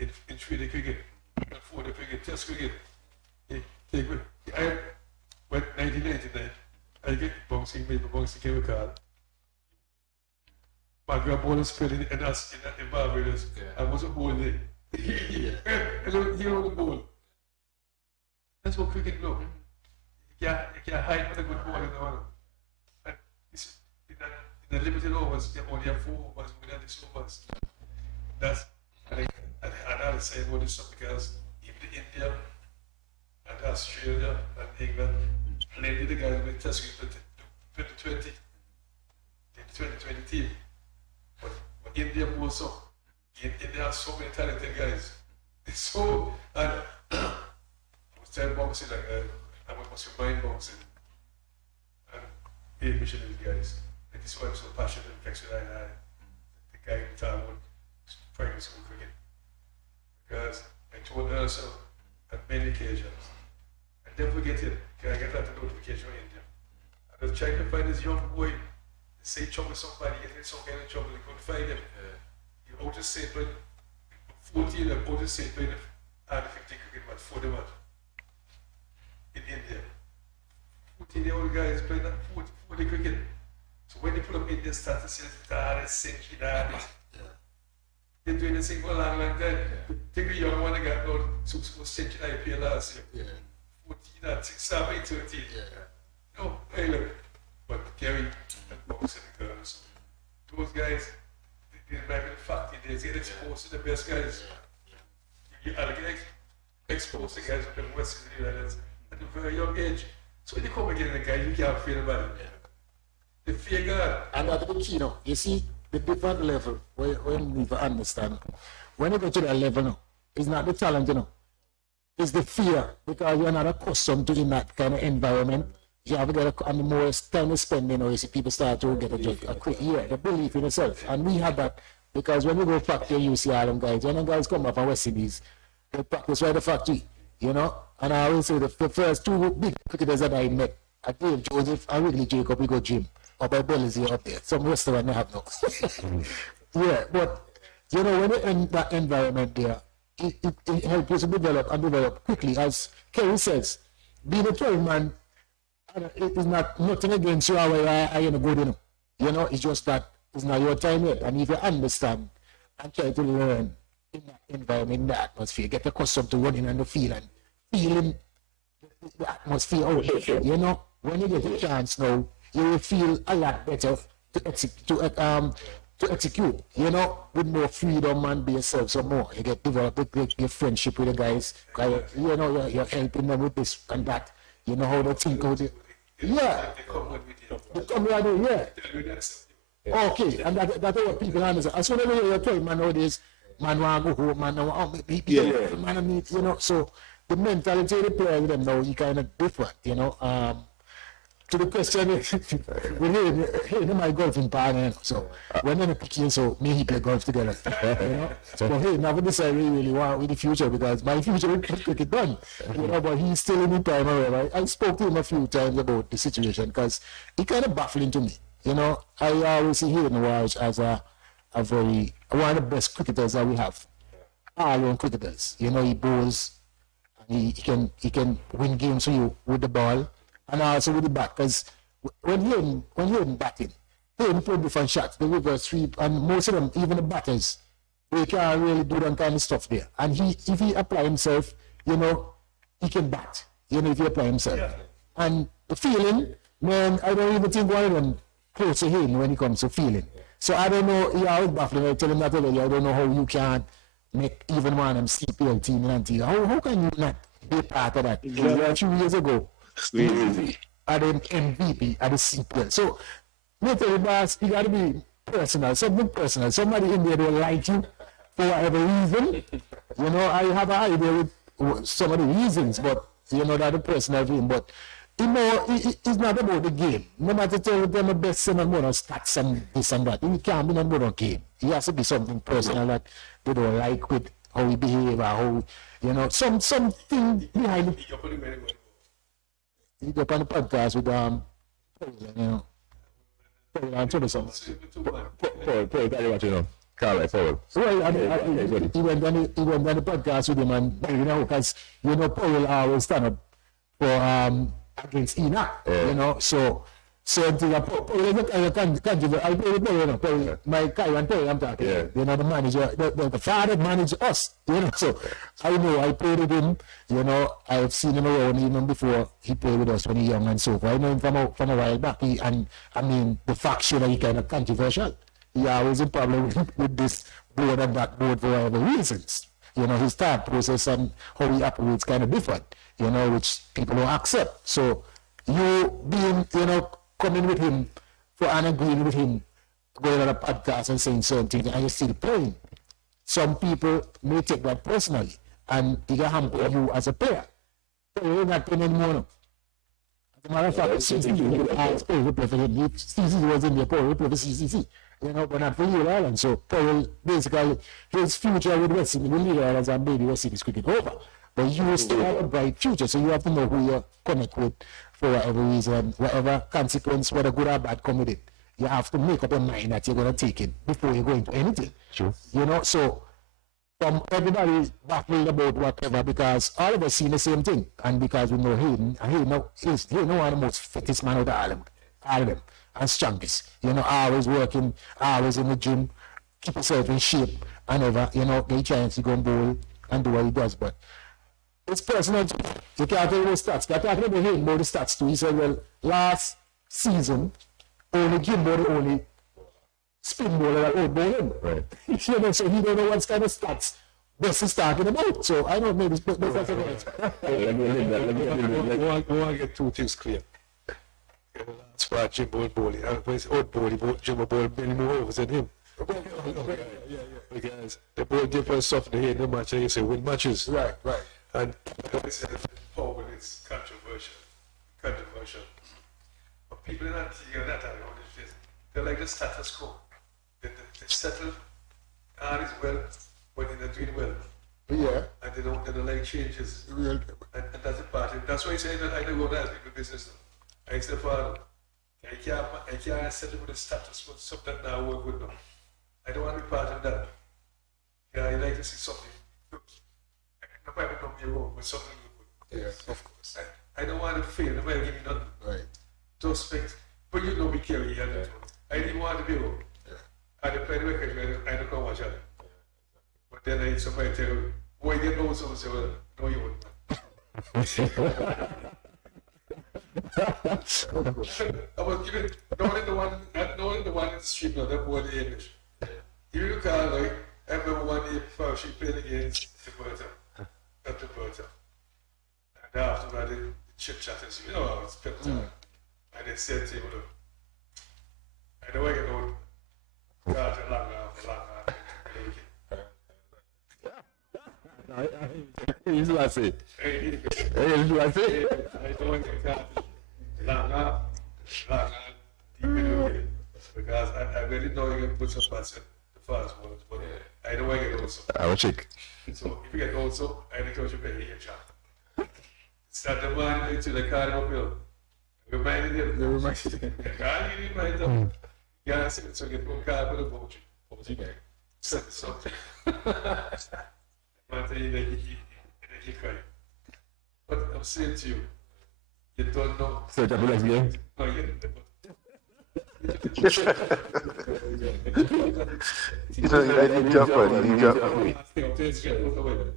3-day cricket, and 4-day cricket, test cricket, I went 1999, I get bouncing, made the bouncing came a card. My grandmother spelled in Barbados. I was a whole day. He on the ball. That's what cricket know. You can't hide with a good ball in the one. And in the limited overs, you only have 4 overs, we have these overs. That's, and I say about this stuff because even India and Australia and England played the guys with test cricket 2020 team. But India more so. India has so many talented guys. So, and I was telling boxing like I was mind boxing and paid missionary guys. And this is why I'm so passionate and affectionate. The guy in town primary school cricket. Because I told her so at many occasions. And never forget it, because I get that notification from India. I was trying to find this young boy. Say trouble with somebody, getting some kind of trouble, they couldn't find him. He out of state playing 14 and out of state playing under 50 cricket match for the match in India. 14-year-old guys playing that 40 cricket. So when they put up Indian statistics, it's century, been doing this thing for a long, long time. Think the young one that got no century IPL last year. 14 and 6, 7, 13. No, hey, look. But Gary and Box and the girls, those guys, they might be the fact they get exposed to the best guys. You gotta get exposed to guys up in West Indies at a very young age. So when you come again, the guys, you can't fear about it. They fear God. And that's the key now. You see, the different level where you need to understand. When you go to that level now, it's not the talent, you know. It's the fear, because you're not accustomed to in that kind of environment. You have to get and the more time you spend, you know, you see people start to get a quick the belief in yourself. And we have that, because when we go factory, you see all them guys. When the guys come up from West Indies, they practice right the factory, you know. And I always say the first two big cricketers that I met, I Dave Joseph and Wrigley Jacob, we go gym. Or by Belize up there. Some restaurant they have no. Yeah, but you know, when you're in that environment there, it helps you to develop quickly. As Kerry says, being a 12 man, it is not nothing against you or I you know good, you know, it's just that it's not your time yet. And if you understand and try to learn in that environment, in the atmosphere, get accustomed to running on the field and feeling the atmosphere out there, you know, when you get a chance now, you will feel a lot better to execute, you know, with more freedom and be yourself some more. You get develop your friendship with the guys, you know, you're helping them with this and that, you know how they think out it. Yeah, the camaraderie, yeah. Okay, and that's what people understand. As soon as you're 12 man nowadays, man want to go home, man want to meet, you know, so the mentality of the player with them now, you kind of different, you know. To the question, we're my golfing partner, so we're not picking, so me he play golf together, you know. But hey, never decide really want with the future, because my future will cricket done, you know. But he's still in the prime, right? I spoke to him a few times about the situation, because he kind of baffling to me, you know. I always see Hayden Walsh as a very one of the best cricketers that we have, all young cricketers. You know, he bowls, and he can win games for you with the ball. And also with the bat, because when you're batting, they play different shots, the reverse sweep, and most of them, even the batters, they can't really do that kind of stuff there. And if he apply himself, you know, he can bat, you know, if he apply himself. Yeah. And the feeling, man, I don't even think one of them close to him when it comes to feeling. So I don't know, he always baffling, I tell him that already, I don't know how you can make even one of them CPL team and team. How can you not be a part of that? Yeah. A few years ago, at the MVP at the CPL. So, me tell you, boss, you got to be personal, something personal. Somebody in there will like you for whatever reason. You know, I have an idea with some of the reasons, but you know that the personal thing. But you know, it's not about the game. No matter tell them the best and more stats and this and that. It can't be no more game. It has to be something personal that they don't like with how we behave or how, you know, something behind it. He got on the podcast with Paul, you know. Paul and Thompson. Paul, tell you what you know. Carl, Paul. Well, he went on the podcast with him, and you know, because you know Paul always stand up for against Enoch, you know. So until Paul is a candidate, I play with Paul, you know. Paul, my guy and Paul, I'm talking. Yeah. You know, the manager, the father managed us, you know. So I know I played with him. You know, I've seen him around even before he played with us when he was young and so forth. I know him from a while back. And I mean, the fact show that he kind of controversial. He always a problem with this board and that board for whatever reasons. You know, his thought process and how he operates kind of different, you know, which people don't accept. So you being, you know, coming with him and agreeing with him, going on a podcast and saying certain things, and you're still playing. Some people may take that personally, and it can hamper you as a player. So you're not playing anymore now. As a matter of fact, CCC, I expect to play for him. If CCC was in there, Paul will play for CCC. You know, but not for you, Ireland. So Paul, basically, his future with West Indies, with League Islands and maybe West Indies cricket over. But you still have a bright future, so you have to know who you connect with for whatever reason, whatever consequence, whether good or bad come with it. You have to make up your mind that you're going to take it before you go into anything. Sure. You know, so from everybody baffled about whatever, because all of us seen the same thing. And because we know Hayden, and Hayden is one of the most fittest man out of all of them, and strongest. You know, always working, always in the gym, keep yourself in shape, and ever, you know, get a chance to go and bowl and do what he does. But it's personal. You can't tell the stats. You're talking about him about the stats too. He said, well, last season, only Jimbo the only spin bowler that outbowled him. Right. You know, so he don't know what kind of stats Wes is talking about. So I don't know, maybe that's what it Let I want to get two things clear. In the last part, Jimbo and Bowley. And when it's out Bowley, Jimbo Bowley many more overs than him. Because the ball difference soft the head in the match, and you say win matches. Right. And I said forward is controversial. But people in Antigua that time, they're like the status quo. They settle hard as well when they're doing well. Yeah. And they don't like changes. And that's the part. That's why I say that I don't go to ask people business. I say, Father, I can't settle with the status quo, something that now work with them. I don't want to be part of that. Yeah, I like to see something good. Nobody will be wrong with something good. Yeah, of course. I don't want to fail. Nobody will give me nothing. Right. To expect. But you know me, Kelly. I didn't want to be wrong. Yeah. I didn't play the record. I don't know much of it. But then somebody tell you, why you know someone say, well, no, you wouldn't. I was giving, knowing the one in the street, now, that boy the English. You recall, like, I remember one day before she played against Roberta, not Roberta. And after that, the chit chatters, you know how it's pep time. And they said to him, look, I know I get old, Carter, long arm, This is what I say. Hey, This is what I say. I don't want to get Carter, long arm, deep in the wicket. Because I really know you're going to put some bats in the fast ones, but I know I get also. I'm a chick. So if you get also, I think you better hear chat. Start the man to the car uphill. Reminded him. They reminded him. I remind them. Yeah, so get one car with a boat. So, man, you cry. But I'm saying to you, you don't know. So, the next game? No, you don't. I need jump on, you need jump on.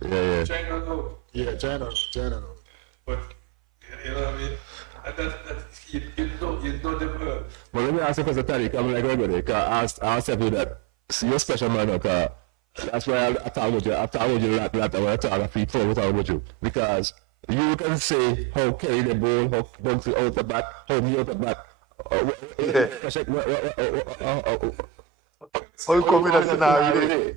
Yeah. China know. Yeah, China know. But, you know what I mean? And that you know them well. But let me ask you a question, Tariq. I'm like everybody, because I asked you that you're a special man, because that's why I talk about you. I talk about you a lot when I talk about people, we talk about you. Because you can say how Kelly the ball, how Bunty out the bat, how me out the bat. How you come in that scenario?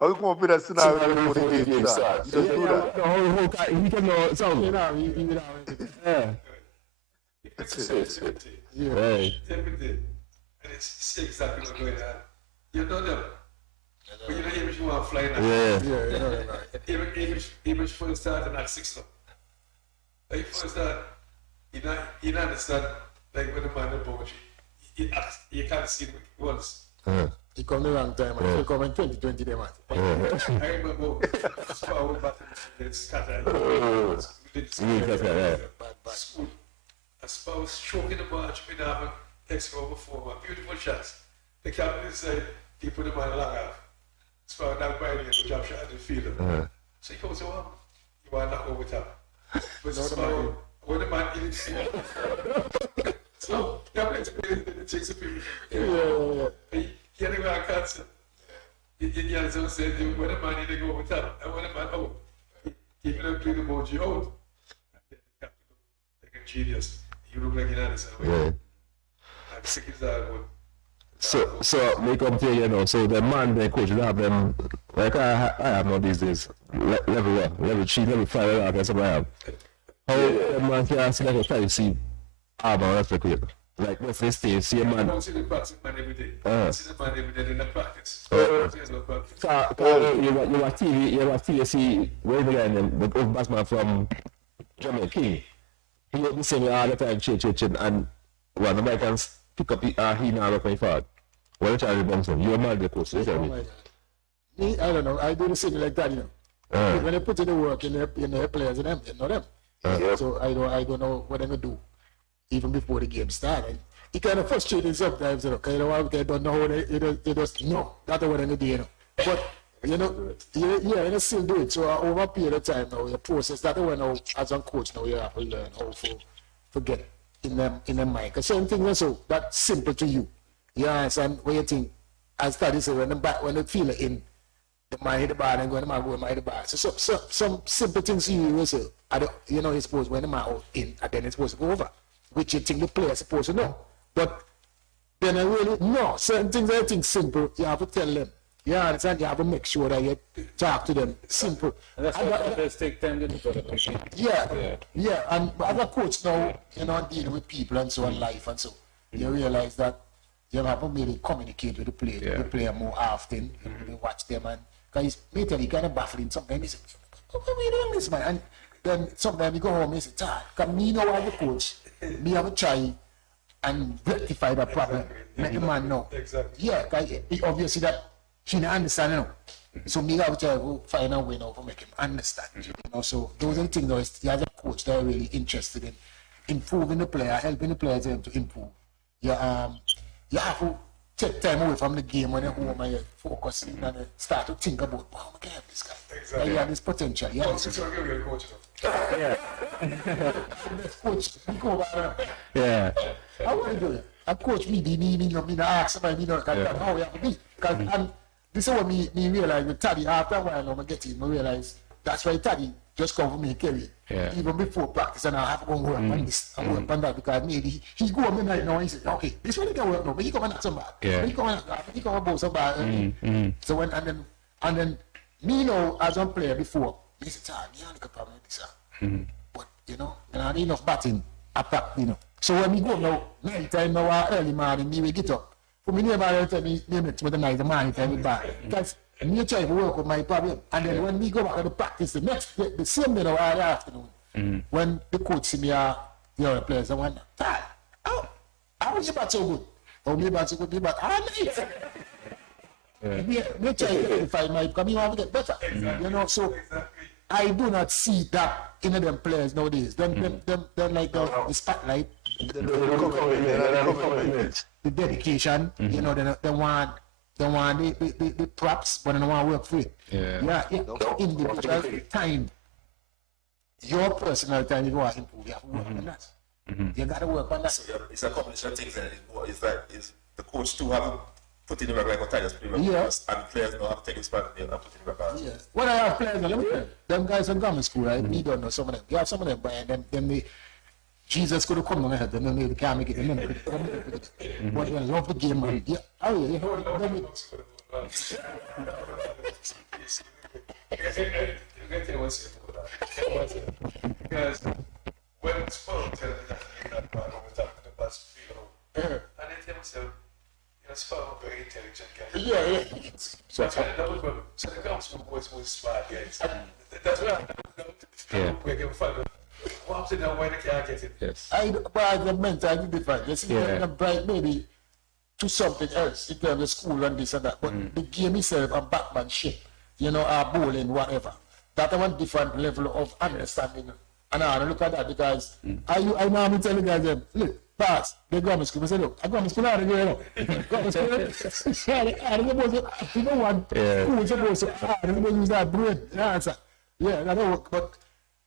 How you come up with that scenario before the game starts? You just do that. He can know something. You know, Yeah. Right. Everything. And it's exactly what's going on. You know them. But you know, even if you want to fly now. Yeah. you know that, right. Even if you first start at 6 now. Like first start, you understand, like when the man approach you can't see him once. He come the wrong time, and he come in 2020, they man. I remember Spa back in the scatter. School. A Spa was stroking the ball, tripping off and takes over for beautiful shots. The captain said, he put the man long off. Spa not by the drop shot in the field. So he goes, well, you want to knock over top. But Spa, when the man in the field. So, captain the chicks of people. Yeah, anyway, I can't say. Yeah, so said, when a man need to go over top, and when a man out, even if you play the ball, you out. Like a genius. You look like an answer. Yeah. I'm sick as that one. So we come to you know, so the man, the coach, you have them, like I have now these days, level 1, level 3, level 5, that's what I have. How the man can see like a time see arm and respect with like let's say see a man. I don't see the practice man every day. I see the man every day in the practice. You watch TV, see where the guy the old batsman from Jamaica King. He was the same all the time, change, and one the Americans pick up he now up my forward. What try to bounce him? You're mad the coach, you tell me. Me, I don't know. I do the same like that, you know. When they put in the work in their players and them, you know them. So I don't know what they're gonna do even before the game started. It kind of frustrating sometimes, you know, because you know, they don't know how they just know that's what they're gonna do, you know. But you know, you still do it. So over a period of time now, your process that way now as a coach now you have to learn how to get in them mind. Because certain things also that's simple to you. You understand what you think? As studies say when the feel it in the man hit the bar and when the man go hit the bar. So some simple things you say, you know, it's supposed when the man out in and then it's supposed to go over, which you think the player is supposed to know. But then I really no certain things I think simple, you have to tell them. You understand? You have to make sure that you talk to them simple. And that's what it take time to develop. Yeah. And as a coach now, you know, dealing with people and so on, life and so, you realize that you have to really communicate with the player more often. You watch them and because mentally kind of baffling. Sometimes you say, what are we doing this, man? And then sometimes you go home and you say, because me know as a coach, me have to try and rectify that problem. Let the man know. Exactly. Yeah, because obviously that he don't understand, you know. So me have to try to find a way now to make him understand. You know, so those are the things that as a coach that are really interested in improving the player, helping the player to improve. You have to take time away from the game when you're home and you focus and you start to think about, wow, I can have this guy. Exactly. You have this potential. You have this coach. coach, you go over there. Yeah. I want to do it. A coach me ask somebody, how you have to be. And this is what me realize with Taddy. After a while, I get him, I realize that's why Taddy just come for me and carry. Yeah. Even before practice, and I have to go and work on this and work on that because maybe he go on midnight now and he said, okay, this one can work now, but he come and knock somebody. Yeah. He come and both somebody. So when and then me know as one player before, he said, me have a problem with this. But you know, and I had enough batting attack, you know. So when we go now, night time now early morning, me we get up. For me, never tell me with the night morning time back. Because me try to work on my problem. And then when we go back to the practice, the same day now afternoon, when the coach see me the other players, I went, how is your bat so good? Oh, me bat so good, me bat night. Me try to rectify my because me want to get better. You know, so I do not see that in them players nowadays. Them like the spotlight, the dedication. You know, they want the props, but they don't want to work for it. Yeah. Individual time, your personal time, you want to improve. You have to work on that. You got to work on that. So it's a combination of things, and is the coach too have put in the work like what Titus play, and players now have to take responsibility and put in the work. Yeah. When I have players, let me tell you, them guys from government school, right? We don't know some of them. You have some of them, but then Jesus could have come on ahead, and then they can't make it. But they love the game, man. Yeah. Oh, yeah. Because when Spurs tell me that you're not bad, when we're talking about Spurs, and they tell me, Spurs are very intelligent guys. Yeah. So that was when, so the Gums was smart guys. That's what we're getting fun. What happens now when they can't get it? Yes. But the mentality different. You see, they're bright maybe to something else in terms of school and this and that. But the game itself and backmanship, you know, bowling, whatever. That one different level of understanding. And I look at that because I know telling guys, look, pass, they go to school. I say, look, I go to school, I don't go to school. I don't you know what? Who's supposed to use that brain? Yeah, that don't work. But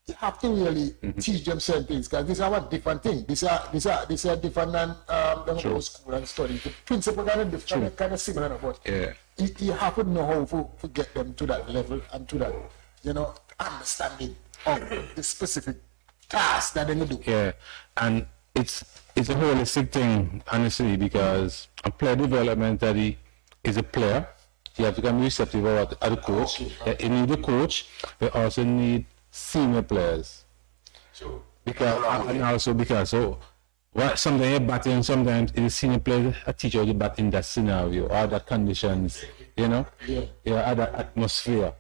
you have to really teach them certain things because these are what different things. These are different than the whole school and study. The principle kind of different, kind of similar, but you have to know how to get them to that level and to that, you know, understanding of the specific task that they do. Yeah, and it's a holistic thing, honestly, because a player development that is a player. You have to become receptive at the coach. You need a coach, but also need senior players. Sure. Because sometimes you're batting, sometimes in the senior players a teacher you bat in that scenario or that conditions, you know? Other atmosphere.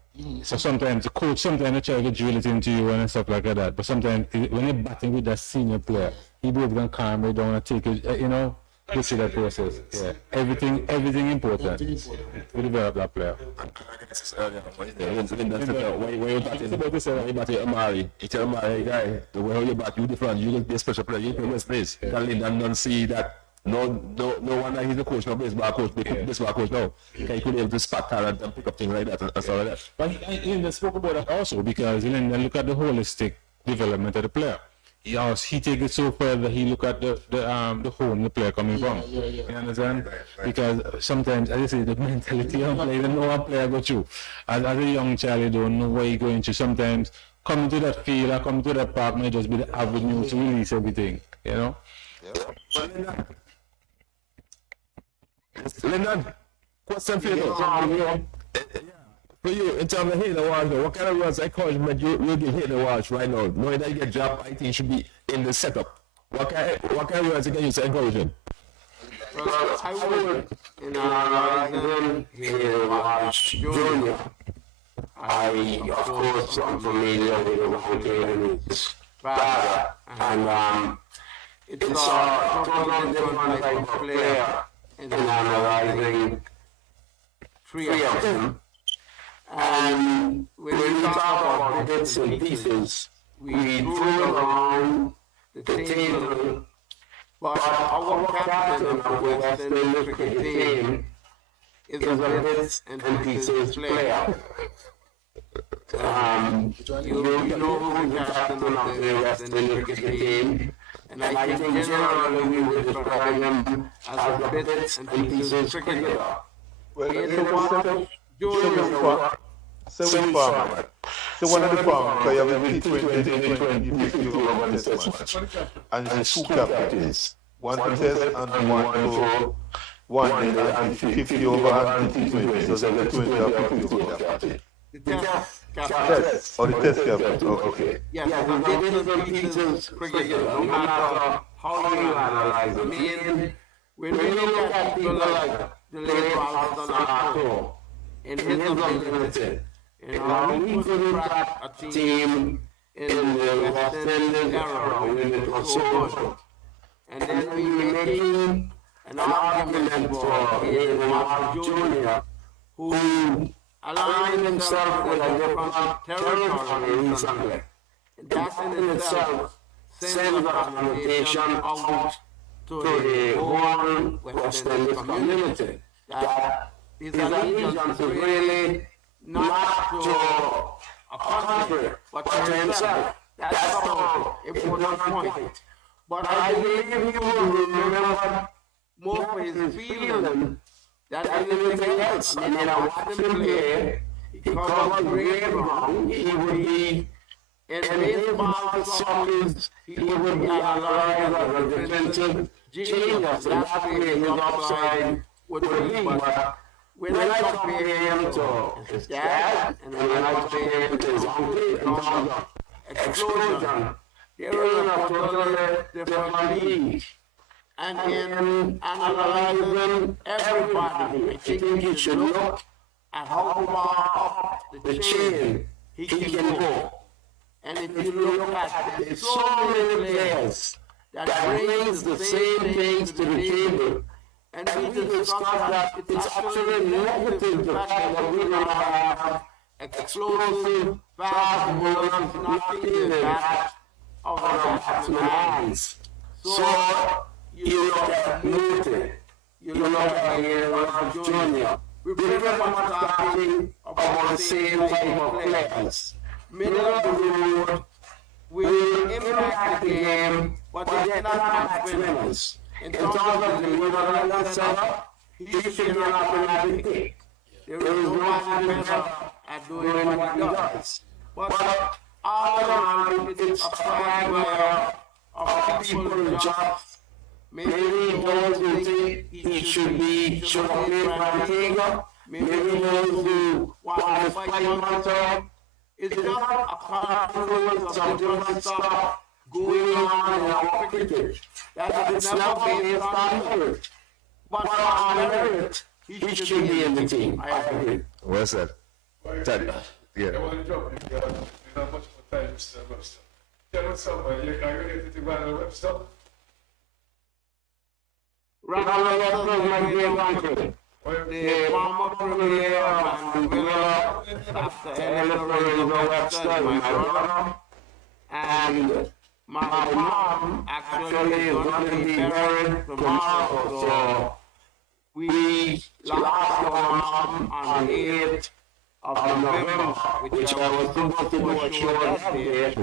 So sometimes the coach they try to drill it into you and stuff like that. But sometimes when you're batting with that senior player, he be able to calm it down and take it, you know, go through that process. Yeah. Everything important. We develop that player. When you bat Amari, you tell Amari, guy, the way you bat, you different, you get be a special player, you play best place. You can lead and don't see that No wonder he's the coach, no baseball coach, baseball coach now. He could be able to spot talent and pick up things like that and stuff like that. But he spoke about that also because then look at the holistic development of the player. He take it so far that he look at the home the player coming from. You understand? Because sometimes, as I say, the mentality of player, you know what player go through. As a young child, you don't know what you're going through. Sometimes coming to that field or coming to that park might just be the avenue to release everything. You know? Lyndon, question for you. For you, in terms of hitting the watch, what kind of words encouragement you give hitting the watch right now? Knowing that you get dropped, I think you should be in the setup. What kind of words you can use to encourage him? Well, I would, hitting the watch junior. I, of course, am familiar with the one father, and it's a totally different type of player in analyzing three of them. And when we talk about bits and pieces, we throw around the table, but our captain of the West Indies cricket team is a bits and pieces player. You know who the captain of the West Indies cricket team, and I think generally we would describe him as a bits and pieces cricketer. So one of the farm, because you have a T20 50 over this match. And it's two captains. One to test and one to one day and 50 over and T20. So the 20 or 50 over captain. The test Test, or the test captain. Okay. Yes, the bits and pieces cricketer, no matter how you analyze them. When we look at people like the late Ralston Arthur, in his ability, and how he could track a team in the West Indies era when it was so good. And then we making an argument for Mark Jr., who aligned himself with a different territory recently. That in itself sends a communication out to the whole West Indies community that his allegiance is really not to a country, but to himself. That's an important point. But I believe he will remember more for his feeling than anything else. I mean, I watched him play. He covered great ground. He would be in baseball circles. He would be analyzed as a defensive genius. That's where his upside would be. But when I compare him to his dad, and when I compare him to his uncle in terms of explosion, they're in a totally different league. And in analyzing everybody, I think you should look at how far up the chain he can go. And if you look at it, there's so many players that brings the same things to the table. And we discussed that it's actually negative the fact that we don't have explosive fast bowlers knocking in the bat of the batsman's hands. So you look at Newton, you look at Aaron Jr. We're pretty much talking about the same type of players. Middle of the road will impact the game, but they're not match winners. In terms of the middle of the setup, he should not be able to take. There is no man better at doing what he does. But all around, it's a fragment of people just maybe those who think he should have played Montego, maybe those who want to fight Montego. It's just a confluence of different stuff going on in our cricket. That is never based on merit. But on merit, he should be in the team. I agree. Well said. Ted, yeah. I want to jump in because we don't have much more time, Mr. Webster. Tell us something. You can relate to Ronald Webster? Ronald Webster is my great uncle. The former premier of Anguilla, Dr. Ellis Webster is my brother. And my mom actually is going to be buried tomorrow, so we lost our mom on the 8th of November, which I was supposed to do a show that day,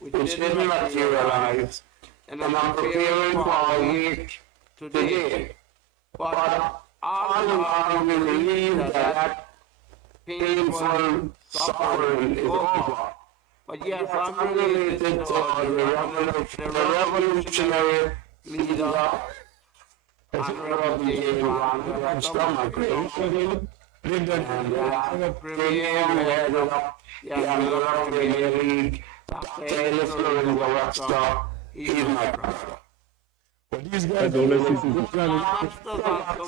which didn't materialize, and I'm preparing for a week today. But all in all, we believe that painful suffering is over. But yes, I'm related to the revolutionary leader, Honorable James Randall, and Premier head of the Angola Premier League, Dr. Ellis Lorenzo Webster. He's my brother. But these guys don't listen to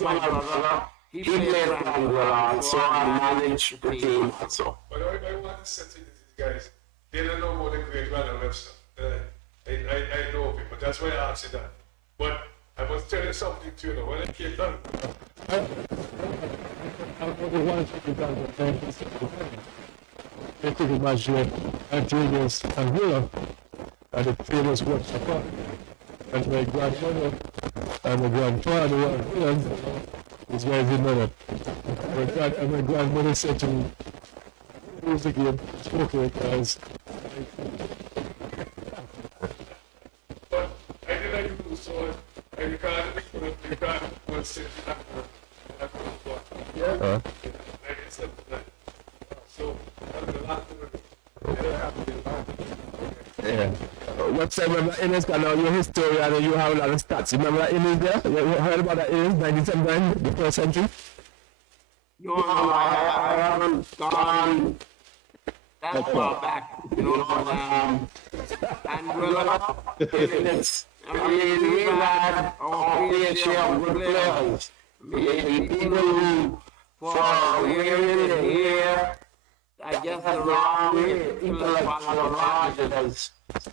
My brother, he played for Angola, so I managed the team also. But I want to say to these guys, they don't know about the great Randall Webster. I know of him, but that's why I asked you that. But I must tell you something too, when I came down. They took a match here against Angola at the famous Webster Park. And my grandmother and my grandfather were Angolan. These guys didn't know that. And my grandmother said to me, "Who's the game? Okay, guys." But I didn't like to do so. I can't sit Yeah. I accept that. So, that's the last Yeah. Webster, remember Innes, now you're a historian and you have a lot of stats. Remember that Innes there? You heard about that Innes, 1979, the first century? No, I haven't gone that far back. Angola, I mean, we had our fair share of good players. Maybe people who, for a year, I guess the wrong way, people like Paolo Rogers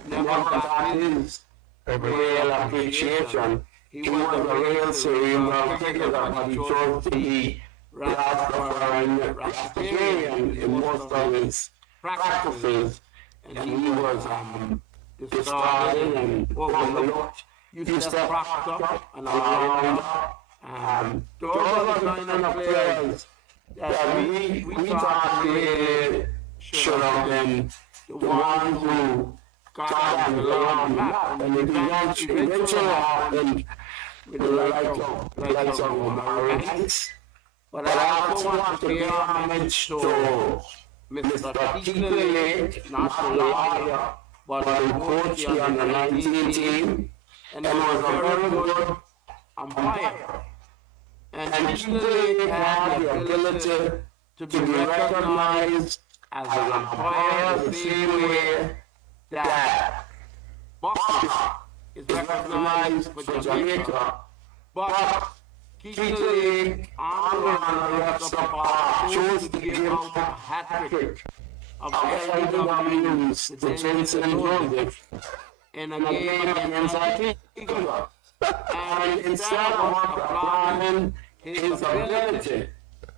never got his real appreciation. He was a real cerebral figure, but he chose to be Rastafarian in most of his practices, and he was discarded and overlooked. Used to propped up and around. Those are the kind of players that we thought really should have been the ones who got the long map, and it eventually happened with the likes of Omar Banks. But I also want to pay homage to Mr. Tigley, not the lawyer, but the coach on the 19 team, and he was a very good umpire. And Tigley had the ability to be recognized as an umpire the same way that boxing is recognized for Jamaica. But Tigley, on the rest of the chose to give out a hat-trick of LW's to Jensen Joseph in a game against Antigua. And instead of applauding his ability,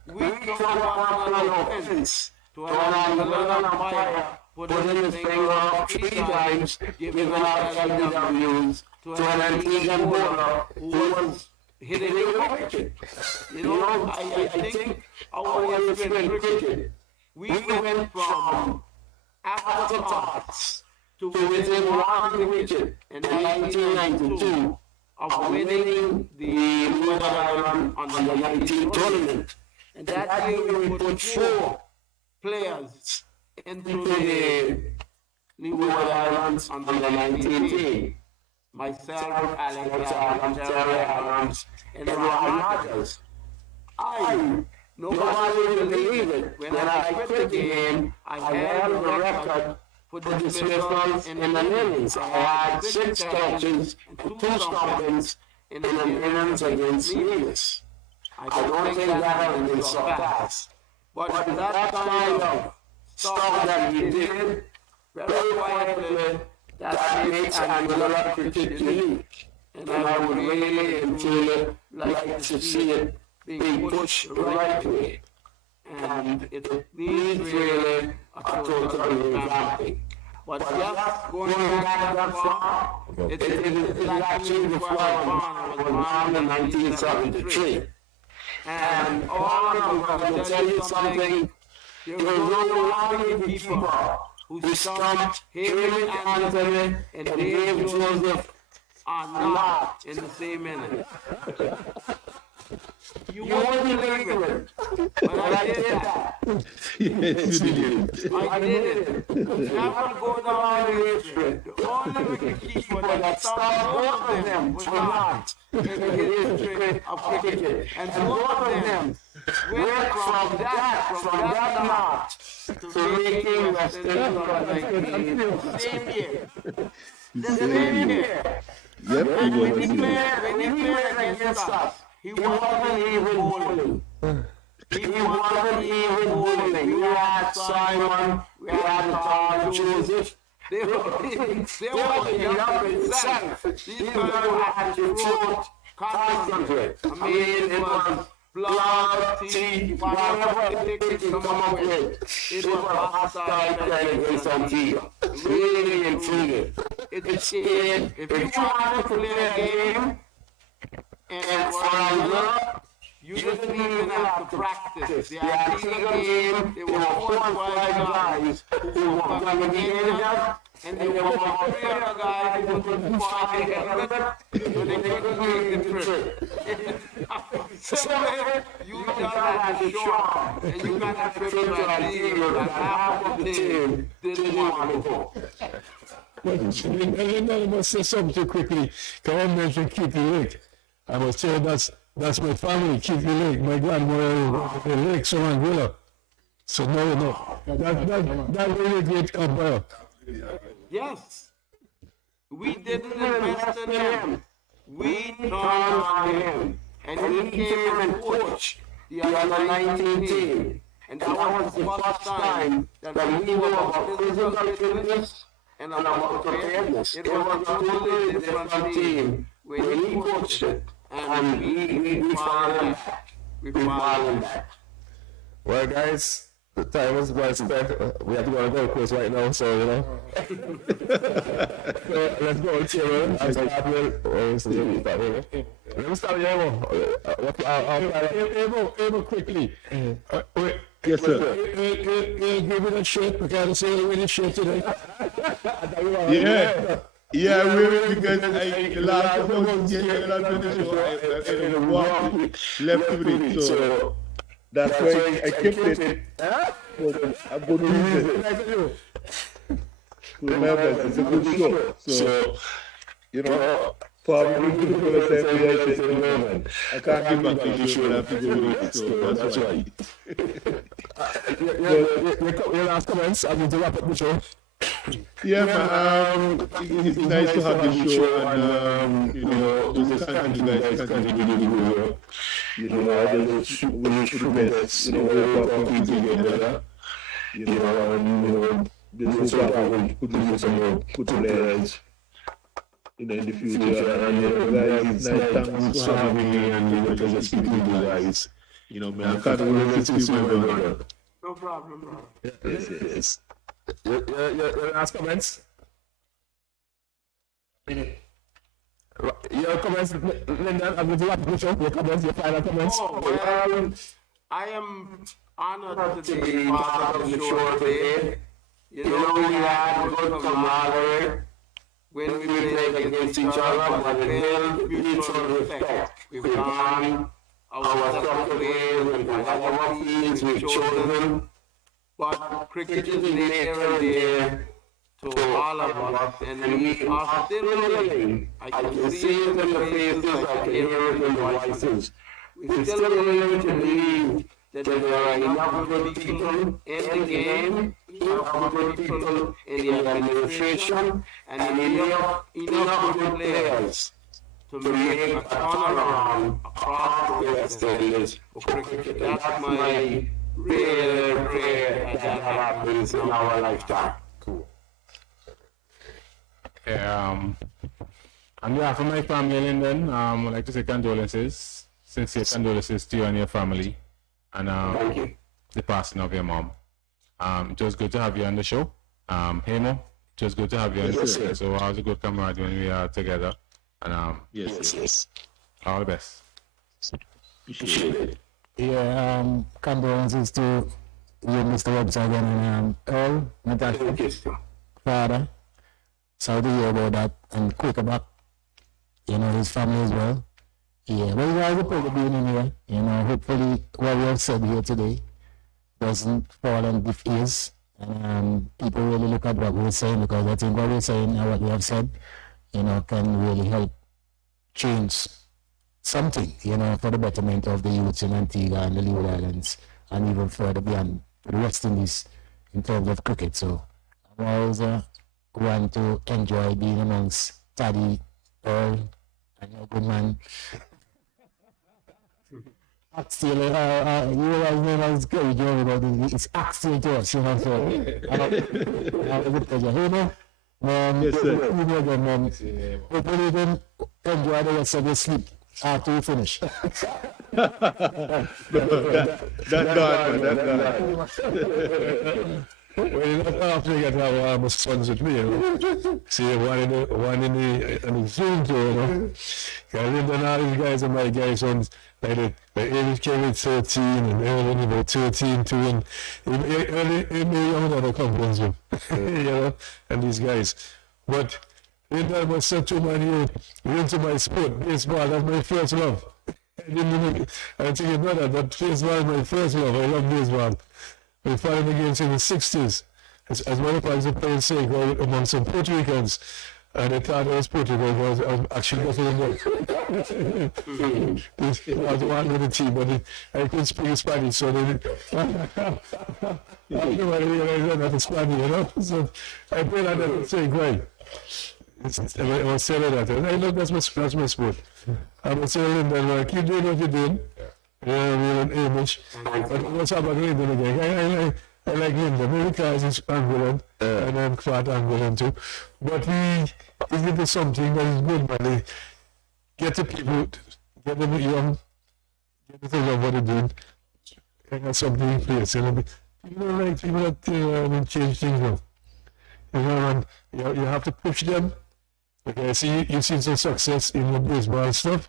we took on an offense to an Angolan umpire putting his finger up 3 times, giving out LW's to an Antiguan bowler who was hitting a wicket. I think our way of playing cricket, we went from afterthoughts to within 1 wicket in 1992 of winning the Leeward Island under 19 tournament. And that year we put 4 players into the Leeward Islands under 19 team. Myself, Alex Adams, Terry Adams, and Ron Rogers. Nobody will believe it. When I quit the game, I held the record for the dismissals in an innings. I had 6 catches and 2 stoppings in an innings against Nevis. I don't think that has been surpassed. But that kind of stuff that he did, very quietly, that makes Angola cricket unique. And I would really and truly like to see it being pushed the right way. And it needs really a total revamping. But just going back that far, it is actually before I was born in 1973. And all of them, I'm going to tell you something, there was only 100 people who stumped Hayward Anthony and Dave Joseph are not in the same minute. You won't believe it, but I did that. Yes, you did. I did it. Never go down in history. The only wicketkeeper that stopped both of them was not in the history of cricket. And both of them went from that knot to making West Indies the same year. The same year. Yep, And he when was. he played against us, he wasn't even bowling. He wasn't even bowling. We had Simon, we had Tom Joseph. They were enough itself. These guys had to throw constantly. I mean, it was blood, teeth, whatever they could come up with. It was a hostile play against Antigua. Really intriguing. If you wanted to play a game, and for a year, you didn't even have to practice. The Antigua game, there were 4 or 5 guys who were coming in, and there were about 3 other guys who couldn't find the helmet, but they couldn't make the trip. So you just had to show up, and you got a trip to Antigua, and half of the team didn't want to go. I must say something quickly. Come on, mention Keithy Lake. I must say that's my family, Keithy Lake. My grandmother was the Lake Soman Villa. So no. That really great umpire. Yes. We didn't invest in him. We turned on him. And he came and coached the under 19 team. And that was the first time that we were about physical fitness and about preparedness. It was a totally different team when he coached it. And we followed him back. We followed him back. Well, guys, the time is well spent. We have to go on a Gold Coast right now, so, you know. So, let's go to Table. I'll start with... Let me start with Able, quickly. Yes, sir. Give it a shake. We gotta say it with a shake today. Yeah, because the last couple of years, I walked left with it, so that's why I kept it. I'm going to use it. Remember, it's a good show. So, you know, probably people are saying, I can't give back to the show, I have to go with it, so that's why. Your last comments, I'm going to wrap up the show. Yeah, man, it's nice to have the show, and you know, just thank you guys continue. You know, I just wish you the best. You know, we're working together. You know, and you know, this is what I will put in some more good players. You know, in the future, and you know, guys, nice thanks for having me, and you know, just speaking to you guys. You know, man, I can't wait to see my brother. No problem, bro. Yes. Your last comments? Your comments, Lyndon, I'm going to wrap up your comments, your final comments. Oh, well, I am honored to be part of the show today. You know, we had a good camaraderie when we played against each other, but it built mutual respect. We've gone our separate ways and whatever fields we've chosen. But cricket is near and dear to all of us, and we are still willing. I can see it in the faces, I can hear it in the voices. We're still willing to believe that there are enough good people in the game, enough good people in the administration, and enough good players to make a turnaround across the West Indies for cricket. That's my real prayer that happens in our lifetime. Cool. On behalf of my family, Lyndon, I'd like to say condolences, sincere condolences to you and your family, and Thank you. the passing of your mom. It was good to have you on the show. Hemo, it was good to have you on the Yes, show. sir. So it was a good camaraderie when we are together. And Yes. all the best. Appreciate it. Yeah, condolences to you, Mr. Webster, again, and Earl, Natasha, father. Sorry to hear about that, and Quakerback, his family as well. Yeah, well, you guys are probably being in here, hopefully what we have said here today doesn't fall on deaf ears, and people really look at what we're saying, because I think what we're saying and what we have said, can really help change something, for the betterment of the youths in Antigua and the Leeward Islands, and even further beyond the West Indies in terms of cricket. So I'm always want to enjoy being amongst Taddy, Earl, and your good man. Axel, you guys know it's good, but it's Axel to us, so I have a good pleasure. Yes, sir. Hopefully you can enjoy the rest of your sleep after you finish. That's gone. Well, after you get our sons with me, see one in the Zoom tour, I lived on all these guys and my guys sons, like Amos came with 13 and Earl about 13 too, and he made young another conference room, and these guys. But then I was said to man, you into my sport, baseball, that's my first love. I think you know that baseball is my first love. I love baseball. We fought the games in the 60s. As one of us was playing soccer among some Puerto Ricans, and they thought I was Puerto Rican. I was actually better than them. I was one with the team, but I couldn't speak Spanish, so they everybody realized I'm not Spanish, So I played at that saying, right. I was saying that, and I know that's my sport. I was saying that, keep doing what you're doing. Yeah, we're an image. But what's up about Linden again? I like Linden, maybe because it's Angolan, and I'm fat Angolan too. But we into something that is good, man. Get the people, get them young, get them to love what they're doing, and have something in place. People don't like people that change things now. And you have to push them. Okay, I see you've seen some success in the baseball stuff.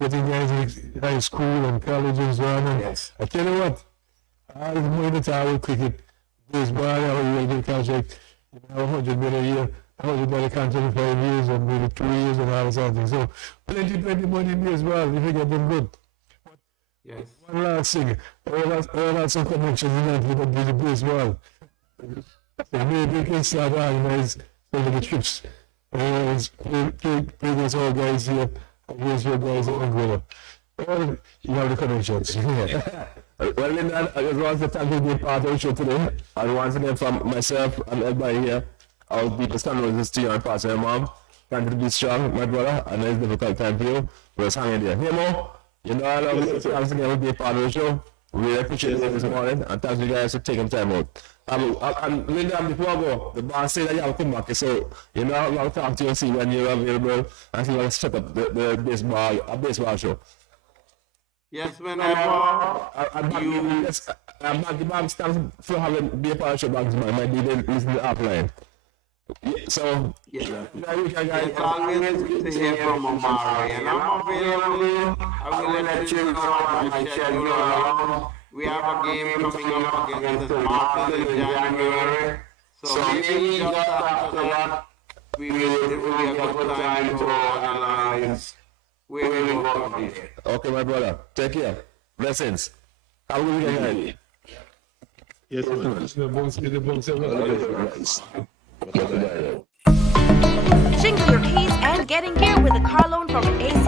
Getting guys in high school and college and so on. Yes. I tell you what, I was more in the town with cricket, baseball, I have a really good contract, $100 million a year, $100 million contract for 5 years and maybe 2 years and all something. So plenty money in baseball if you get them good. Yes. One last thing, I have some connections in that with the baseball. So maybe we can start organize some of the trips. Bring us all guys here. Here's your guys in Angola. Well, you have the connections. Well, Linda, I just want to thank you for being part of the show today. And once again, from myself and everybody here, I'll be the condolences to you and pass your mom. Thank you to be strong, my brother, and it's a difficult time for you. We're just hanging there. Hey, Mo, I love you. Thanks again for being part of the show. We really appreciate it this morning, and thanks you guys for taking time out. And Linda, before I go, the boss said that you have to come back, so I'll talk to you and see when you're available and see when I set up the baseball show. Yes, whenever you... Thanks for having be a part of the show, Bags, man. Might be listen to the upline. So, yeah. It's always good to hear from Omari, and I'm available. I will let you know what my schedule around. We have a game coming up against the Martins in January. So maybe just after that, it will be a good time to analyze where we go from here. Okay, my brother. Take care. Blessings. Have a good weekend. Yes, man. Jingle your keys and get in gear with a car loan from AC